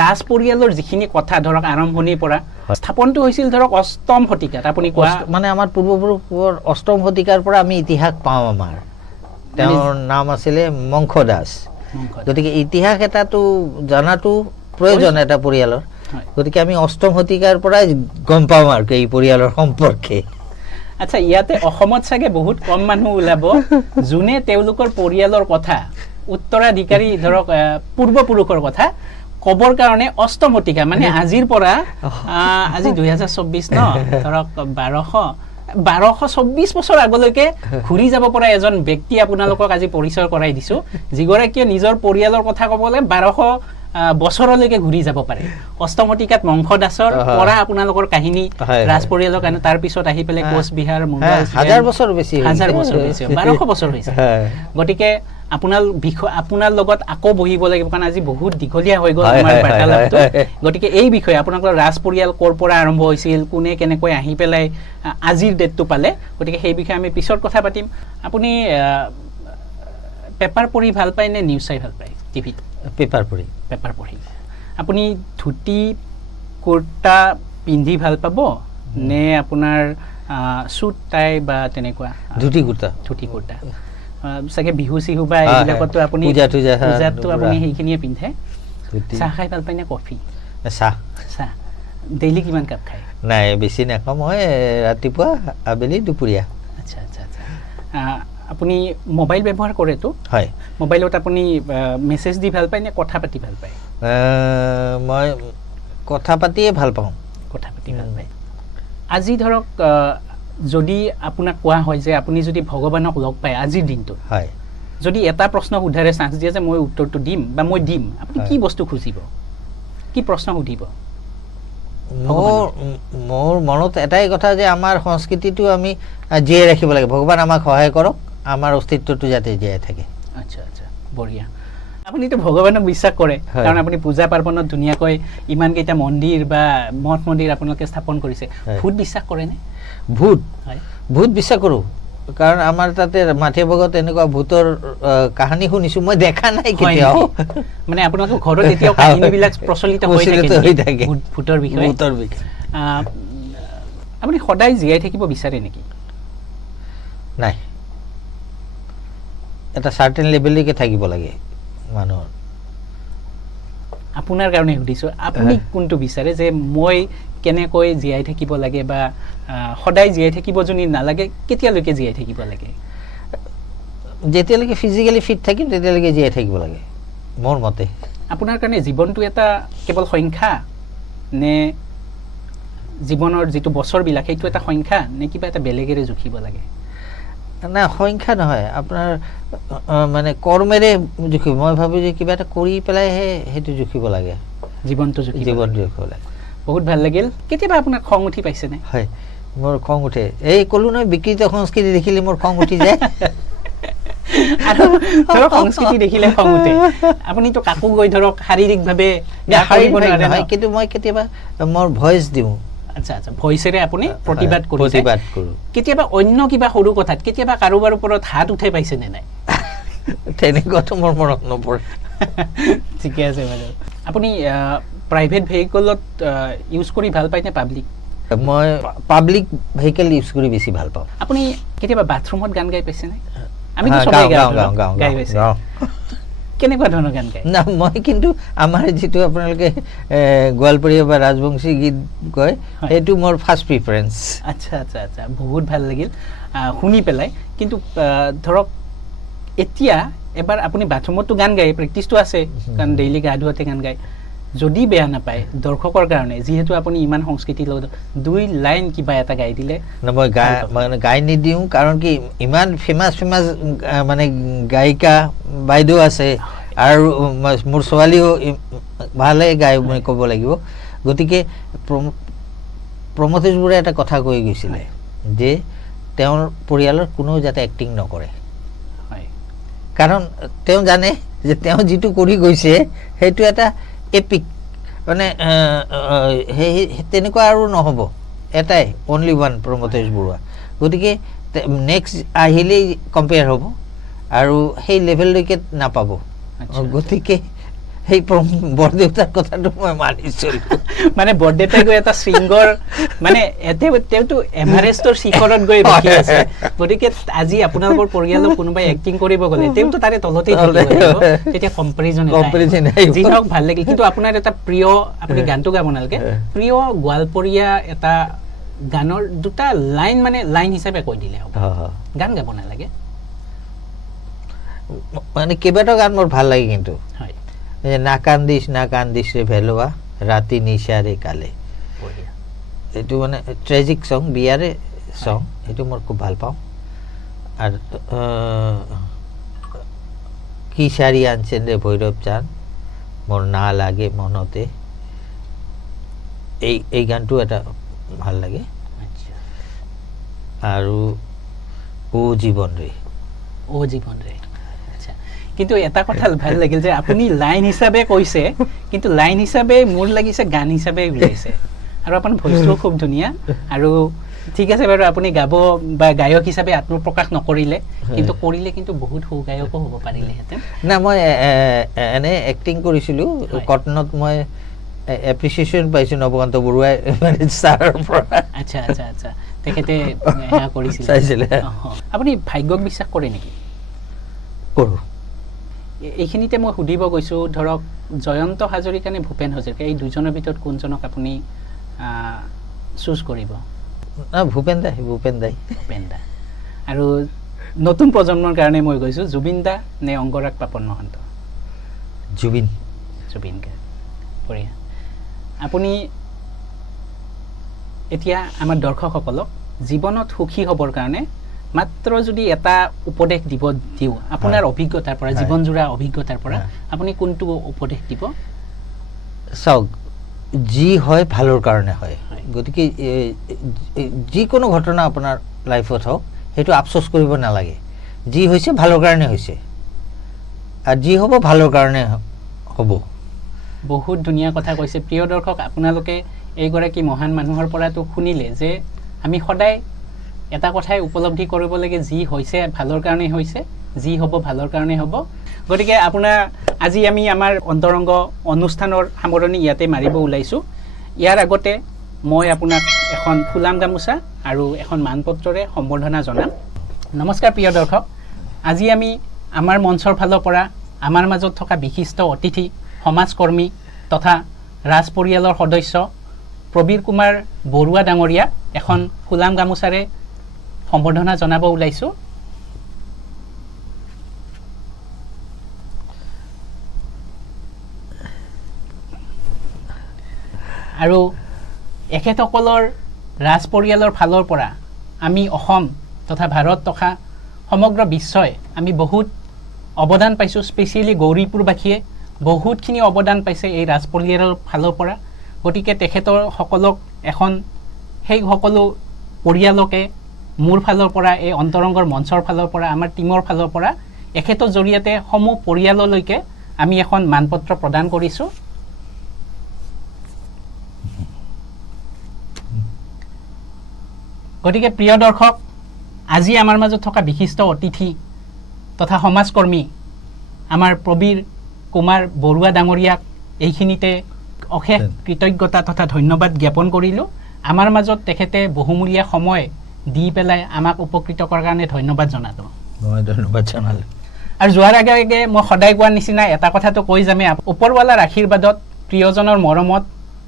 ৰাজ পৰিয়ালৰ যিখিনি কথা ধৰক আৰম্ভণিৰ পৰা স্থাপনটো হৈছিল ধৰক 8ম শতিকাত আপুনি কোৱা মানে আমাৰ পূৰ্বপুৰুষৰ 8ম শতিকাৰ পৰা আমি ইতিহাস পাওঁ আমাৰ তেওঁৰ নাম আছিলে মংখ দাস গতিকে ইতিহাস এটাতো জনাটো প্ৰয়োজন এটা পৰিয়ালৰ গতিকে আমি 8ম শতিকাৰ পৰাই গম পাওঁ আৰু এই পৰিয়ালৰ সম্পৰ্কে আচ্ছা ইয়াতে অসমত চাগে বহুত কম মানুহ ওলাব যোনে তেওঁলোকৰ পৰিয়ালৰ কথা উত্তৰাধিকাৰী ধৰক পূৰ্বপুৰুষৰ কথা কবৰ কাৰণে 8ম শতিকা মানে আজিৰ পৰা আজি 2024 ন ধৰক 1224 বছৰ আগলৈকে ঘূৰি যাব পৰা এজন ব্যক্তি আপোনালোকক আজি পৰিচয় কৰাই দিছো যিগৰাকীয়ে নিজৰ পৰিয়ালৰ কথা ক'বলৈ 1200 বছৰলৈকে ঘূৰি যাব পাৰে 8ম শতিকাত মংখ দাসৰ পৰা আপোনালোকৰ কাহিনী ৰাজ পৰিয়ালৰ কাৰণে তাৰ পিছত আহি পেলাই কোচবিহাৰ মুঘল 1000 বছৰ বেছি 1200 বছৰ হৈছে গতিকে আপোনাৰ লগত আকৌ বহিব লাগিব কাৰণ আজি বহুত দীঘলীয়া হৈ গ'ল আমাৰ বাৰ্তালাপটো গতিকে এই বিষয়ে আপোনালোকৰ ৰাজ পৰিয়াল ক'ৰ পৰা আৰম্ভ হৈছিল কোনে কেনেকৈ আহি পেলাই আজিৰ ডেটটো পালে গতিকে সেই বিষয়ে আমি পিছত কথা পাতিম আপুনি পেপাৰ পঢ়ি ভাল পায় নে নিউজ চাই ভাল পায় টিভিত পেপাৰ পঢ়ি আপুনি ধুতি কুৰ্তা পিন্ধি ভাল পাব নে আপোনাৰ সুট টাই বা তেনেকুৱা ধুতি কুৰ্তা চাগে বিহু চিহু বা এইবিলাকতো আপুনি পূজাতো আপুনি সেইখিনিয়ে পিন্ধে চাহ খাই ভাল পায় নে কফি চাহ ডেইলি কিমান কাপ খায় নাই বেছি নাখাওঁ মই ৰাতিপুৱা আবেলি দুপৰীয়া আচ্ছা আপুনি মোবাইল ব্যৱহাৰ কৰেতো হয় মোবাইলত আপুনি মেছেজ দি ভাল পায় নে কথা পাতি ভাল পায় মই কথা পাতিয়ে ভাল পাওঁ আজি ধৰক যদি আপোনাক কোৱা হয় যে আপুনি যদি ভগৱানক লগ পায় আজিৰ দিনটো হয় যদি এটা প্ৰশ্ন সোধাৰে চান্স দিয়ে যে মই উত্তৰটো দিম বা মই দিম আপুনি কি বস্তু খুজিব কি প্ৰশ্ন সুধিব মোৰ মনত এটাই কথা যে আমাৰ সংস্কৃতিটো আমি জীয়াই ৰাখিব লাগে ভগৱান আমাক সহায় কৰক আমাৰ অস্তিত্বটো যাতে জীয়াই থাকে আচ্ছা বঢ়িয়া আপুনিতো ভগৱানক বিশ্বাস কৰে কাৰণ আপুনি পূজা পাৰ্বণত ধুনীয়াকৈ ইমানকেইটা মন্দিৰ বা মঠ মন্দিৰ আপোনালোকে স্থাপন কৰিছে ভূত বিশ্বাস কৰেনে ভূত বিশ্বাস কৰোঁ কাৰণ আমাৰ তাতে মাথিয়া বগত এনেকুৱা ভূতৰ কাহিনী শুনিছো, মই দেখা নাই কেতিয়াও। মানে আপোনালোকৰ ঘৰত এতিয়াও কাহিনীবিলাক প্ৰচলিত হৈ থাকে ভূতৰ বিষয়ে? আপুনি সদায় জীয়াই থাকিব বিচাৰে নেকি? নাই, এটা চাৰ্টেন লেভেললৈকে থাকিব লাগে মানুহৰ। আপোনাৰ কাৰণে সুধিছোঁ, আপুনি কোনটো বিচাৰে, যে মই কেনেকৈ জীয়াই থাকিব লাগে, বা সদায় জীয়াই থাকিব যদি নালাগে কেতিয়ালৈকে জীয়াই থাকিব লাগে? যেতিয়ালৈকে ফিজিকেলি ফিট থাকিম তেতিয়ালৈকে জীয়াই থাকিব লাগে মোৰ মতে। আপোনাৰ কাৰণে জীৱনটো এটা কেৱল সংখ্যা, নে জীৱনৰ যিটো বছৰবিলাক সেইটো এটা সংখ্যা, নে কিবা এটা বেলেগেৰে জুখিব লাগে? না, সংখ্যা নহয়, আপোনাৰ মানে কৰ্মেৰে জুখিব। মই ভাবোঁ যে কিবা এটা কৰি পেলাইহে সেইটো জুখিব লাগে, জীৱনটো জুখিব লাগে। বহুত ভাল লাগিল। কেতিয়াবা আপোনাৰ খং উঠি পাইছেনে? হয়, মোৰ খং উঠে। এই ক'লো নহয়, বিকৃত সংস্কৃতি দেখিলে মোৰ খং উঠি যায়। আৰু ধৰক সংস্কৃতি দেখিলে খং উঠে, আপুনিতো কাকো গৈ ধৰক শাৰীৰিকভাৱে নহয়, কিন্তু মই কেতিয়াবা মোৰ ভইচ দিওঁ। আচ্ছা আচ্ছা, ভইচেৰে আপুনি প্ৰতিবাদ কৰোঁ। কেতিয়াবা অন্য কিবা সৰু কথাত কেতিয়াবা কাৰোবাৰ ওপৰত হাত উঠাই পাইছেনে নাই? তেনেকুৱাতো মোৰ মনত নপৰে। ঠিকে আছে বাৰু। আপুনি প্ৰাইভেট ভেহিকলত ইউজ কৰি ভাল পায় নে পাব্লিক? মই পাব্লিক ভেহিকেল ইউজ কৰি বেছি ভাল পাওঁ। আপুনি কেতিয়াবা বাথৰুমত গান গাই পাইছেনে? আমি গাই পাইছে। কেনেকুৱা ধৰণৰ গান গায়? না, মই কিন্তু আমাৰ যিটো আপোনালোকে গোৱালপৰীয়া বা ৰাজবংশী গীত কয়, সেইটো মোৰ ফাৰ্ষ্ট প্ৰিফাৰেঞ্চ। আচ্ছা আচ্ছা আচ্ছা, বহুত ভাল লাগিল শুনি পেলাই। কিন্তু ধৰক এতিয়া এবাৰ আপুনি বাথৰুমততো গান গায়, প্ৰেক্টিচটো আছে, কাৰণ ডেইলি গা ধুৱাতে গান গায়। যদি বেয়া নাপায় দৰ্শকৰ কাৰণে, যিহেতু আপুনি ইমান সংস্কৃতিৰ লগত, 2 লাইন কিবা এটা গাই দিলে। মই গাই নিদিওঁ, কাৰণ কি ইমান ফেমাছ মানে গায়িকা বাইদেউ আছে, আৰু মোৰ ছোৱালীও ভালে গায় মই ক'ব লাগিব। গতিকে প্ৰমথেশ বৰুৱাই এটা কথা কৈ গৈছিলে যে তেওঁৰ পৰিয়ালৰ কোনেও যাতে এক্টিং নকৰে, কাৰণ তেওঁ জানে যে তেওঁ যিটো কৰি গৈছে সেইটো এটা এপিক, মানে সেই তেনেকুৱা আৰু নহ'ব, এটাই অনলি ওৱান প্ৰমথেশ বৰুৱা। গতিকে নেক্সট আহিলেই কম্পেয়াৰ হ'ব আৰু সেই লেভেললৈকে নাপাব। গতিকে সেই বৰদেউতাৰ কথাটো মই মানিছোঁ। মানে বৰদেউতাই গৈ এটা শৃংগৰ, মানে তেওঁতো এভাৰেষ্টৰ শিখৰত গৈ বহি আছে। গতিকে আজি আপোনালোকৰ পৰিয়ালৰ কোনোবাই এক্টিং কৰিব গ'লে তেওঁতো তাৰে তলতে তেতিয়া কম্পেৰিজন। যি হওক ভাল লাগিল। কিন্তু আপোনাৰ এটা প্ৰিয়, আপুনি গানটো গাব নালাগে, প্ৰিয় গোৱালপৰীয়া এটা গানৰ 2টা লাইন, মানে লাইন হিচাপে কৈ দিলে হ'ব, গান গাব নালাগে। মানে কেইবাটাও গান মোৰ ভাল লাগে, কিন্তু না কান্দিছ ৰে ভেলোৱা ৰাতি নিশাৰে কালে, এইটো মানে ট্ৰেজিক চং, বিয়াৰে চং, এইটো মই খুব ভাল পাওঁ। আৰু কি শাৰী আনছেন ৰে ভৈৰৱ চান মোৰ না লাগে মনতে, এই গানটো এটা ভাল লাগে। আৰু ও জীৱন ৰে, কিন্তু এটা কথা ভাল লাগিল যে আপুনি লাইন হিচাপে কৈছে, কিন্তু লাইন হিচাপে মোৰ লাগিছে গান হিচাপে ওলাইছে, আৰু আপোনাৰ ভইচটোও খুব ধুনীয়া। আৰু ঠিক আছে বাৰু, আপুনি গাব বা গায়ক হিচাপে আত্মপ্ৰকাশ নকৰিলে, কিন্তু কৰিলে কিন্তু বহুত সুগায়কো হ'ব পাৰিলেহেঁতেন। না, মই এনে এক্টিং কৰিছিলোঁ কটনত, মই এপ্ৰিচিয়েশ্যন পাইছোঁ নৱকান্ত বৰুৱাই মানে ছাৰৰ পৰা। আচ্ছা আচ্ছা আচ্ছা, তেখেতে সেয়া কৰিছিলে। আপুনি ভাগ্যক বিশ্বাস কৰে নেকি? কৰোঁ। এইখিনিতে মই সুধিব গৈছোঁ, ধৰক জয়ন্ত হাজৰিকা নে ভূপেন হাজৰিকা, এই দুজনৰ ভিতৰত কোনজনক আপুনি চুজ কৰিব? ভূপেন দা। আৰু নতুন প্ৰজন্মৰ কাৰণে মই গৈছোঁ, জুবিন দা নে অংগৰাগ পাপন মহন্ত? জুবিন গাৰ্গ, বঢ়িয়া। আপুনি এতিয়া আমাৰ দৰ্শকসকলক জীৱনত সুখী হ'বৰ কাৰণে মাত্ৰ যদি এটা উপদেশ দিওঁ আপোনাৰ অভিজ্ঞতাৰ পৰা, জীৱনজোৰা অভিজ্ঞতাৰ পৰা, আপুনি কোনটো উপদেশ দিব? চাওক, যি হয় ভালৰ কাৰণে হয়। গতিকে যিকোনো ঘটনা আপোনাৰ লাইফত হওক, সেইটো আফচোচ কৰিব নালাগে। যি হৈছে ভালৰ কাৰণে হৈছে, আৰু যি হ'ব ভালৰ কাৰণে হ'ব। বহুত ধুনীয়া কথা কৈছে। প্ৰিয় দৰ্শক, আপোনালোকে এইগৰাকী মহান মানুহৰ পৰাতো শুনিলে যে আমি সদায় এটা কথাই উপলব্ধি কৰিব লাগে, যি হৈছে ভালৰ কাৰণে হৈছে, যি হ'ব ভালৰ কাৰণে হ'ব। গতিকে আপোনাৰ আজি আমি আমাৰ অন্তৰংগ অনুষ্ঠানৰ সামৰণি ইয়াতে মাৰিব ওলাইছোঁ। ইয়াৰ আগতে মই আপোনাক এখন ফুলাম গামোচা আৰু এখন মানপত্ৰৰে সম্বৰ্ধনা জনাম। নমস্কাৰ প্ৰিয় দৰ্শক, আজি আমি আমাৰ মঞ্চৰ ফালৰ পৰা আমাৰ মাজত থকা বিশিষ্ট অতিথি, সমাজকৰ্মী তথা ৰাজ পৰিয়ালৰ সদস্য প্ৰবীৰ কুমাৰ বৰুৱা ডাঙৰীয়া এখন ফুলাম গামোচাৰে সম্বৰ্ধনা জনাব ওলাইছোঁ। আৰু এখেতসকলৰ ৰাজ পৰিয়ালৰ ফালৰ পৰা আমি অসম তথা ভাৰত তথা সমগ্ৰ বিশ্বই আমি বহুত অৱদান পাইছোঁ। স্পেচিয়েলি গৌৰীপুৰবাসীয়ে বহুতখিনি অৱদান পাইছে এই ৰাজ পৰিয়ালৰ ফালৰ পৰা। গতিকে তেখেতৰ সকলক এখন সেই সকলো পৰিয়ালকে মোৰ ফালৰ পৰা, এই অন্তৰংগৰ মঞ্চৰ ফালৰ পৰা, আমাৰ টীমৰ ফালৰ পৰা এখেতৰ জৰিয়তে সমূহ পৰিয়াললৈকে আমি এখন মানপত্ৰ প্ৰদান কৰিছোঁ। গতিকে প্ৰিয় দৰ্শক, আজি আমাৰ মাজত থকা বিশিষ্ট অতিথি তথা সমাজকৰ্মী আমাৰ প্ৰবীৰ কুমাৰ বৰুৱা ডাঙৰীয়াক এইখিনিতে অশেষ কৃতজ্ঞতা তথা ধন্যবাদ জ্ঞাপন কৰিলোঁ। আমাৰ মাজত তেখেতে বহুমূলীয়া সময় দি পেলাই আমাক উপকৃত কৰাৰ কাৰণে ধন্যবাদ জনালোঁ। মই ধন্যবাদ জনালোঁ। আৰু যোৱাৰ আগে আগে মই সদায় কোৱাৰ নিচিনা এটা কথাটো কৈ যামে, ওপৰৱালাৰ আশীৰ্বাদত, প্ৰিয়জনৰ মৰমত,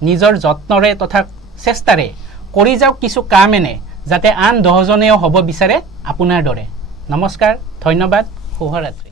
নিজৰ যত্নৰে তথা চেষ্টাৰে কৰি যাওক কিছু কাম এনে, যাতে আন 10জনেও হ'ব বিচাৰে আপোনাৰ দৰে। নমস্কাৰ, ধন্যবাদ, শুভৰাত্ৰি।